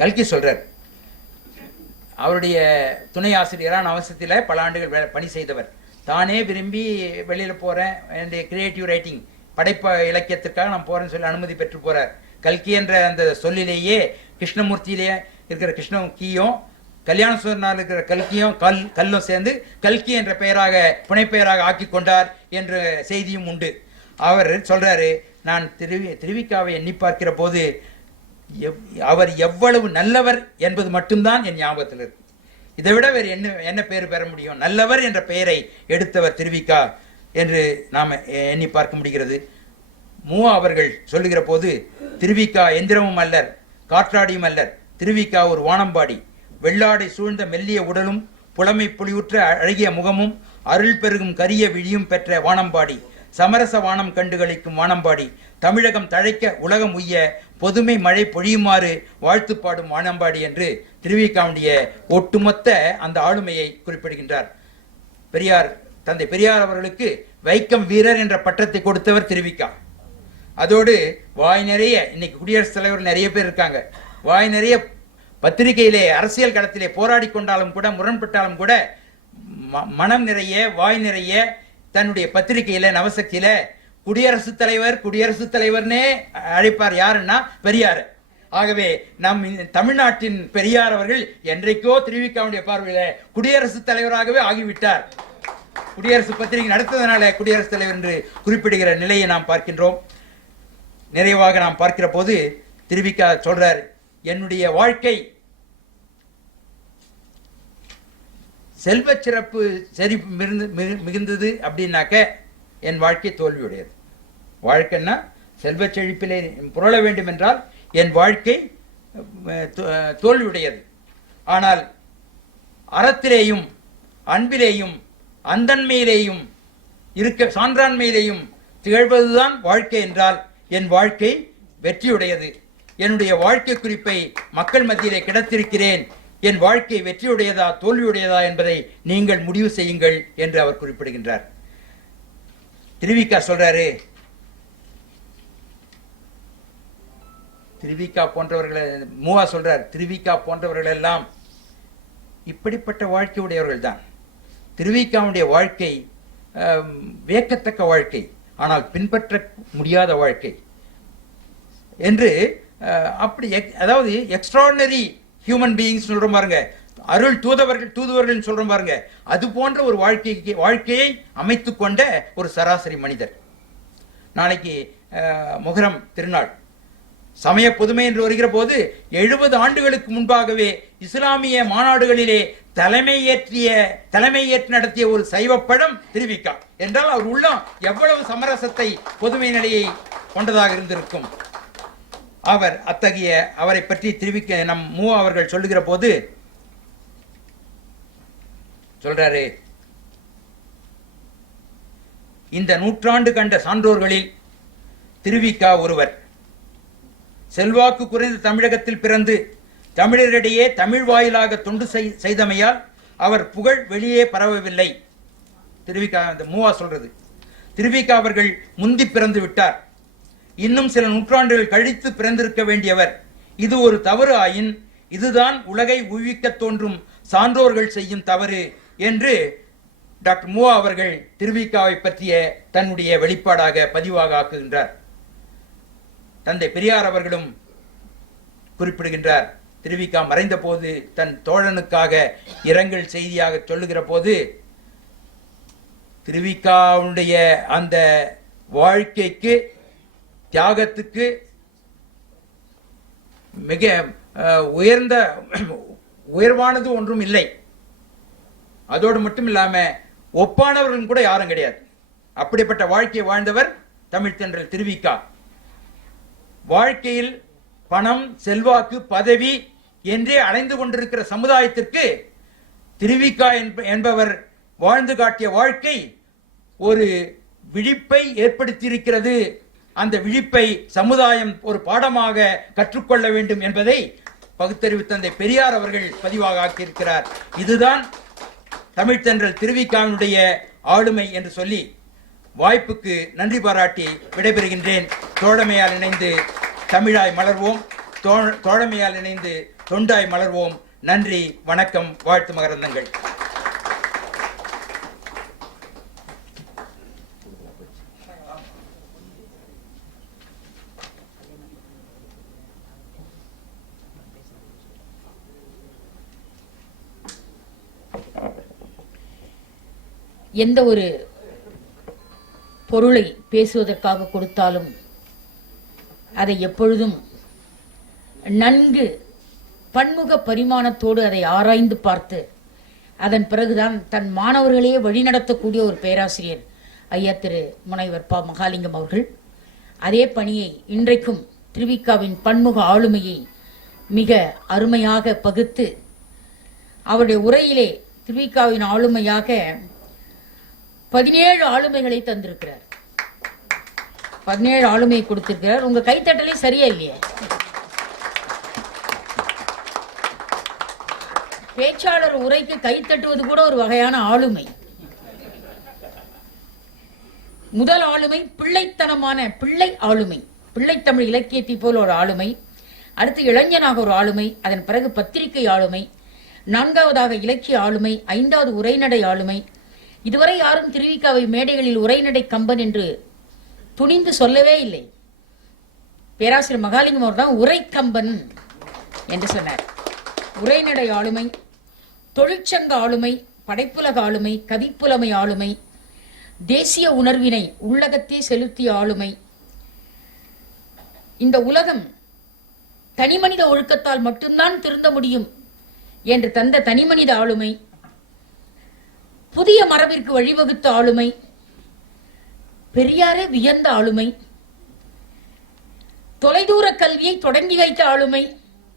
கல்கி சொல்றார், அவருடைய துணை ஆசிரியரான அவசியத்தில் பல ஆண்டுகள் பணி செய்தவர். தானே விரும்பி வெளியில் போகிறேன், என்னுடைய கிரியேட்டிவ் ரைட்டிங் படைப்ப இலக்கியத்திற்காக நான் போகிறேன்னு சொல்லி அனுமதி பெற்று போகிறார். கல்கி என்ற அந்த சொல்லிலேயே கிருஷ்ணமூர்த்தியிலே இருக்கிற கிருஷ்ணகியும் கல்யாண சுவர்னால் இருக்கிற கல்லும் சேர்ந்து கல்கி என்ற பெயராக புனைப்பெயராக ஆக்கி கொண்டார் என்ற செய்தியும் உண்டு. அவர் சொல்றாரு, நான் திருவிக்காவை எண்ணி பார்க்கிற போது அவர் எவ்வளவு நல்லவர் என்பது மட்டும்தான் என் ஞாபகத்தில் இருக்கு. இதை விட வேறு என்ன பெயர் பெற முடியும்? நல்லவர் என்ற பெயரை எடுத்தவர் திருவிக்கா என்று நாம் எண்ணி பார்க்க முடிகிறது. மூவா அவர்கள் சொல்லுகிற போது, திருவிக்கா எந்திரமும் அல்லர், காற்றாடியும் அல்லர். திருவிக்கா ஒரு வானம்பாடி, வெள்ளாடை சூழ்ந்த மெல்லிய உடலும் புலமை பொலிவுற்ற அழகிய முகமும் அருள் பெருகும் கரிய விழியும் பெற்ற வானம்பாடி, சமரச வானம் கண்டுகளிக்கும் வானம்பாடி, தமிழகம் தழைக்க உலகம் உய்ய பொதுமை மழை பொழியுமாறு வாழ்த்து பாடும் வானம்பாடி என்று திருவிக்காவுடைய ஒட்டுமொத்த அந்த ஆளுமையை குறிப்பிடுகின்றார். தந்தை பெரியார் அவர்களுக்கு வைக்கம் வீரர் என்ற பட்டத்தை கொடுத்தவர் திருவிக்கா. அதோடு வாய் நிறைய, இன்னைக்கு குடியரசுத் தலைவர் நிறைய பேர் இருக்காங்க, வாய் நிறைய பத்திரிகையிலே அரசியல் களத்திலே போராடி கொண்டாலும் கூட, முரண்பட்டாலும் கூட, மனம் நிறைய வாய் நிறைய தன்னுடைய பத்திரிகையில நவசக்தியில குடியரசுத் தலைவர்னே அழைப்பார். யாருன்னா பெரியார். ஆகவே நம் தமிழ்நாட்டின் பெரியார் அவர்கள் என்றைக்கோ திருவிக்காவுடைய பார்வையில குடியரசுத் தலைவராகவே ஆகிவிட்டார். குடியரசு பத்திரிகை நடத்ததுனால குடியரசுத் தலைவர் என்று குறிப்பிடுகிற நிலையை நாம் பார்க்கின்றோம். நிறைவாக நாம் பார்க்கிற போது திருவிக்கா சொல்றார், என்னுடைய வாழ்க்கை செல்வ சிறப்பு சரி மிகுந்தது அப்படின்னாக்க என் வாழ்க்கை தோல்வியுடையது. வாழ்க்கைன்னா செல்வ செழிப்பிலே புரள வேண்டும் என்றால் என் வாழ்க்கை தோல்வியுடையது. ஆனால் அறத்திலேயும் அன்பிலேயும் அந்தன்மையிலேயும் சான்றாண்மையிலேயும் திகழ்வதுதான் வாழ்க்கை என்றால் என் வாழ்க்கை வெற்றியுடையது. என்னுடைய வாழ்க்கை குறிப்பை மக்கள் மத்தியிலே கிடத்திருக்கிறேன். என் வாழ்க்கை வெற்றியுடையதா தோல்வியுடையதா என்பதை நீங்கள் முடிவு செய்யுங்கள் என்று அவர் குறிப்பிடுகின்றார். திருவிக்கா சொல்றாரு, திருவிக்கா போன்றவர்களை மூவா சொல்றார், திருவிக்கா போன்றவர்கள் எல்லாம் இப்படிப்பட்ட வாழ்க்கை உடையவர்கள் தான். திருவிக்காவுடைய வாழ்க்கை வியக்கத்தக்க வாழ்க்கை, ஆனால் பின்பற்ற முடியாத வாழ்க்கை என்று அப்படி அதாவது எக்ஸ்ட்ராடினரி ஹியூமன் பீயிங்ஸ் சொல்றோம் பாருங்க, அருள் தூதுவர்கள் சொல்றோம் பாருங்க, அது போன்ற ஒரு வாழ்க்கையை அமைத்து கொண்ட ஒரு சராசரி மனிதர். நாளைக்கு முஹர்ரம் திருநாள் சமய புதுமை என்று வருகிற போது 70 ஆண்டுகளுக்கு முன்பாகவே இஸ்லாமிய மாநாடுகளிலே தலைமையேற்று நடத்திய ஒரு சைவ படம் திருவிக்கா என்றால் அவர் உள்ளம் எவ்வளவு சமரசத்தை பொதுமை நிலையை கொண்டதாக இருந்திருக்கும். அவரை பற்றி திருவிக்க நம் மூவா அவர்கள் சொல்லுகிற போது சொல்றாரு, இந்த நூற்றாண்டு கண்ட சான்றோர்களில் திருவிக்கா ஒருவர். செல்வாக்கு குறைந்த தமிழகத்தில் பிறந்து தமிழரிடையே தமிழ் வாயிலாக தொண்டு செய்தமையால் அவர் புகழ் வெளியே பரவவில்லை. திருவிக்கா மூவா சொல்றது. திருவிக்கா அவர்கள் முந்தி பிறந்து விட்டார். இன்னும் சில நூற்றாண்டுகள் கழித்து பிறந்திருக்க வேண்டியவர். இது ஒரு தவறு ஆயின் இதுதான் உலகை உய்விக்க தோன்றும் சான்றோர்கள் செய்யும் தவறு என்று டாக்டர் மூவா அவர்கள் திருவிக்காவை பற்றிய தன்னுடைய வெளிப்பாடாக பதிவாக ஆக்குகின்றார். தந்தை பெரியார் அவர்களும் குறிப்பிடுகின்றார். திருவிக்கா மறைந்த போது தன் தோழனுக்காக இரங்கல் செய்தியாக சொல்லுகிற போது, திருவிக்காவுடைய அந்த வாழ்க்கைக்கு தியாகத்துக்கு மிக உயர்வானது ஒன்றும் இல்லை. அதோடு மட்டும் இல்லாம ஒப்பானவர்கள் கூட யாரும் கிடையாது. அப்படிப்பட்ட வாழ்க்கையை வாழ்ந்தவர் தமிழ் தென்றல் திருவிக்கா. வாழ்க்கையில் பணம், செல்வாக்கு, பதவி என்றே அடைந்து கொண்டிருக்கிற சமுதாயத்திற்கு திருவிக்கா என்பவர் வாழ்ந்து காட்டிய வாழ்க்கை ஒரு விழிப்பை ஏற்படுத்தியிருக்கிறது. அந்த விழிப்பை சமுதாயம் ஒரு பாடமாக கற்றுக்கொள்ள வேண்டும் என்பதை பகுத்தறிவு தந்தை பெரியார் அவர்கள் பதிவாக ஆக்கியிருக்கிறார். இதுதான் தமிழ் தென்றல் திருவிக்காவினுடைய ஆளுமை என்று சொல்லி வாய்ப்புக்கு நன்றி பாராட்டி விடைபெறுகின்றேன். தோழமையால் இணைந்து தமிழாய் மலர்வோம், தோழமையால் இணைந்து தொண்டாய் மலர்வோம். நன்றி, வணக்கம், வாழ்த்து மகரந்தங்கள். எந்த ஒரு பொருளை பேசுவதற்காக கொடுத்தாலும் அதை எப்பொழுதும் நன்கு பன்முக பரிமாணத்தோடு அதை ஆராய்ந்து பார்த்து அதன் பிறகுதான் தன் மாணவர்களையே வழிநடத்தக்கூடிய ஒரு பேராசிரியர் ஐயா திரு முனைவர் ப. மகாலிங்கம் அவர்கள். அதே பணியை இன்றைக்கும் திருவிக்காவின் பன்முக ஆளுமையை மிக அருமையாக பகுத்து அவருடைய உரையிலே திருவிக்காவின் ஆளுமையாக 17 ஆளுமைகளை தந்திருக்கிறார். 17 ஆளுமையை கொடுத்திருக்கிறார். உங்க கைத்தட்டலே சரியா இல்லையே? பேச்சாளர் உரைக்கு கைத்தட்டுவது கூட ஒரு வகையான ஆளுமை. முதல் ஆளுமை பிள்ளைத்தனமான பிள்ளை ஆளுமை, பிள்ளைத்தமிழ் இலக்கியத்தை போல் ஒரு ஆளுமை. அடுத்து இளைஞனாக ஒரு ஆளுமை, அதன் பிறகு பத்திரிகை ஆளுமை, 4வதாக இலக்கிய ஆளுமை, 5வது உரைநடை ஆளுமை. இதுவரை யாரும் திருவிக்காவை மேடைகளில் உரைநடை கம்பன் என்று துணிந்து சொல்லவே இல்லை. பேராசிரியர் மகாலிங்கம் அவர் தான் உரை கம்பன் என்று சொன்னார். உரைநடை ஆளுமை, தொழிற்சங்க ஆளுமை, படைப்புலக ஆளுமை, கவிப்புலமை ஆளுமை, தேசிய உணர்வினை உள்ளகத்தே செலுத்திய ஆளுமை. இந்த உலகம் தனிமனித ஒழுக்கத்தால் மட்டும்தான் திருந்த முடியும் என்று தந்த தனிமனித ஆளுமை, புதிய மரபிற்கு வழிவகுத்த ஆளுமை, பெரியாரே வியந்த ஆளுமை, தொலைதூர கல்வியை தொடங்கி வைத்த ஆளுமை.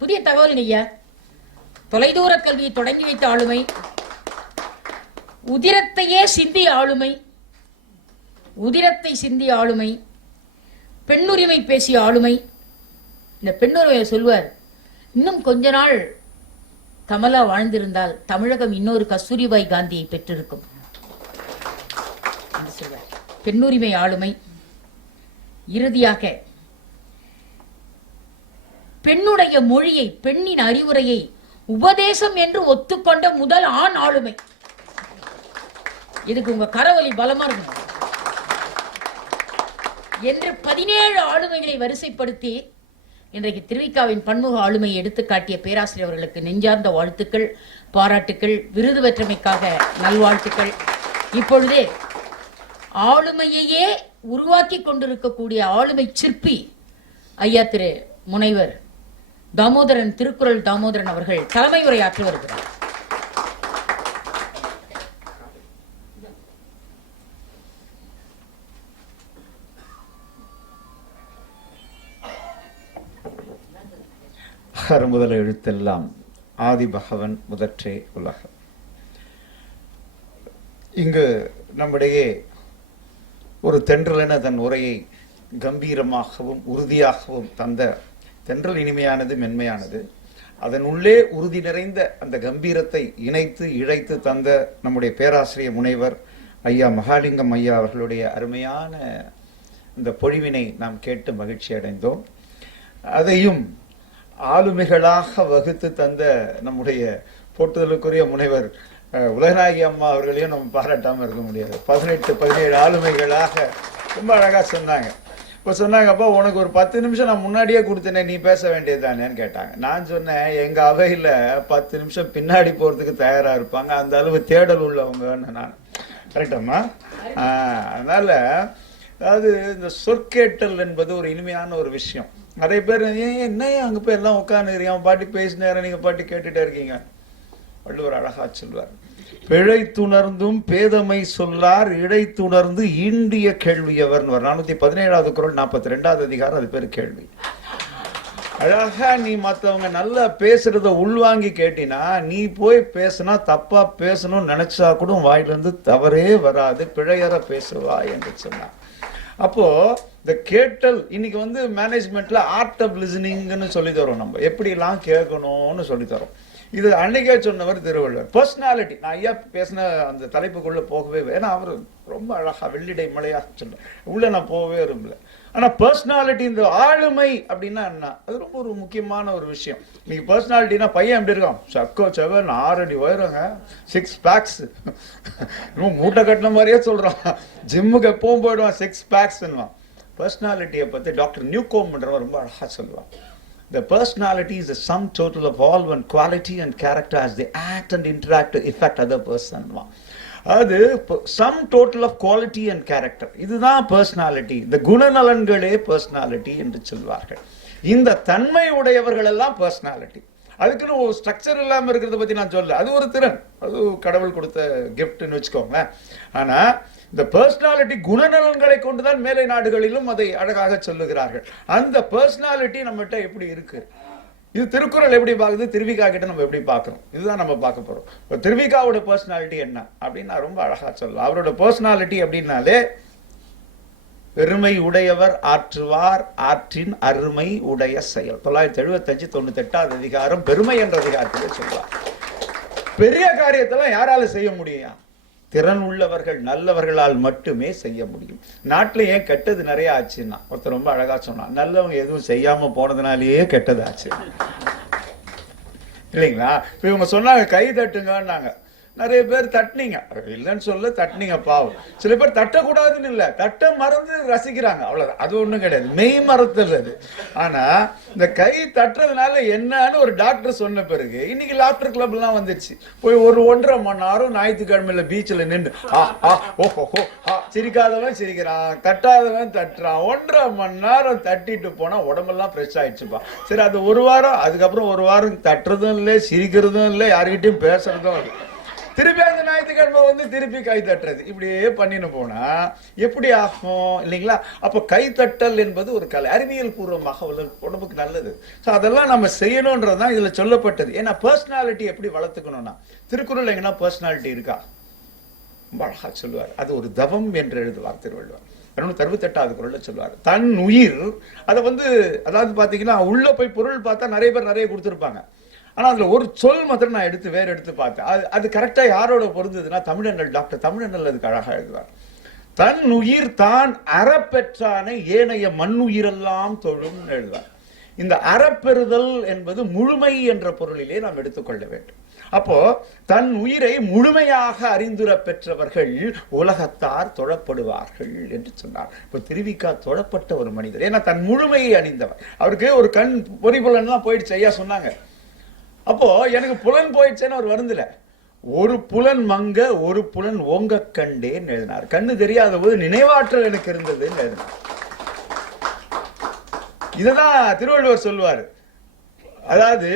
புதிய தகவல் ஐயா. தொலைதூர கல்வியை தொடங்கி வைத்த ஆளுமை, உதிரத்தையே சிந்திய ஆளுமை, உதிரத்தை சிந்திய ஆளுமை, பெண்ணுரிமை பேசிய ஆளுமை. இந்த பெண்ணுரிமையை சொல்வார், இன்னும் கொஞ்ச நாள் கமலா வாழ்ந்திருந்தால் தமிழகம் இன்னொரு கஸ்தூரிபாய் காந்தியை பெற்றிருக்கும். பெண்ணுரிமை ஆளுமை. இறுதியாக பெண்ணுடைய மொழியை, பெண்ணின் அறிவுரையை உபதேசம் என்று ஒத்துக்கொண்ட முதல் ஆண் ஆளுமை. இதுக்கு உங்க கரவொலி பலமா இருக்கும் என்று 17 ஆளுமைகளை வரிசைப்படுத்தி இன்றைக்கு திருவிக்காவின் பன்முக ஆளுமையை எடுத்து காட்டிய பேராசிரியர் அவர்களுக்கு நெஞ்சார்ந்த வாழ்த்துக்கள், பாராட்டுக்கள், விருது பெற்றமைக்காக நல்வாழ்த்துக்கள். இப்பொழுதே ஆளுமையையே உருவாக்கி கொண்டிருக்கக்கூடிய ஆளுமை சிற்பி ஐயா திரு முனைவர் தாமோதரன், திருக்குறள் தாமோதரன் அவர்கள் தலைமை உரையாற்றி வருகிறார். முதல் எழுத்தெல்லாம் ஆதி பகவன் முதற்றே உலகம். இங்கு நம்மிடையே ஒரு தென்றலென தன் உரையை கம்பீரமாகவும் உறுதியாகவும் தந்த, தென்றல் இனிமையானது, மென்மையானது, அதன் உள்ளே உறுதி நிறைந்த அந்த கம்பீரத்தை இணைத்து இழைத்து தந்த நம்முடைய பேராசிரியர் முனைவர் ஐயா மகாலிங்கம் ஐயா அவர்களுடைய அருமையான இந்த பொழிவினை நாம் கேட்டு மகிழ்ச்சி அடைந்தோம். அதையும் ஆளுமைகளாக வகுத்து தந்த நம்முடைய போற்றுதலுக்குரிய முனைவர் உலகநாயகி அம்மா அவர்களையும் நம்ம பாராட்டாமல் இருக்க முடியாது. 18-17 ஆளுமைகளாக ரொம்ப அழகாக சொன்னாங்க. இப்போ சொன்னாங்க, அப்பா உனக்கு ஒரு 10 நிமிஷம் நான் முன்னாடியே கொடுத்தேனே, நீ பேச வேண்டியது தானேன்னு கேட்டாங்க. நான் சொன்னேன், எங்கள் அவையில் 10 நிமிஷம் பின்னாடி போகிறதுக்கு தயாராக இருப்பாங்க, அந்த அளவு தேடல் உள்ளவங்கன்னு நான். கரெக்டாம்மா? அதனால் அதாவது இந்த சொற்கேட்டல் என்பது ஒரு இனிமையான ஒரு விஷயம். நிறைய பேர் என்ன அங்கே போய் எல்லாம் உட்காந்துக்கிறீங்க, அவன் பாட்டி பேசினார நீங்கள் பாட்டி கேட்டுகிட்டே இருக்கீங்க. வள்ளுவர் அழகா சொல்வார், பிழைத்துணர்ந்தும் பேதமை சொல்லார் இழைத்துணர்ந்து ஈண்டிய கேள்வியவர்னு. 417வது குறள் 42வது அதிகாரம், அது பேர் கேள்வி. அழகா நீ மற்றவங்க நல்லா பேசுறத உள்வாங்கி கேட்டினா, நீ போய் பேசுனா தப்பா பேசணும்னு நினைச்சா கூட வாயிலிருந்து தவறே வராது, பிழையற பேசுவா என்று சொன்னார். அப்போ இந்த கேட்டல் இன்னைக்கு மேனேஜ்மெண்ட்ல ஆர்ட் ஆஃப் லிசனிங்னு சொல்லி தரோம். நம்ம எப்படிலாம் கேட்கணும்னு சொல்லி தரோம். இது அன்னைக்கே சொன்னவர் திருவள்ளுவர். பர்சனாலிட்டி, நான் ஐயா பேசின அந்த தலைப்புக்குள்ள போகவே, ஏன்னா அவர் ரொம்ப அழகா வெள்ளிடை மலையாக சொன்னார், உள்ள நான் போகவே விரும்பல. ஆனா பர்சனாலிட்டி, இந்த ஆளுமை அப்படின்னா என்ன, அது ரொம்ப ஒரு முக்கியமான ஒரு விஷயம். நீங்க பர்சனாலிட்டினா பையன் எப்படி இருக்கான், சக்கோ செவன் 6 அடி உயரங்க, 6 பேக்ஸ், மூட்டை கட்டின மாதிரியே சொல்றான், ஜிம்முக்கு எப்பவும் போயிடுவான், 6 பேக்ஸ். பர்சனாலிட்டியை பத்தி டாக்டர் நியூகோம்ன்றவர் ரொம்ப அழகா சொல்லுவான். The personality is the sum total of all one quality and character as they act and interact to affect other person. அது sum total of quality and character, இதுதான் personality. இந்த குணநலன்களே personality என்று சொல்வார்கள். இந்த தன்மை உடையவர்கள் எல்லாம் personality. அதுக்குன்னு ஒரு ஸ்ட்ரக்சர் இல்லாமல் இருக்கிறத பத்தி நான் சொல்ல, அது ஒரு திறன், அது கடவுள் கொடுத்த கிஃப்ட்னு வச்சுக்கோங்களேன். ஆனா இந்த பர்சனாலிட்டி குணநலன்களை கொண்டுதான் மேலை நாடுகளிலும் அதை அழகாக சொல்லுகிறார்கள். அந்த பர்சனாலிட்டி நம்மகிட்ட எப்படி இருக்கு, இது திருக்குறள் எப்படி பார்க்குது, திருவிக்கா கிட்ட நம்ம எப்படி பார்க்கிறோம், இதுதான் நம்ம பார்க்க போறோம். இப்போ திருவிக்காவோட பர்சனாலிட்டி என்ன அப்படின்னு நான் ரொம்ப அழகா சொல்லுவேன். அவரோட பர்சனாலிட்டி அப்படின்னாலே, பெருமை உடையவர் ஆற்றுவார் ஆற்றின் அருமை உடைய செயல். 975-98வது அதிகாரம் பெருமை என்ற அதிகாரத்திலே சொல்றார். பெரிய காரியத்தெல்லாம் யாரால செய்ய முடியும், திறன் உள்ளவர்கள் நல்லவர்களால் மட்டுமே செய்ய முடியும். நாட்டில் ஏன் கெட்டது நிறைய ஆச்சுன்னா, ஒருத்தர் ரொம்ப அழகா சொன்னான், நல்லவங்க எதுவும் செய்யாம போனதுனாலேயே கெட்டது ஆச்சு இல்லைங்களா. இப்ப இவங்க சொன்னாங்க கை தட்டுங்கன்னாங்க, நிறைய பேர் தட்டினீங்க, இல்லைன்னு சொல்ல தட்டினீங்க, பாவம். சில பேர் தட்டக்கூடாதுன்னு இல்லை, தட்ட மறந்து ரசிக்கிறாங்க, அவ்வளவுதான், அது ஒண்ணும் கிடையாது, மெய் மறத்தல் அது. ஆனா இந்த கை தட்டுறதுனால என்னன்னு ஒரு டாக்டர் சொன்ன பிறகு இன்னைக்கு லாப்டர் கிளப் எல்லாம் வந்துருச்சு. போய் ஒரு 1.5 மணி நேரம் ஞாயிற்றுக்கிழமையில பீச்சில் நின்று ஓஹோ சிரிக்காதவன் சிரிக்கிறான், தட்டாதவன் தட்டுறான், 1.5 மணி நேரம் தட்டிட்டு போனா உடம்பெல்லாம் ஃப்ரெஷ் ஆயிடுச்சுப்பா. சரி, அது ஒரு வாரம், அதுக்கப்புறம் ஒரு வாரம் தட்டுறதும் இல்லை, சிரிக்கிறதும் இல்லை, யாருக்கிட்டையும் பேசுறதும் இல்லை. திருப்பி அந்த ஞாயிற்றுக்கிழமை வந்து திருப்பி கை தட்டுறது, இப்படியே பண்ணின்னு போனா எப்படி ஆகும் இல்லைங்களா? அப்ப கைத்தட்டல் என்பது ஒரு கலை, அறிவியல் பூர்வமாக உடம்புக்கு நல்லது. அதெல்லாம் நம்ம செய்யணும்ன்றதுதான் இதுல சொல்லப்பட்டது. ஏன்னா பர்சனாலிட்டி எப்படி வளர்த்துக்கணும்னா, திருக்குறள் எங்கன்னா பர்சனாலிட்டி இருக்கா? ரொம்ப அழகா சொல்லுவார். அது ஒரு தவம் என்று எழுதுவார் திருவள்ளுவர். 268வது குறள்ல சொல்லுவார், தன் உயிர் அதை வந்து, அதாவது பாத்தீங்கன்னா உள்ள போய் பொருள் பார்த்தா நிறைய பேர் நிறைய கொடுத்துருப்பாங்க. ஆனா அதுல ஒரு சொல் மாத்திரம் நான் வேற எடுத்து பார்த்தேன். அது கரெக்டா யாரோட பொருந்ததுன்னா தமிழண்ணல், டாக்டர் தமிழண்ணல் அதுக்கு அழகா எழுதுவார். தன் உயிர் தான் அறப்பெற்றான ஏனைய மண்ணுயிரெல்லாம் தொழும் எழுதுவார். இந்த அறப்பெறுதல் என்பது முழுமை என்ற பொருளிலே நாம் எடுத்துக்கொள்ள வேண்டும். அப்போ தன் உயிரை முழுமையாக அறிந்துர பெற்றவர்கள் உலகத்தார் தொழப்படுவார்கள் என்று சொன்னார். இப்ப திருவிக்கா தொழப்பட்ட ஒரு மனிதர். ஏன்னா தன் முழுமையை அணிந்தவர். அவருக்கு ஒரு கண் பொறிபுலன்லாம் போயிடுச்சு ஐயா சொன்னாங்க. அப்போ எனக்கு புலன் போயிடுச்சேன்னு அவர் வருந்துல, ஒரு புலன் மங்க ஒரு புலன் ஓங்க கண்டேன்னு எழுதினார். கண்ணு தெரியாத போது நினைவாற்றல் எனக்கு இருந்ததுன்னு எழுதினார். இததான் திருவள்ளுவர் சொல்லுவார். அதாவது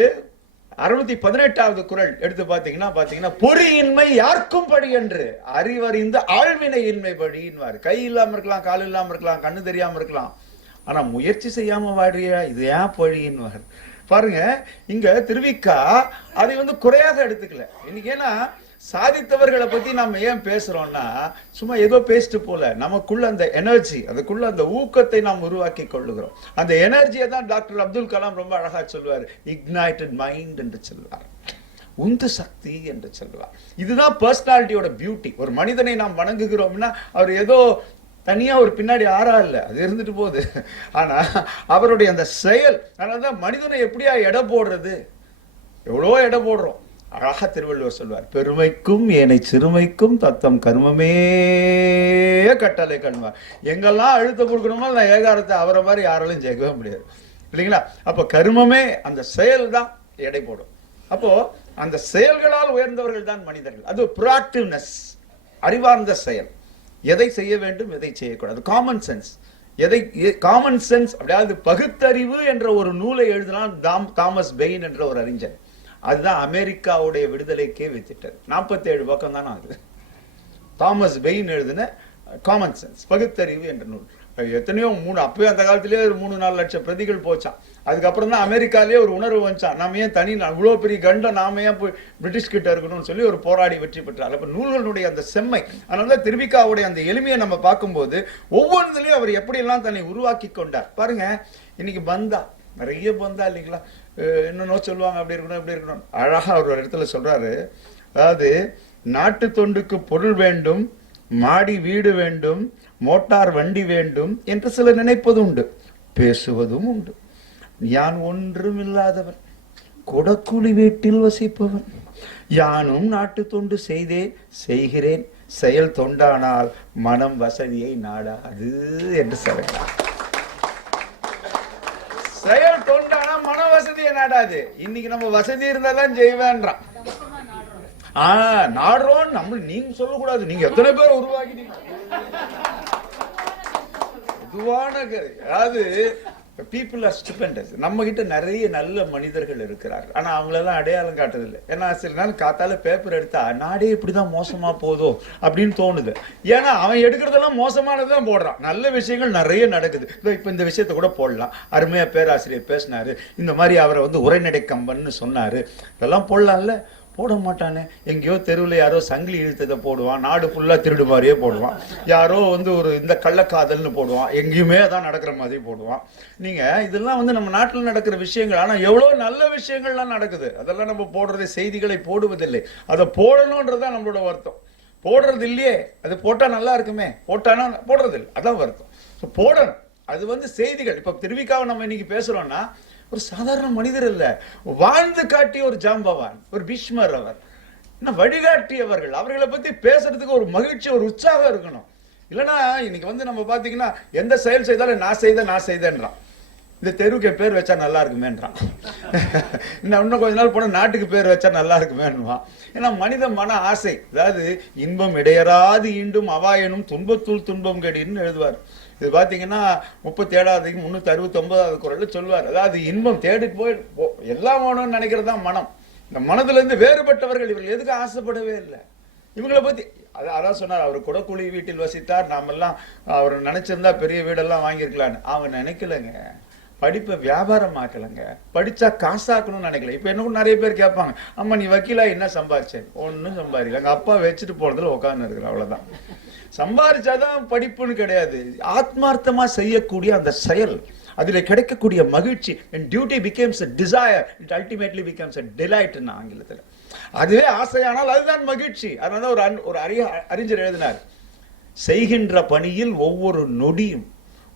618வது குறள் எடுத்து பாத்தீங்கன்னா பொறியின்மை யாருக்கும் படி என்று அறிவறிந்த ஆழ்வினை இன்மை படின்வார். கை இல்லாம இருக்கலாம், கால் இல்லாம இருக்கலாம், கண்ணு தெரியாம இருக்கலாம், ஆனா முயற்சி செய்யாம வாடுறியா, இது ஏன் பழின்வார். பாருங்க, இங்க திருவிக்கா அதை வந்து குறையாக எடுத்துக்கல. இன்னைக்கு ஏன்னா சாதித்தவர்களை பத்தி நம்ம ஏன் பேசுறோம்னா, சும்மா ஏதோ பேசிட்டு போல, நமக்குள்ள அந்த எனர்ஜி, அதுக்குள்ள அந்த ஊக்கத்தை நாம் உருவாக்கி கொள்ளுகிறோம். அந்த எனர்ஜியை தான் டாக்டர் அப்துல் கலாம் ரொம்ப அழகா சொல்லுவார், இக்னைட்டட் மைண்ட் என்று சொல்லுவார், உந்து சக்தி என்று சொல்லுவார். இதுதான் பர்சனாலிட்டியோட பியூட்டி. ஒரு மனிதனை நாம் வணங்குகிறோம்னா அவர் ஏதோ தனியா ஒரு பின்னாடி ஆறா இல்ல, அது இருந்துட்டு போகுது. ஆனா அவருடைய அந்த செயல், அதனாலதான் மனிதனை எப்படியா எடை போடுறது, எவ்வளோ எடை போடுறோம். அழகா திருவள்ளுவர் சொல்வார், பெருமைக்கும் ஏனை சிறுமைக்கும் தத்தம் கர்மமே கட்டளை கண்வார். எங்கெல்லாம் அழுத்த கொடுக்கணுமோ நான் ஏகாரத்தை அவரை மாதிரி யாராலும் ஜெயிக்கவே முடியாது இல்லைங்களா? அப்ப கர்மமே, அந்த செயல் தான் எடை போடும். அப்போ அந்த செயல்களால் உயர்ந்தவர்கள் தான் மனிதர்கள். அது ப்ரோஆக்டிவ்னஸ், அறிவார்ந்த செயல். எதை செய்ய வேண்டும், எதை செய்யக்கூடாது, காமன் சென்ஸ். காமன் சென்ஸ், அப்படியாவது பகுத்தறிவு என்ற ஒரு நூலை எழுதினான் தாமஸ் பெயின் என்ற ஒரு அறிஞர். அதுதான் அமெரிக்காவுடைய விடுதலைக்கே வித்திட்டது. 47 பக்கம் தானே அது. தாமஸ் பெயின் எழுதின காமன் சென்ஸ், பகுத்தறிவு என்ற நூல். எத்தனையோ அப்பவே அந்த காலத்திலேயே ஒரு 3-4 லட்சம் பிரதிகள் போச்சான். அதுக்கப்புறம் தான் அமெரிக்காலேயே ஒரு உணர்வு வந்துச்சான், நாம ஏன் தனி இவ்வளோ பெரிய கண்டம் நாம ஏன் போய் பிரிட்டிஷ் கிட்ட இருக்கணும்னு சொல்லி ஒரு போராடி வெற்றி பெற்றார். அப்ப நூல்களுடைய அந்த செம்மை, அதனாலதான் திருவிக்காவுடைய அந்த எளிமையை நம்ம பார்க்கும்போது ஒவ்வொன்றுலையும் அவர் எப்படியெல்லாம் தன்னை உருவாக்கி கொண்டார். பாருங்க, இன்னைக்கு பந்தா நிறைய பந்தா இல்லைங்களா, என்னன்னோ சொல்லுவாங்க, அப்படி இருக்கணும் இப்படி இருக்கணும். அழகா அவர் ஒரு இடத்துல சொல்றாரு, அதாவது நாட்டு தொண்டுக்கு பொருள் வேண்டும், மாடி வீடு வேண்டும், மோட்டார் வண்டி வேண்டும் என்று சிலர் நினைப்பது உண்டு, பேசுவதும் உண்டு. யான் ஒன்றும் இல்லாதவன், கொடக்குழி வீட்டில் வசிப்பவன், யானும் நாட்டு தொண்டு செய்கிறேன், செயல் தொண்டானால் மனம் வசதியை நாடாது என்று சொல்கிறார். செயல் தொண்டானா மன வசதியை நாடாது. இன்னைக்கு நம்ம வசதி இருந்தாதான் செய்வேன்றான். நாடுறோம் நம்ம, நீங்க சொல்லக்கூடாது, நீங்க எத்தனை பேர் உருவாக்கிட்டீங்க. பொதுவான, அதாவது people are stupendous. நம்ம கிட்ட நிறைய நல்ல மனிதர்கள் இருக்கிறார்கள், ஆனா அவங்களெல்லாம் அடையாளம் காட்டுதில்லை. ஏன்னா சில நாள் காத்தால பேப்பர் எடுத்தா நாடே இப்படிதான் மோசமா போதோ அப்படின்னு தோணுது. ஏன்னா அவன் எடுக்கிறதெல்லாம் மோசமானதான் போடுறான். நல்ல விஷயங்கள் நிறைய நடக்குது. இப்ப இந்த விஷயத்த கூட போடலாம். அருமையா பேராசிரியர் பேசினாரு, இந்த மாதிரி அவரை வந்து உரைநடை கம்பன்னு சொன்னாரு, இதெல்லாம் போடலாம்ல. போட மாட்டானே. எங்கேயோ தெருவில் யாரோ சங்கிலி இழுத்ததை போடுவான், நாடு ஃபுல்லா திருடு மாதிரியே போடுவான், யாரோ வந்து ஒரு இந்த கள்ளக்காதல்னு போடுவான், எங்கேயுமே தான் நடக்கிற மாதிரி போடுவான். நீங்க இதெல்லாம் வந்து நம்ம நாட்டில் நடக்கிற விஷயங்கள். ஆனா எவ்வளவு நல்ல விஷயங்கள்லாம் நடக்குது, அதெல்லாம் நம்ம போடுறதே, செய்திகளை போடுவதில்லை. அதை போடணும்ன்றதுதான் நம்மளோட வருத்தம். போடுறது இல்லையே, அது போட்டா நல்லா இருக்குமே, போட்டானா போடுறது இல்லை, அதான் வருத்தம். போடணும், அது வந்து செய்திகள். இப்ப திருவிக்காவை நம்ம இன்னைக்கு பேசுறோம்னா ஒரு சாதாரண மனிதர் இல்ல, வாழ்ந்து காட்டிய ஒரு ஜாம்பவான், ஒரு பீஷ்மர். அவர் என்ன வழிகாட்டியவர்கள். அவர்களை பத்தி பேசுறதுக்கு ஒரு மகிழ்ச்சி, ஒரு உற்சாகம் இருக்கணும். இல்லைன்னா இன்னைக்கு வந்து நம்ம பாத்தீங்கன்னா எந்த செயல் செய்தாலும் நான் செய்தேன்றான். இந்த தெருவுக்கு பேர் வச்சா நல்லா இருக்குமேன்றான். இன்னும் கொஞ்ச நாள் போனா நாட்டுக்கு பேர் வச்சா நல்லா இருக்குமேன்னுவான். ஏன்னா மனித மன ஆசை, அதாவது இன்பம் இடையராது ஈண்டும் அவாயனும் துன்பத்துள் துன்பம் கெடின்னு எழுதுவார். இது பாத்தீங்கன்னா 37வது 369வது குறள்ல சொல்லுவார். அதாவது இன்பம் தேடிட்டு போய் எல்லாம் வேணும்னு நினைக்கிறதா மனம். இந்த மனதுல இருந்து வேறுபட்டவர்கள் இவர்கள் எதுக்கு ஆசைப்படவே இல்லை. இவங்களை பத்தி அதான் சொன்னார், அவர் குடக்குழி வீட்டில் வசித்தார், நாமெல்லாம் அவர் நினைச்சிருந்தா பெரிய வீடெல்லாம் வாங்கியிருக்கலான்னு. அவங்க நினைக்கலங்க, படிப்பை வியாபாரம் ஆக்கலைங்க, படிச்சா காசாக்கணும்னு நினைக்கல. இப்ப என்ன நிறைய பேர் கேட்பாங்க, அம்மா நீ வக்கீலா என்ன சம்பாரிச்சேன்? ஒன்னும் சம்பாதிக்கல, எங்க அப்பா வச்சுட்டு போறதுல உட்கார்ந்து இருக்கிற, அவ்வளவுதான். சம்பாதிச்சாதான் படிப்புன்னு கிடையாது. ஆத்மார்த்தமா செய்யக்கூடிய அந்த செயல், அதுல கிடைக்கக்கூடிய மகிழ்ச்சி, and duty becomes a desire, it ultimately becomes a delight ன்னு ஆங்கிலத்துல. அதுவே ஆசையானால் அதுதான் மகிழ்ச்சி. அதனால ஒரு அறிஞர் எழுதினார், செய்கின்ற பணியில் ஒவ்வொரு நொடியும்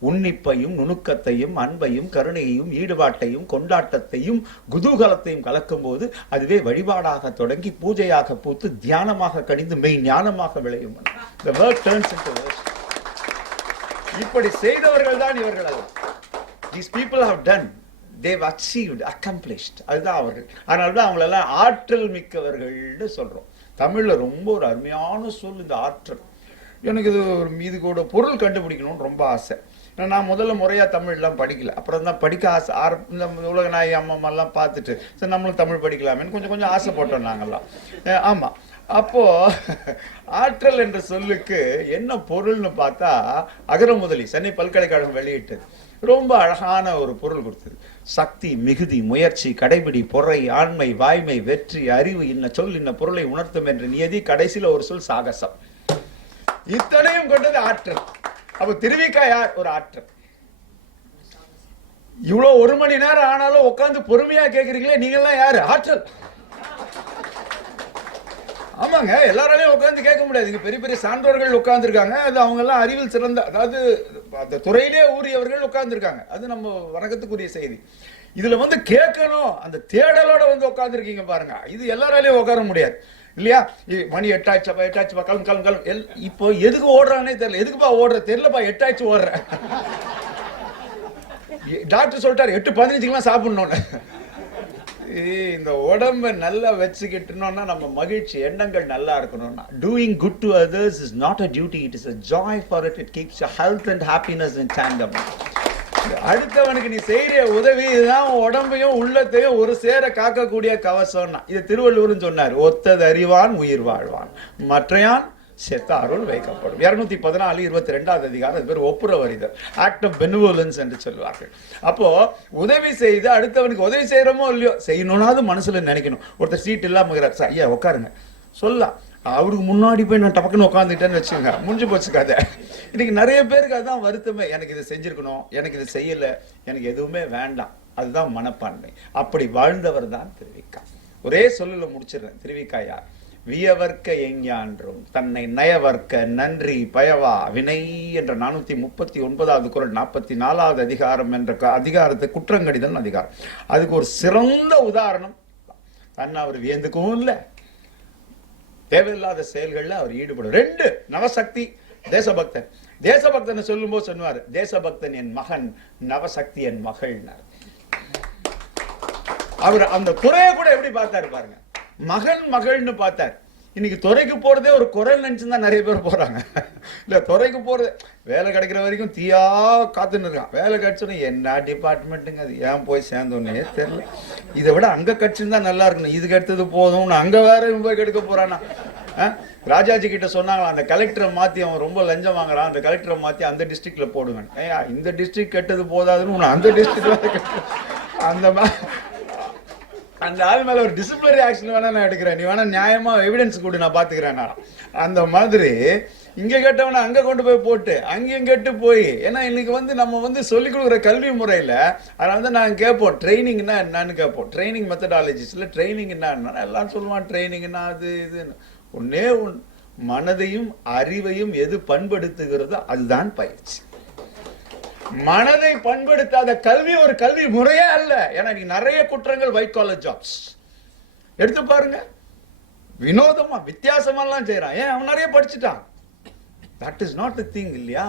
உன்னிப்பையும் நுணுக்கத்தையும் அன்பையும் கருணையையும் ஈடுபாட்டையும் கொண்டாட்டத்தையும் குதூகலத்தையும் கலக்கும் போது அதுவே வழிபாடாக தொடங்கி பூஜையாக பூத்து தியானமாக கணிந்து மெய் ஞானமாக விளையும். The work turns into worship. இப்படி செய்தவர்கள் தான் இவர்கள் அல்ல. These people have done, they've achieved, accomplished. அதுதான் அவர்கள். அதனாலதான் அவங்களெல்லாம் ஆற்றல் மிக்கவர்கள்னு சொல்றோம். தமிழ்ல ரொம்ப ஒரு அருமையான சொல் இந்த ஆற்றல். எனக்கு இது கூட பொருள் கண்டுபிடிக்கணும்னு ரொம்ப ஆசை. நான் முதல்ல முறையா தமிழ் எல்லாம் படிக்கல, அப்புறம் தான் படிக்க ஆசை. இந்த உலக நாயகி அம்மா எல்லாம் பார்த்துட்டு சரி நம்மளும் தமிழ் படிக்கலாமேன்னு கொஞ்சம் ஆசைப்பட்டோம் நாங்கெல்லாம். ஆமா, அப்போ ஆற்றல் என்ற சொல்லுக்கு என்ன பொருள்னு பார்த்தா, அகர முதலி சென்னை பல்கலைக்கழகம் வெளியிட்டது ரொம்ப அழகான ஒரு பொருள் கொடுத்தது. சக்தி, மிகுதி, முயற்சி, கடைபிடி, பொறை, ஆண்மை, வாய்மை, வெற்றி, அறிவு, இன்ன சொல் இன்ன பொருளை உணர்த்தும் என்ற நியதி, கடைசியில ஒரு சொல் சாகசம். இத்தனையும் கொண்டது ஆற்றல். அப்ப திருவிக்கா யார்? ஒரு ஆற்றல். இவ்வளவு 1 மணி நேரம் ஆனாலும் உட்கார்ந்து பொறுமையா கேக்குறீங்களே, நீங்க எல்லாம் யாரு? ஆற்றல். ஆமாங்க, எல்லாராலையும் உட்கார்ந்து கேட்க முடியாது. இங்க பெரிய பெரிய சான்றோர்கள் உட்கார்ந்து இருக்காங்க, அது அவங்க எல்லாம் அறிவில் சிறந்த, அதாவது அந்த துறையிலே ஊறியவர்கள் உட்கார்ந்து இருக்காங்க. அது நம்ம வணக்கத்துக்குரிய செய்தி. இதுல வந்து கேட்கணும், அந்த தேடலோட வந்து உட்கார்ந்து இருக்கீங்க பாருங்க, இது எல்லாராலையும் உட்கார முடியாது இல்லையா? மணி 8 ஆச்சுப்பா கிளம்பு. இப்போ எதுக்கு ஓடுறானே தெரியல. எதுக்குப்பா ஓடுற தெரியலப்பா, 8 ஆச்சு ஓடுற. டாக்டர் சொல்லிட்டாரு 8:15 சாப்பிடணும்னு. இந்த உடம்ப நல்லா வச்சுக்கிட்டோம்னா நம்ம மகிழ்ச்சி, எண்ணங்கள் நல்லா இருக்கணும்னா, doing good to others is not a duty, it is a joy for it. It keeps your health and happiness in tandem. அடுத்தவனுக்கு நீ செய்யற உதவி தான் உடம்பையும் உள்ளத்தையும் ஒரு சேர காக்கக்கூடிய கவசம்னா. இது திருவள்ளுவரும் சொன்னார், ஒத்தது அறிவான் உயிர் வாழ்வான், மற்றையான் செத்தாருள் வைக்கப்படும். 214 22வது அதிகாரம், அது பேர் ஒப்புரவறிதல், ஆக்ட் ஆஃப் பெனிவோலன்ஸ் என்று சொல்வார்கள். அப்போ உதவி செய்து அடுத்தவனுக்கு உதவி செய்யறோமோ இல்லையோ, செய்யணும்னாவது மனசுல நினைக்கணும். ஒருத்தர் சீட் இல்லாம இருக்கிறார், ஐயா உட்காருங்க சொல்லலாம், அவருக்கு முன்னாடி போய் நான் டபக்குன்னு உட்காந்துட்டேன்னு வச்சுங்க, முடிஞ்சு போச்சு கதை. இன்னைக்கு நிறைய பேருக்கு அதுதான் வருத்தமே, எனக்கு இதை செஞ்சிருக்கணும், எனக்கு இதை செய்யல, எனக்கு எதுவுமே வேண்டாம், அதுதான் மனப்பான்மை. அப்படி வாழ்ந்தவர் தான் திருவிக்கா. ஒரே சொல்லுல முடிச்சிடுறேன். திருவிக்கா யார்? வியவர்க்க எஞ்ஞான்றும் தன்னை நயவர்க்க நன்றி பயவா வினை என்ற 439வது குறள் 44வது அதிகாரம் என்ற அதிகாரத்தை குற்றங்கடிதல் அதிகாரம். அதுக்கு ஒரு சிறந்த உதாரணம். தன்னை அவர் வியந்துக்கவும் இல்லை, தேவையில்லாத செயல்கள்ல அவர் ஈடுபடும். 2 நவசக்தி, தேசபக்தன். தேசபக்தன் சொல்லும் போது சொன்னார், தேசபக்தன் என் மகன், நவசக்தி என் மகள். அவர் அந்த துறையை கூட எப்படி பார்த்தாரு பாருங்க, மகன் மகள்னு பார்த்தார். இன்னைக்கு துறைக்கு போறதே ஒரு குரல் நினைச்சுதான் நிறைய பேர் போறாங்க. இல்ல துறைக்கு போறது வேலை கிடைக்கிற வரைக்கும் தீயா காத்துன்னு இருக்கான். வேலை கிடைச்சோன்னு என்ன டிபார்ட்மெண்ட்டுங்க அது, ஏன் போய் சேர்ந்தோன்னே தெரியல. இதை விட அங்க கட்சிருந்தா நல்லா இருக்கணும், இதுக்கு எடுத்தது போதும், அங்க வேற போய் கெடுக்க போறானா. ராஜாஜி கிட்ட சொன்னாங்களா, அந்த கலெக்டரை மாத்தி அவன் ரொம்ப லஞ்சம் வாங்குறான், அந்த கலெக்டரை மாத்தி அந்த டிஸ்ட்ரிக்ட்ல போடுவேன். ஏயா இந்த டிஸ்ட்ரிக்ட் கெட்டது போதாதுன்னு அந்த டிஸ்ட்ரிக்ட் அந்த அந்த ஆள் மேல ஒரு டிசிப்ளினரி ஆக்ஷன் வேணா நான் எடுக்கிறேன், நீ வேணா நியாயமா எவிடன்ஸ் கூட நான் பாத்துக்கிறேன். அந்த மாதிரி இங்க கேட்டவன அங்க கொண்டு போய் போட்டு அங்கேயும் கேட்டு போய், ஏன்னா இன்னைக்கு வந்து நம்ம வந்து சொல்லிக் கொடுக்குற கல்வி முறையில அதனால நாங்க கேட்போம் ட்ரைனிங்னா என்னன்னு கேட்போம். ட்ரைனிங் மெத்தடாலஜிஸ்ல ட்ரைனிங் என்ன எல்லாம் சொல்லுவான், ட்ரைனிங்னா அது இதுன்னு. ஒன்னே ஒன்று, மனதையும் அறிவையும் எது பண்படுத்துகிறதோ அதுதான் பயிற்சி. மனதை பண்படுத்தாத கல்வி ஒரு கல்வி முறையே அல்ல. ஏன்னா நீங்க நிறைய குற்றங்கள் ஒயிட் காலர் ஜாப்ஸ் எடுத்து பாருங்க, வினோதமா வித்தியாசமெல்லாம் செய்யறான். ஏன் அவன் நிறைய படிச்சுட்டான், that is not the thing இல்லையா?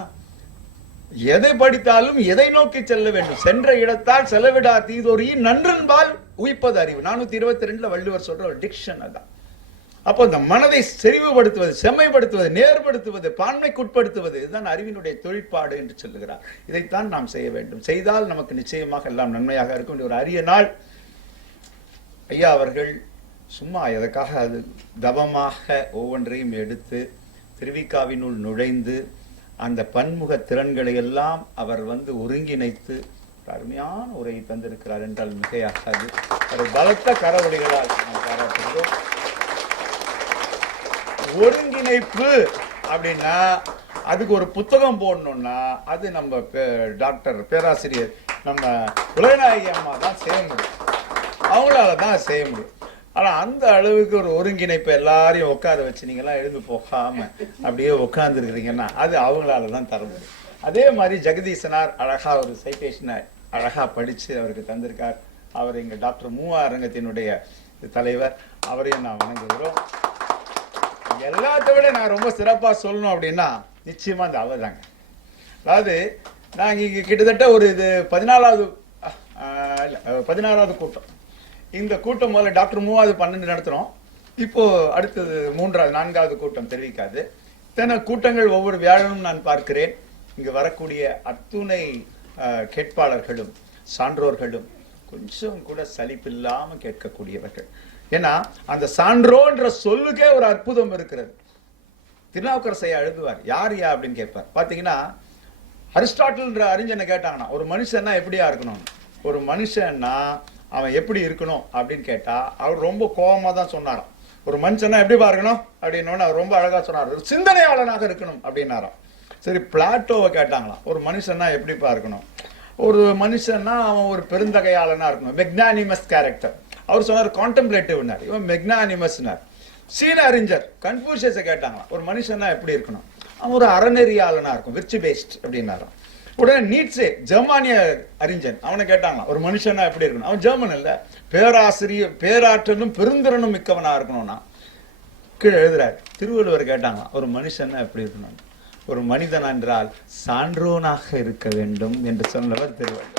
எதை படித்தாலும் எதை நோக்கி செல்ல வேண்டும், சென்ற இடத்தால் செலவிடா தீதோரி நன்றன்பால் உயிப்பது அறிவு. 422 வள்ளுவர் சொல்ற ஒரு டிக்ஷன் அதான். அப்போ இந்த மனதை செறிவுபடுத்துவது, செம்மைப்படுத்துவது, நேர்படுத்துவது, பான்மைக்குட்படுத்துவது, இதுதான் அறிவினுடைய தொழிற்பாடு என்று சொல்லுகிறார். இதைத்தான் நாம் செய்ய வேண்டும். செய்தால் நமக்கு நிச்சயமாக எல்லாம் நன்மையாக இருக்கும். ஒரு அரிய நாள். ஐயா அவர்கள் சும்மா எதற்காக அது தவமாக ஒவ்வொன்றையும் எடுத்து திருவிக்காவினுள் நுழைந்து அந்த பன்முக திறன்களை எல்லாம் அவர் ஒருங்கிணைத்து அருமையான உரையை தந்திருக்கிறார் என்றால் மிகையாகாது. ஒரு பலத்த கரவொலிகளால் நாம் பாராட்டுகிறோம். ஒருங்கிணைப்பு அப்படின்னா அதுக்கு ஒரு புத்தகம் போடணும்னா அது நம்ம டாக்டர் பேராசிரியர் நம்ம உலகநாயகி அம்மா தான் செய்ய முடியும், அவங்களால தான் செய்ய முடியும். ஆனா அந்த அளவுக்கு ஒரு ஒருங்கிணைப்பு எல்லாரையும் உட்கார வச்சு நீங்கெல்லாம் எழுந்து போகாம அப்படியே உட்கார்ந்து இருக்கிறீங்கன்னா அது அவங்களால தான் தர முடியும். அதே மாதிரி ஜெகதீசனார் அழகா ஒரு சைட்டேஷனை அழகா படிச்சு அவருக்கு தந்திருக்கார். அவர் இங்க டாக்டர் மூவா அரங்கத்தினுடைய தலைவர், அவரையும் நான் வணங்குகிறோம். எல்லாத்த விட நான் ரொம்ப சிறப்பா சொல்லணும் அப்படின்னா நிச்சயமா அந்த அவர் தாங்க. அதாவது நாங்க இங்க கிட்டத்தட்ட ஒரு இது 16வது கூட்டம். இந்த கூட்டம் முதல்ல டாக்டர் மூவாவது 12 நடத்துறோம். இப்போ அடுத்தது 3வது 4வது கூட்டம் தெரிவிக்காது. இத்தனை கூட்டங்கள் ஒவ்வொரு வியாழனும் நான் பார்க்கிறேன். இங்கு வரக்கூடிய அத்துணை கேட்பாளர்களும் சான்றோர்களும் கொஞ்சம் கூட சலிப்பில்லாம கேட்கக்கூடியவர்கள். ஏன்னா அந்த சான்றோன்ற சொல்லுக்கே ஒரு அற்புதம் இருக்கிறது. திருநாவுக்கரசையா எழுதுவார், யார் யா அப்படின்னு கேட்பார். பாத்தீங்கன்னா அரிஸ்டாட்டில்ன்ற அறிஞனை கேட்டாங்கன்னா ஒரு மனுஷன்னா எப்படியா இருக்கணும், ஒரு மனுஷன்னா அவன் எப்படி இருக்கணும் அப்படின்னு கேட்டா அவர் ரொம்ப கோபமா தான் சொன்னாராம். ஒரு மனுஷன்னா எப்படி இருக்கணும் அப்படின்னு அவர் ரொம்ப அழகா சொன்னார், ஒரு சிந்தனையாளனாக இருக்கணும் அப்படின்னாராம். சரி, பிளாட்டோவை கேட்டாங்களாம், ஒரு மனுஷன்னா எப்படிப்பா இருக்கணும், ஒரு மனுஷன்னா அவன் ஒரு பெருந்தகையாளனா இருக்கணும், மெக்னானிமஸ் கேரக்டர். அவர் சொன்னார் கான்டெம்ப்ளேட்டிவ்னார், இவன் மெக்னானிமஸ்னார். சீன அறிஞர் கன்ஃபூஷியஸை கேட்டாங்களாம், ஒரு மனுஷன்னா எப்படி இருக்கணும், அவன் ஒரு அறநெறியாளனா இருக்கும், விர்ச்சு பேஸ்ட் அப்படின்னாராம். உடனே நீட்ஸே ஜெர்மானிய அறிஞன், அவனை கேட்டாங்களாம், ஒரு மனுஷனா எப்படி இருக்கணும், அவன் ஜெர்மன் இல்ல, பேராற்றலும் பெருந்திறனும் மிக்கவனா இருக்கணும்னா கீழே எழுதுறாரு. திருவள்ளுவர் கேட்டாங்களாம், ஒரு மனுஷன்னா எப்படி இருக்கணும், ஒரு மனிதன் என்றால் சான்றோனாக இருக்க வேண்டும் என்று சொன்னவர் திருவள்ளுவர்.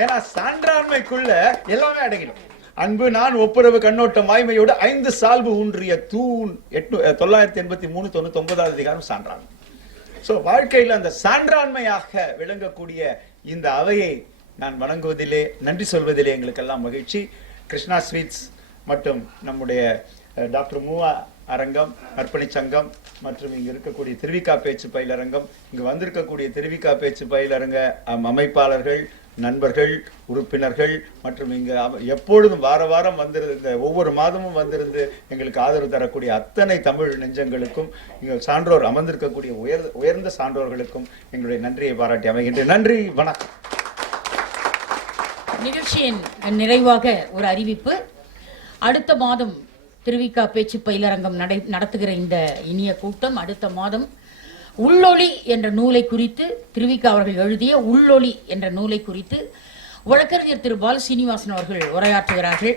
ஏன்னா சான்றாண்மைக்குள்ள எல்லாமே அடங்கிடும். அன்பு நான் ஒப்புரவு கண்ணோட்டம் வாய்மையோடு 5 சால்பு ஊன்றிய தூண் 983 99வது அதிகாரம் சான்றாண்மை. சோ வாழ்க்கையில் அந்த சான்றாண்மையாக விளங்கக்கூடிய இந்த அவையை நான் வணங்குவதிலே, நன்றி சொல்வதிலே எங்களுக்கெல்லாம் மகிழ்ச்சி. கிருஷ்ணா ஸ்வீட்ஸ் மற்றும் நம்முடைய டாக்டர் மூவா அரங்கம், நற்பணி சங்கம் மற்றும் இங்கு இருக்கக்கூடிய திருவிக்கா பேச்சு பயிலரங்கம், இங்கு வந்திருக்கக்கூடிய திருவிக்கா பேச்சு பயிலரங்க அமைப்பாளர்கள், நண்பர்கள், உறுப்பினர்கள் மற்றும் இங்கு எப்பொழுதும் வார வாரம் வந்திருந்த ஒவ்வொரு மாதமும் வந்திருந்து எங்களுக்கு ஆதரவு தரக்கூடிய அத்தனை தமிழ் நெஞ்சங்களுக்கும், இங்கு சான்றோர் அமர்ந்திருக்கக்கூடிய உயர்ந்த சான்றோர்களுக்கும் எங்களுடைய நன்றியை பாராட்டி அமைகின்றேன். நன்றி, வணக்கம். நிகழ்ச்சியின் நிறைவாக ஒரு அறிவிப்பு. அடுத்த மாதம் திருவிக்கா பேச்சு பயிலரங்கம் நடத்துகிற இந்த இனிய கூட்டம் அடுத்த மாதம் உள்ளொளி என்ற நூலை குறித்து, திருவிக்கா அவர்கள் எழுதிய உள்ளொளி என்ற நூலை குறித்து வழக்கறிஞர் திரு பால சீனிவாசன் அவர்கள் உரையாற்றுகிறார்கள்.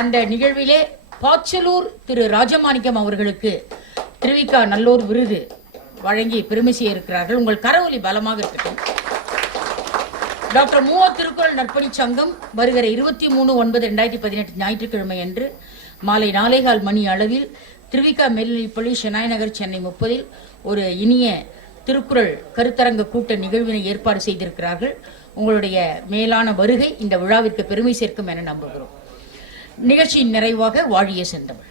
அந்த நிகழ்விலே பாச்சலூர் திரு ராஜமாணிக்கம் அவர்களுக்கு திருவிக்கா நல்லோர் விருது வழங்கி பெருமை செய்ய இருக்கிறார்கள். உங்கள் கரவொலி பலமாக இருக்கட்டும். டாக்டர் மூவா திருக்குறள் நற்பணி சங்கம் வருகிற 23/9/2018 ஞாயிற்றுக்கிழமை அன்று மாலை 4:15 மணி அளவில் திருவிக்கா மேல்நிலைப்பள்ளி ஷெனாய் நகர் சென்னை 30 ஒரு இனிய திருக்குறள் கருத்தரங்க கூட்ட நிகழ்வினை ஏற்பாடு செய்திருக்கிறார்கள். உங்களுடைய மேலான வருகை இந்த விழாவிற்கு பெருமை சேர்க்கும் என நம்புகிறோம். நிகழ்ச்சியின் நிறைவாக வாழிய செந்தமிழ்.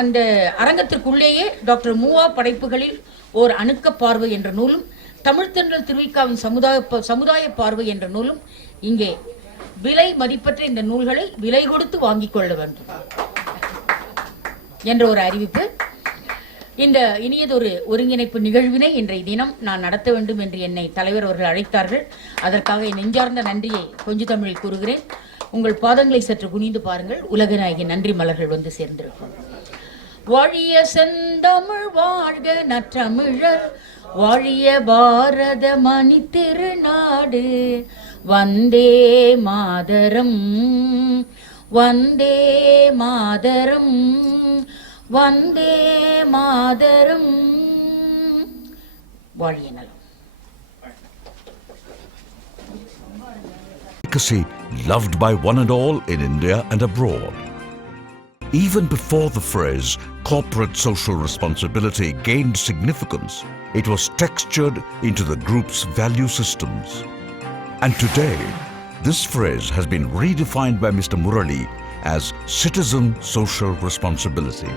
அந்த அரங்கத்திற்குள்ளேயே டாக்டர் மூவா படைப்புகளில் ஓர் அணுக்க பார்வை என்ற நூலும், தமிழ்த்தென்றல் திருவிக்காவின் சமுதாய பார்வை என்ற நூலும் இங்கே விலை மதிப்பற்ற இந்த நூல்களை விலை கொடுத்து வாங்கிக் கொள்ள வேண்டும் என்ற ஒரு அறிவிப்பு. இந்த இனியதொரு ஒருங்கிணைப்பு நிகழ்வினை இன்றைய தினம் நான் நடத்த வேண்டும் என்று என்னை தலைவர் அவர்கள் அழைத்தார்கள். அதற்காக என் நெஞ்சார்ந்த நன்றியை கொஞ்ச தமிழில் கூறுகிறேன். உங்கள் பாதங்களை சற்று குனிந்து பாருங்கள். உலகநாயகி நன்றி மலர்கள் வந்து சேர்ந்திருக்கும். வாழிய செந்தமிழ் வாழ்க நற்றமிழர், வாழிய பாரத மணி திருநாடு, வந்தே மாதரம் வந்தே மாதரம் வந்தே மாதரம். வாழிய நலம். Loved by one and all in India and abroad. Even before the phrase corporate social responsibility gained significance, it was textured into the group's value systems. And today, This phrase has been redefined by Mr. Murali as citizen social responsibility.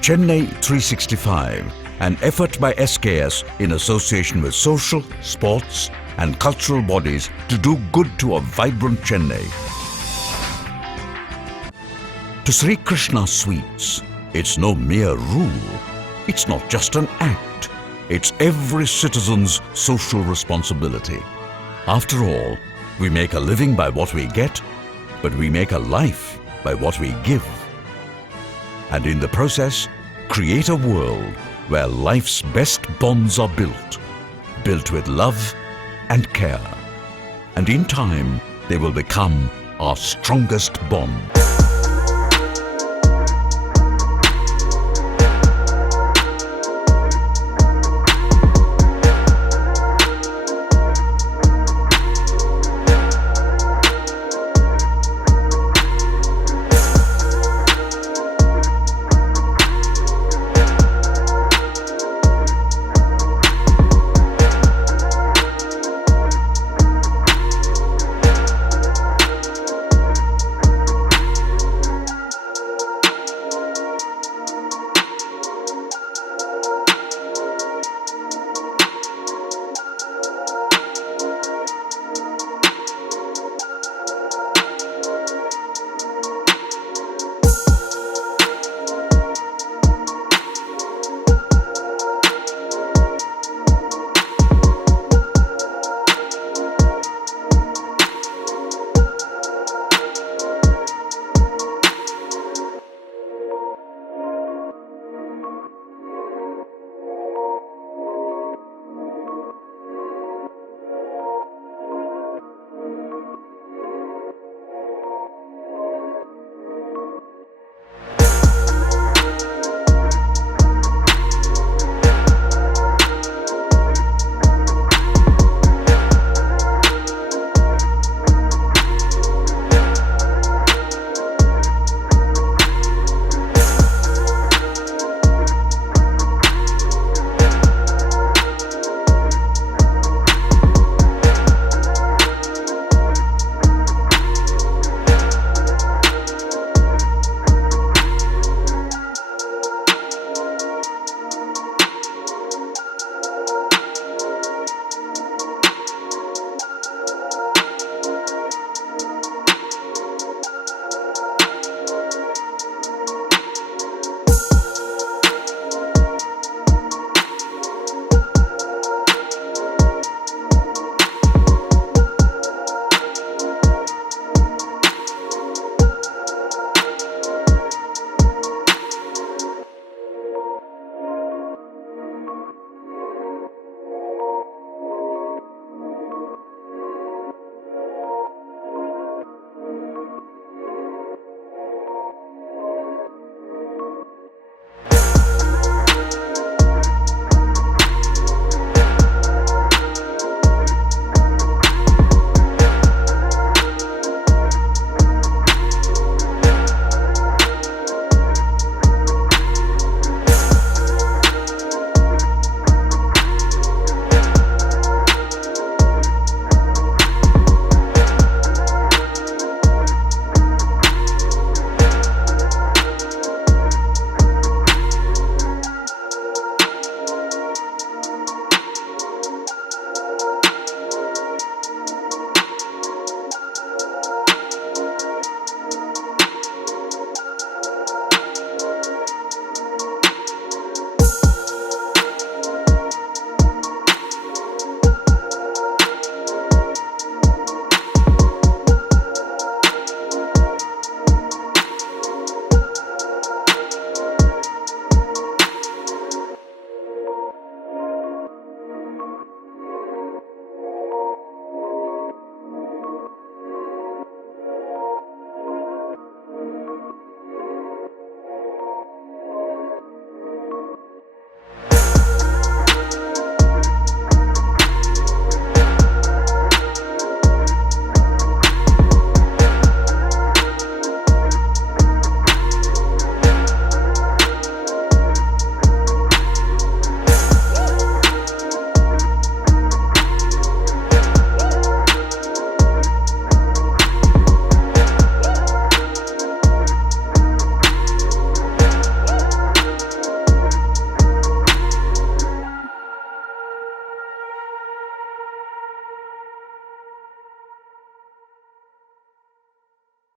Chennai 365, an effort by SKS in association with social, sports and cultural bodies to do good to a vibrant Chennai. To Sri Krishna Sweets, it's no mere rule. It's not just an act. It's every citizen's social responsibility. After all, we make a living by what we get, but we make a life by what we give. And in the process, create a world where life's best bonds are built with love and care. And in time, they will become our strongest bond.